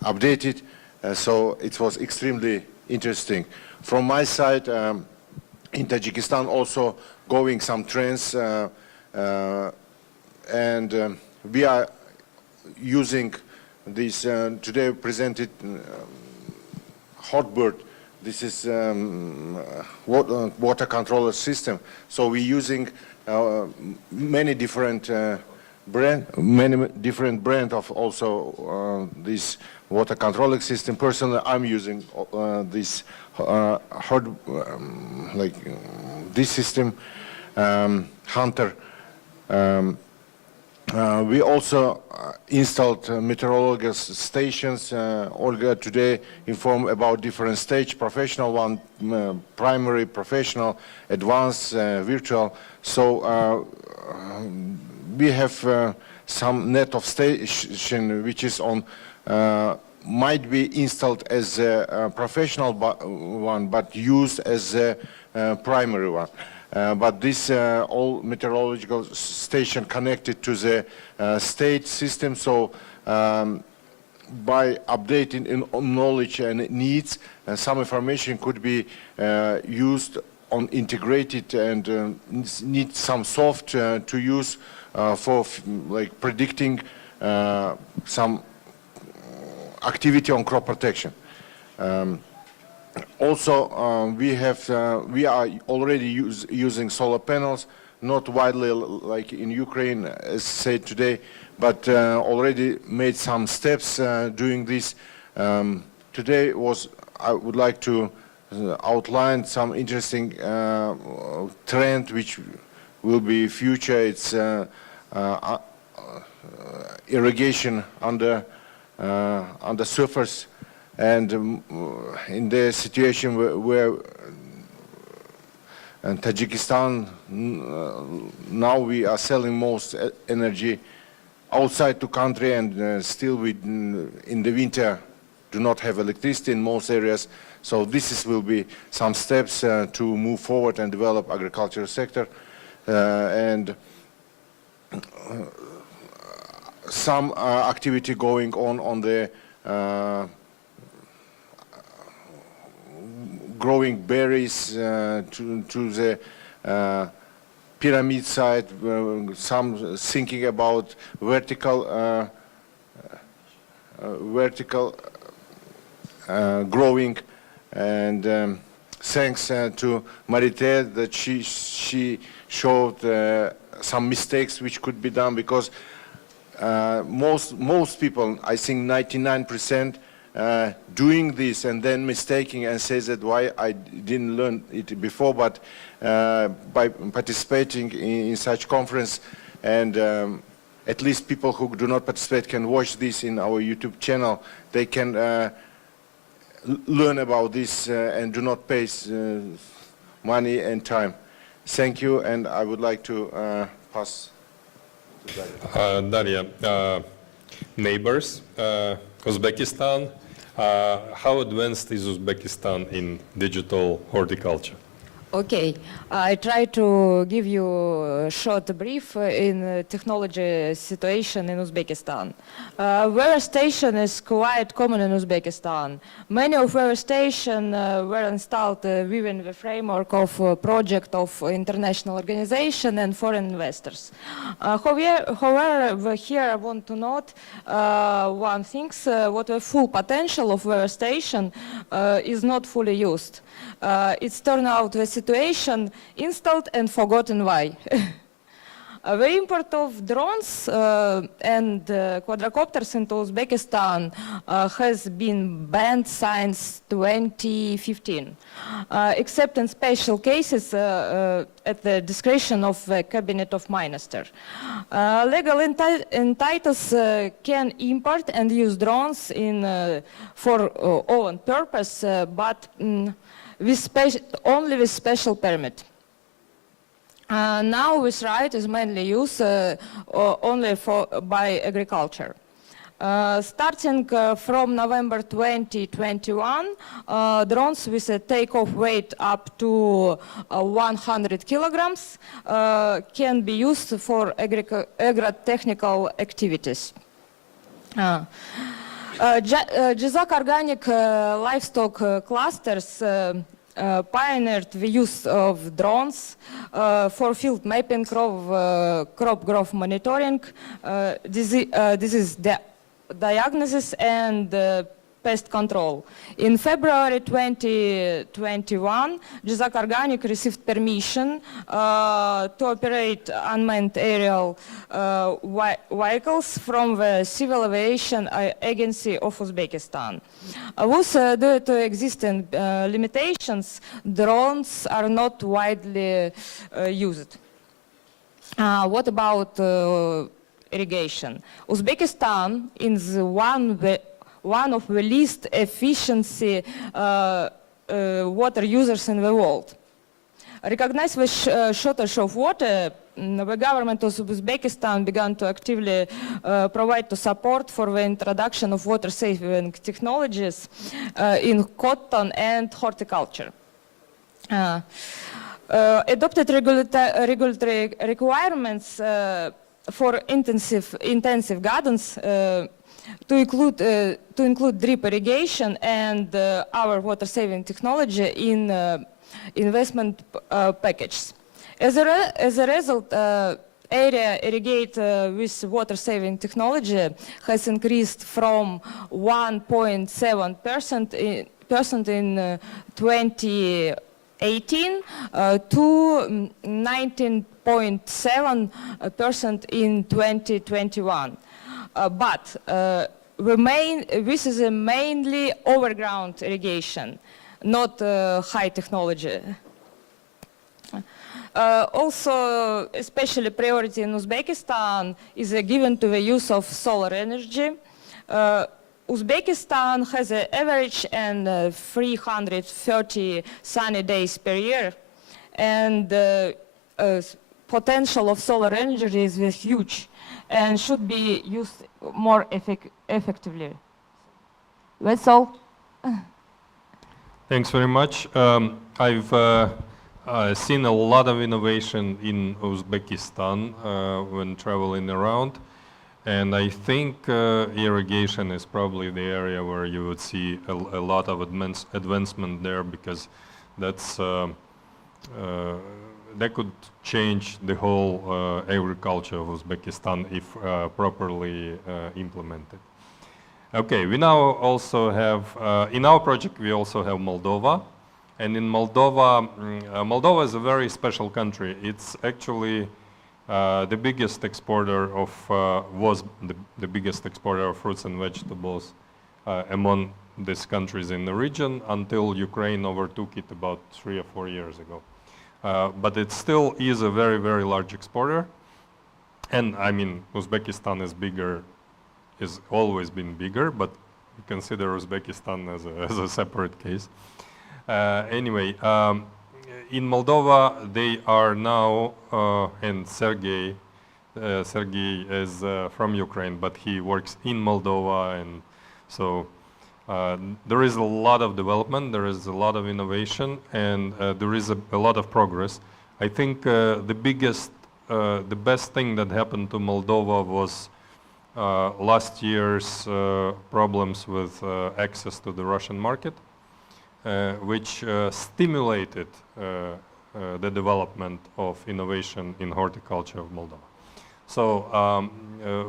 updated, so it was extremely interesting. From my side, in Tajikistan also going some trends, and we are using this today presented Hotbird. This is water controller system. So we're using many different brand of also this water controlling system. Personally, I'm using this this system, Hunter. We also installed meteorological stations. Olga today informed about different stage, professional one, primary, professional, advanced, virtual. So we have some net of station which is on, might be installed as a professional one, but used as a primary one. But this all meteorological station connected to the state system, so by updating in knowledge and needs, some information could be used on integrated and need some soft to use for like predicting some activity on crop protection. Also, we are already using solar panels, not widely like in Ukraine, as said today, but already made some steps doing this. Today I would like to outline some interesting trend which will be future. It's irrigation under surface. And in the situation where in Tajikistan, now we are selling most energy outside the country, and still we, in the winter, do not have electricity in most areas. So this will be some steps to move forward and develop agricultural sector. And some activity going on the growing berries to the pyramid side, some thinking about vertical growing, and thanks to Marite that she showed some mistakes which could be done, because most people, I think 99%, doing this and then mistaking and says that why I didn't learn it before, but by participating in such conference, and at least people who do not participate can watch this in our YouTube channel, they can learn about this and do not pay money and time. Thank you, and I would like to pass to Daria. Daria, neighbors, Uzbekistan. How advanced is Uzbekistan in digital horticulture? Okay, I try to give you a short brief in technology situation in Uzbekistan. Weather station is quite common in Uzbekistan. Many of weather stations were installed within the framework of a project of international organization and foreign investors. However, here I want to note one thing, what the full potential of weather station is not fully used. It's turned out the situation installed and forgotten why. The import of drones and quadrocopters into Uzbekistan has been banned since 2015, except in special cases at the discretion of the Cabinet of Ministers. Legal entities can import and use drones for own purpose, but only with special permit. Now this right is mainly used only by agriculture. Starting from November 2021, drones with a takeoff weight up to 100 kilograms can be used for agri-technical activities. Jazak Organic Livestock Clusters pioneered the use of drones for field mapping, crop growth monitoring, disease diagnosis, and pest control. In February 2021, Jazak Organic received permission to operate unmanned aerial vehicles from the Civil Aviation Agency of Uzbekistan. Thus, due to existing limitations, drones are not widely used. What about irrigation? Uzbekistan is one of the least efficiency water users in the world. Recognized the shortage of water, the government of Uzbekistan began to actively provide support for the introduction of water-saving technologies in cotton and horticulture. Adopted regulatory requirements for intensive gardens to include drip irrigation and our water-saving technology in investment packages. As a result, area irrigated with water-saving technology has increased from 1.7% in 2018 to 19.7% in 2021. But this is mainly overground irrigation, not high technology. Also, especially priority in Uzbekistan is given to the use of solar energy. Uzbekistan has an average and 330 sunny days per year, and potential of solar energy is huge and should be used more effectively. That's all. Thanks very much. I've seen a lot of innovation in Uzbekistan when traveling around, and I think irrigation is probably the area where you would see a lot of advancement there, because that's that could change the whole agriculture of Uzbekistan if properly implemented. Okay, we now also have, in our project we also have Moldova, and in Moldova, Moldova is a very special country. It's actually the biggest exporter of, was the biggest exporter of fruits and vegetables among these countries in the region until Ukraine overtook it about 3 or 4 years ago. But it still is a very, very large exporter. And I mean, Uzbekistan is bigger, has always been bigger, but consider Uzbekistan as a separate case. Anyway, in Moldova, they are now, and Sergey is from Ukraine, but he works in Moldova, and so there is a lot of development, there is a lot of innovation, and there is a lot of progress. I think the best thing that happened to Moldova was last year's problems with access to the Russian market, which stimulated the development of innovation in horticulture of Moldova. So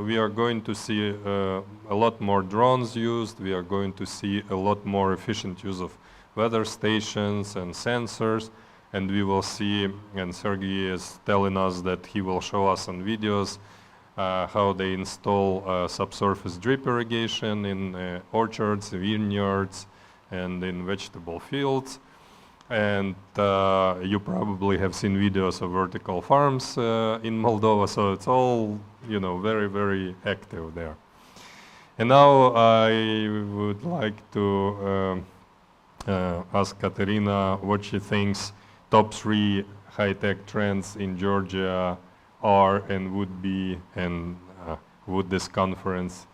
we are going to see a lot more drones used. We are going to see a lot more efficient use of weather stations and sensors. and we will see, and Sergey is telling us that he will show us on videos how they install subsurface drip irrigation in orchards, vineyards, and in vegetable fields. And you probably have seen videos of vertical farms in Moldova, so it's all, very, very active there. And now I would like to ask Katerina what she thinks top 3 high-tech trends in Georgia are and would be, and would this conference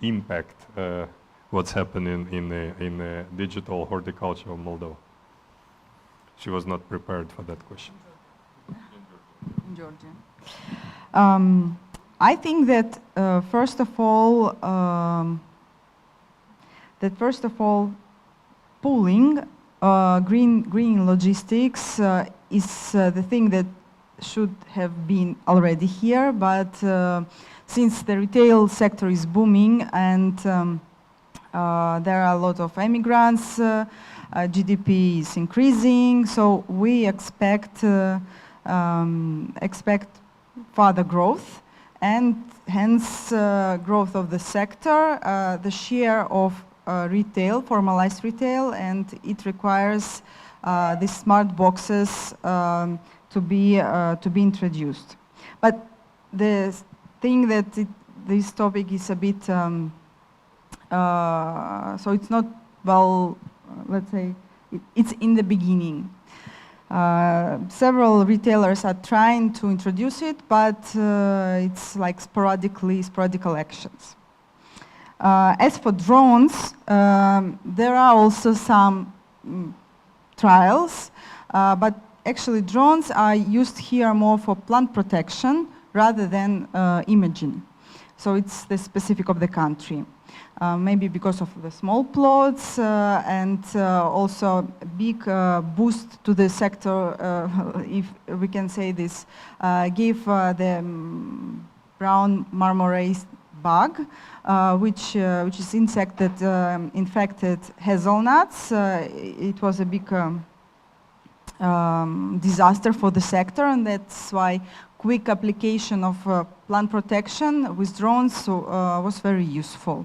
impact what's happening in the digital horticulture of Moldova? She was not prepared for that question. In Georgia. I think that first of all, pooling green logistics is the thing that should have been already here, but since the retail sector is booming and there are a lot of immigrants, GDP is increasing, so we expect further growth, and hence growth of the sector, the share of retail, formalized retail, and it requires these smart boxes to be introduced. But the thing that this topic is a bit so it's not well. Let's say it's in the beginning. Several retailers are trying to introduce it, but it's like sporadical actions. As for drones, there are also some trials, but actually drones are used here more for plant protection rather than imaging. So it's the specific of the country. Maybe because of the small plots and also a big boost to the sector, if we can say this, gave the brown marmorated bug, which is insect that infected hazelnuts. It was a big disaster for the sector, and that's why quick application of plant protection with drones was very useful.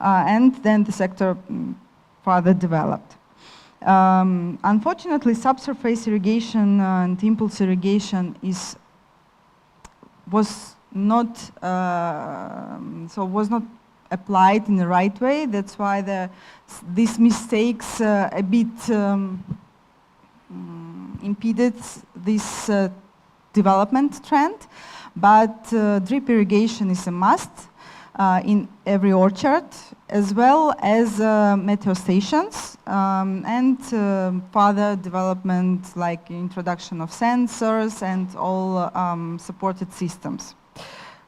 And then the sector further developed. Unfortunately, subsurface irrigation and impulse irrigation was not applied in the right way. That's why these mistakes a bit impeded this development trend. But drip irrigation is a must in every orchard, as well as meteo stations and further development like introduction of sensors and all supported systems.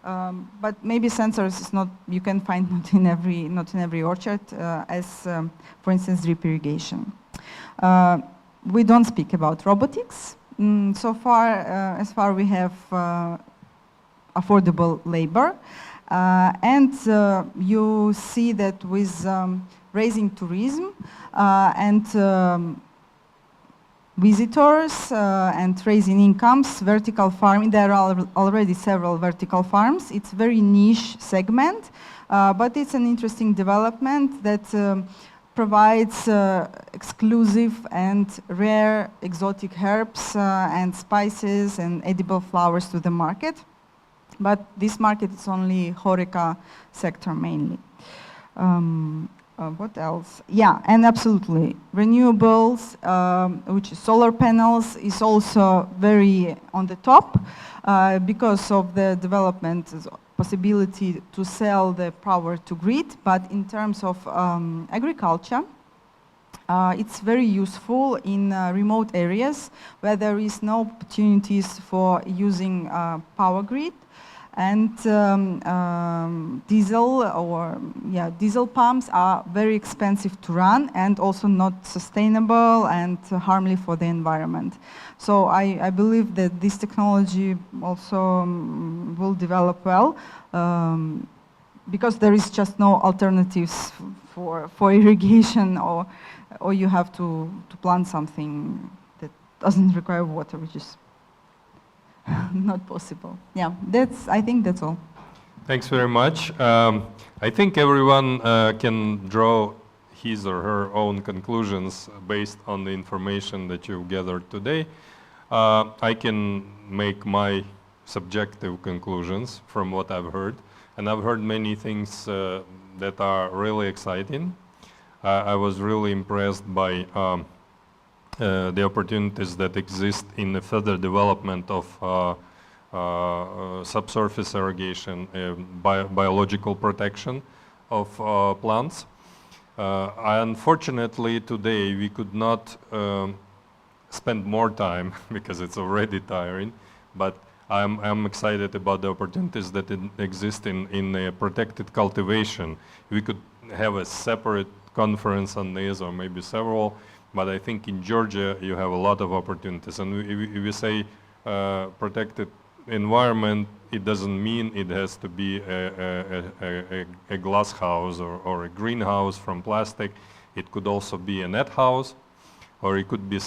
But maybe sensors is not, you can find not in every orchard as for instance drip irrigation. We don't speak about robotics. So far, as far we have affordable labor. And you see that with raising tourism and visitors and raising incomes, vertical farming, there are already several vertical farms. It's a very niche segment, but it's an interesting development that provides exclusive and rare exotic herbs and spices and edible flowers to the market. But this market is only HoReCa sector mainly. What else? Yeah, and absolutely. Renewables, which is solar panels, is also very on the top because of the development possibility to sell the power to grid. But in terms of agriculture, it's very useful in remote areas where there is no opportunities for using power grid. And diesel pumps are very expensive to run and also not sustainable and harmful for the environment. So I believe that this technology also will develop well because there is just no alternatives for irrigation, or you have to plant something that doesn't require water, which is not possible. Yeah, I think that's all. Thanks very much. I think everyone can draw his or her own conclusions based on the information that you've gathered today. I can make my subjective conclusions from what I've heard, and I've heard many things that are really exciting. I was really impressed by the opportunities that exist in the further development of subsurface irrigation, biological protection of plants. Unfortunately, today we could not spend more time because it's already tiring, but I'm excited about the opportunities that exist in protected cultivation. We could have a separate conference on this, or maybe several, but I think in Georgia you have a lot of opportunities. And if we say protected environment, it doesn't mean it has to be a glass house or a greenhouse from plastic. It could also be a net house, or it could be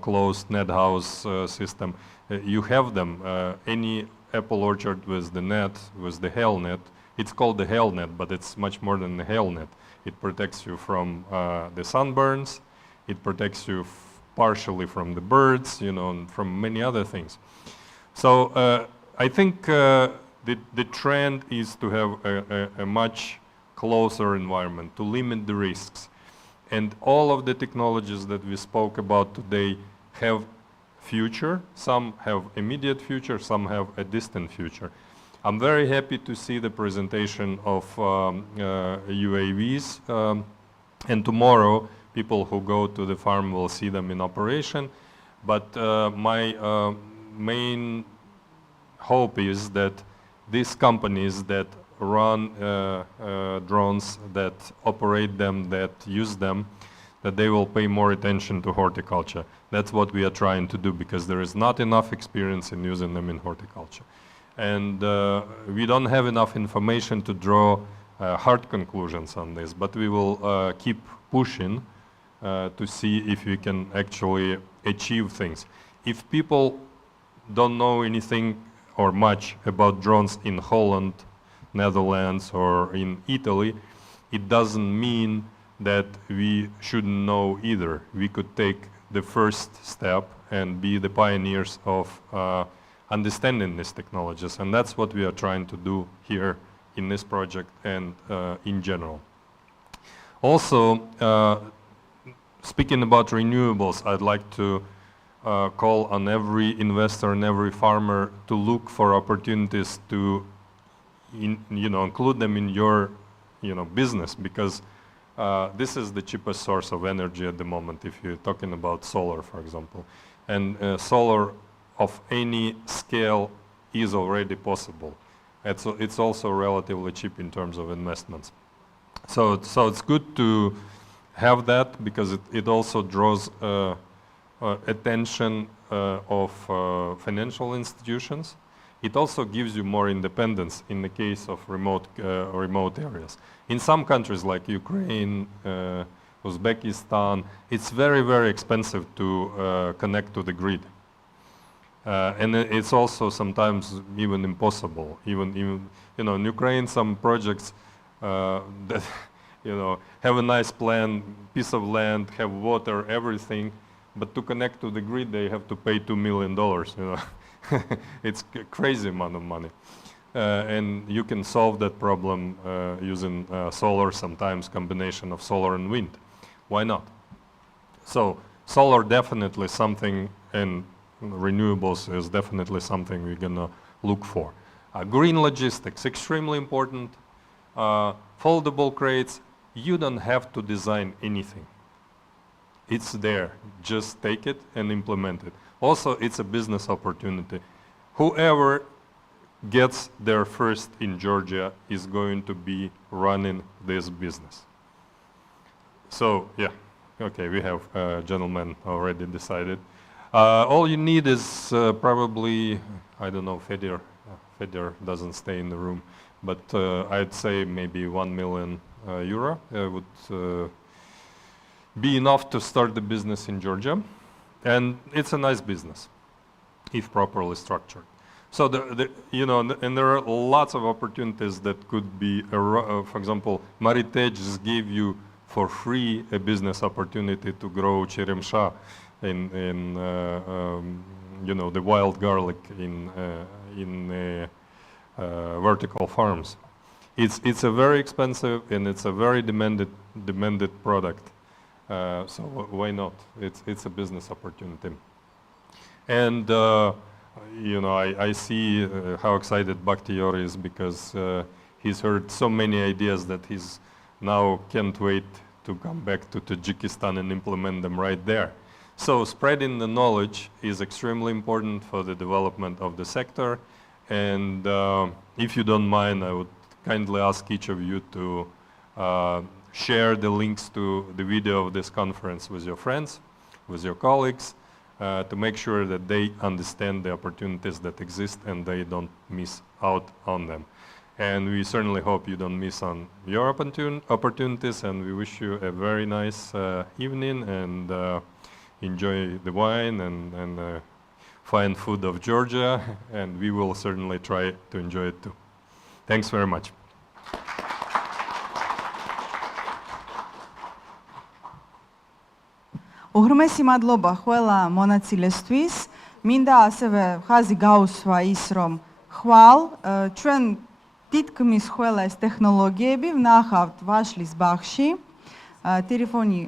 closed net house system. You have them. Any apple orchard with the net, with the hail net, it's called the hail net, but it's much more than the hail net. It protects you from the sunburns. It protects you partially from the birds, and from many other things. So I think the trend is to have a much closer environment, to limit the risks. And all of the technologies that we spoke about today have future. Some have immediate future, some have a distant future. I'm very happy to see the presentation of UAVs, and tomorrow people who go to the farm will see them in operation. But my main hope is that these companies that run drones, that operate them, that use them, that they will pay more attention to horticulture. That's what we are trying to do, because there is not enough experience in using them in horticulture. And we don't have enough information to draw hard conclusions on this, but we will keep pushing to see if we can actually achieve things. If people don't know anything or much about drones in Holland, Netherlands, or in Italy, it doesn't mean that we shouldn't know either. We could take the first step and be the pioneers of understanding these technologies, and that's what we are trying to do here in this project and in general. Also, speaking about renewables, I'd like to call on every investor and every farmer to look for opportunities to include them in your business, because this is the cheapest source of energy at the moment if you're talking about solar, for example. And solar of any scale is already possible. It's also relatively cheap in terms of investments. So it's good to have that, because it also draws attention of financial institutions. It also gives you more independence in the case of remote areas. In some countries like Ukraine, Uzbekistan, it's very, very expensive to connect to the grid. And it's also sometimes even impossible. Even in Ukraine, some projects that have a nice plan, piece of land, have water, everything, but to connect to the grid, they have to pay $2 million. It's a crazy amount of money. And you can solve that problem using solar, sometimes combination of solar and wind. Why not? So solar definitely something, and renewables is definitely something we're gonna look for. Green logistics, extremely important. Foldable crates, you don't have to design anything. It's there, just take it and implement it. Also, it's a business opportunity. Whoever gets there first in Georgia is going to be running this business. So, yeah, okay, we have a gentleman already decided. All you need is probably, I don't know, Fedor doesn't stay in the room, but I'd say maybe €1 million would be enough to start the business in Georgia. And it's a nice business if properly structured. So and there are lots of opportunities that could be, for example, HortiTech just gave you for free a business opportunity to grow cheremsha in the wild garlic in vertical farms. It's a very expensive and it's a very demanded product. So why not? It's a business opportunity. And I see how excited Bakhtiyor is because he's heard so many ideas that he's now can't wait to come back to Tajikistan and implement them right there. So spreading the knowledge is extremely important for the development of the sector. And if you don't mind, I would kindly ask each of you to share the links to the video of this conference with your friends, with your colleagues, to make sure that they understand the opportunities that exist and they don't miss out on them. And we certainly hope you don't miss on your opportunities, and we wish you a very nice evening and enjoy the wine and fine food of Georgia, and we will certainly try to enjoy it too. Thanks very much. უღრმესი მადლობა ყველა მონაწილესთვის. მინდა ასევე ხაზი გაუსვა ის, რომ ხვალ ჩვენ თითქმის ყველა ეს ტექნოლოგიები ვნახავთ ვაშლის ბაღში, ტრიფონი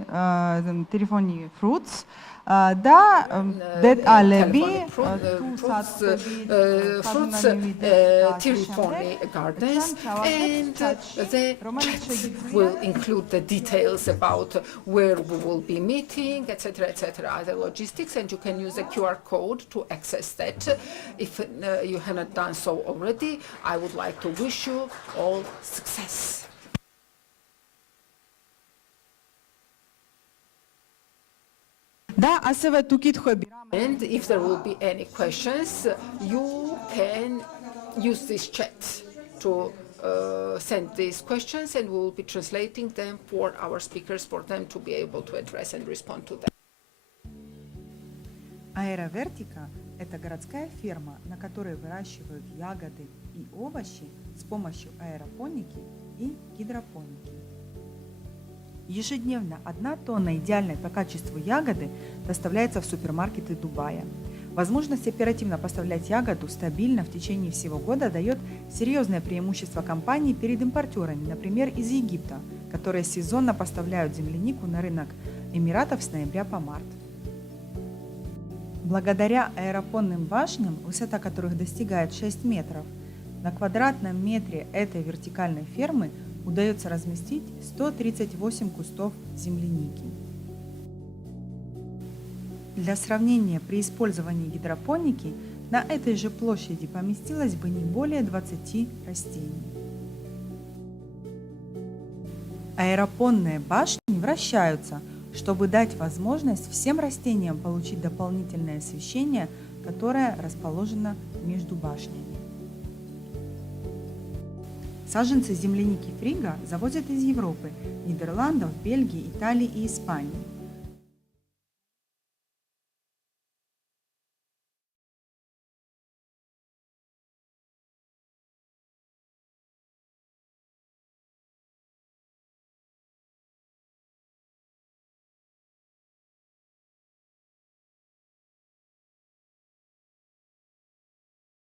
fruits და დეტალები fruits, Tirifoni gardens, and the chat will include the details about where we will be meeting, etc., other logistics, and you can use a QR code to access that. If you have not done so already, I would like to wish you all success. And if there will be any questions, you can use this chat to send these questions, and we will be translating them for our speakers for them to be able to address and respond to them. Аэровертика – это городская ферма, на которой выращивают ягоды и овощи с помощью аэропоники и гидропоники. Ежедневно 1 тонна идеальной по качеству ягоды доставляется в супермаркеты Дубая. Возможность оперативно поставлять ягоду стабильно в течение всего года дает серьезное преимущество компании перед импортерами, например, из Египта, которые сезонно поставляют землянику на рынок Эмиратов с ноября по март. Благодаря аэропонным башням, высота которых достигает 6 метров, на квадратном метре этой вертикальной фермы удается разместить 138 кустов земляники. Для сравнения, при использовании гидропоники на этой же площади поместилось бы не более 20 растений. Аэропонные башни вращаются, чтобы дать возможность всем растениям получить дополнительное освещение, которое расположено между башнями. Саженцы земляники фрига завозят из Европы, Нидерландов, Бельгии, Италии и Испании.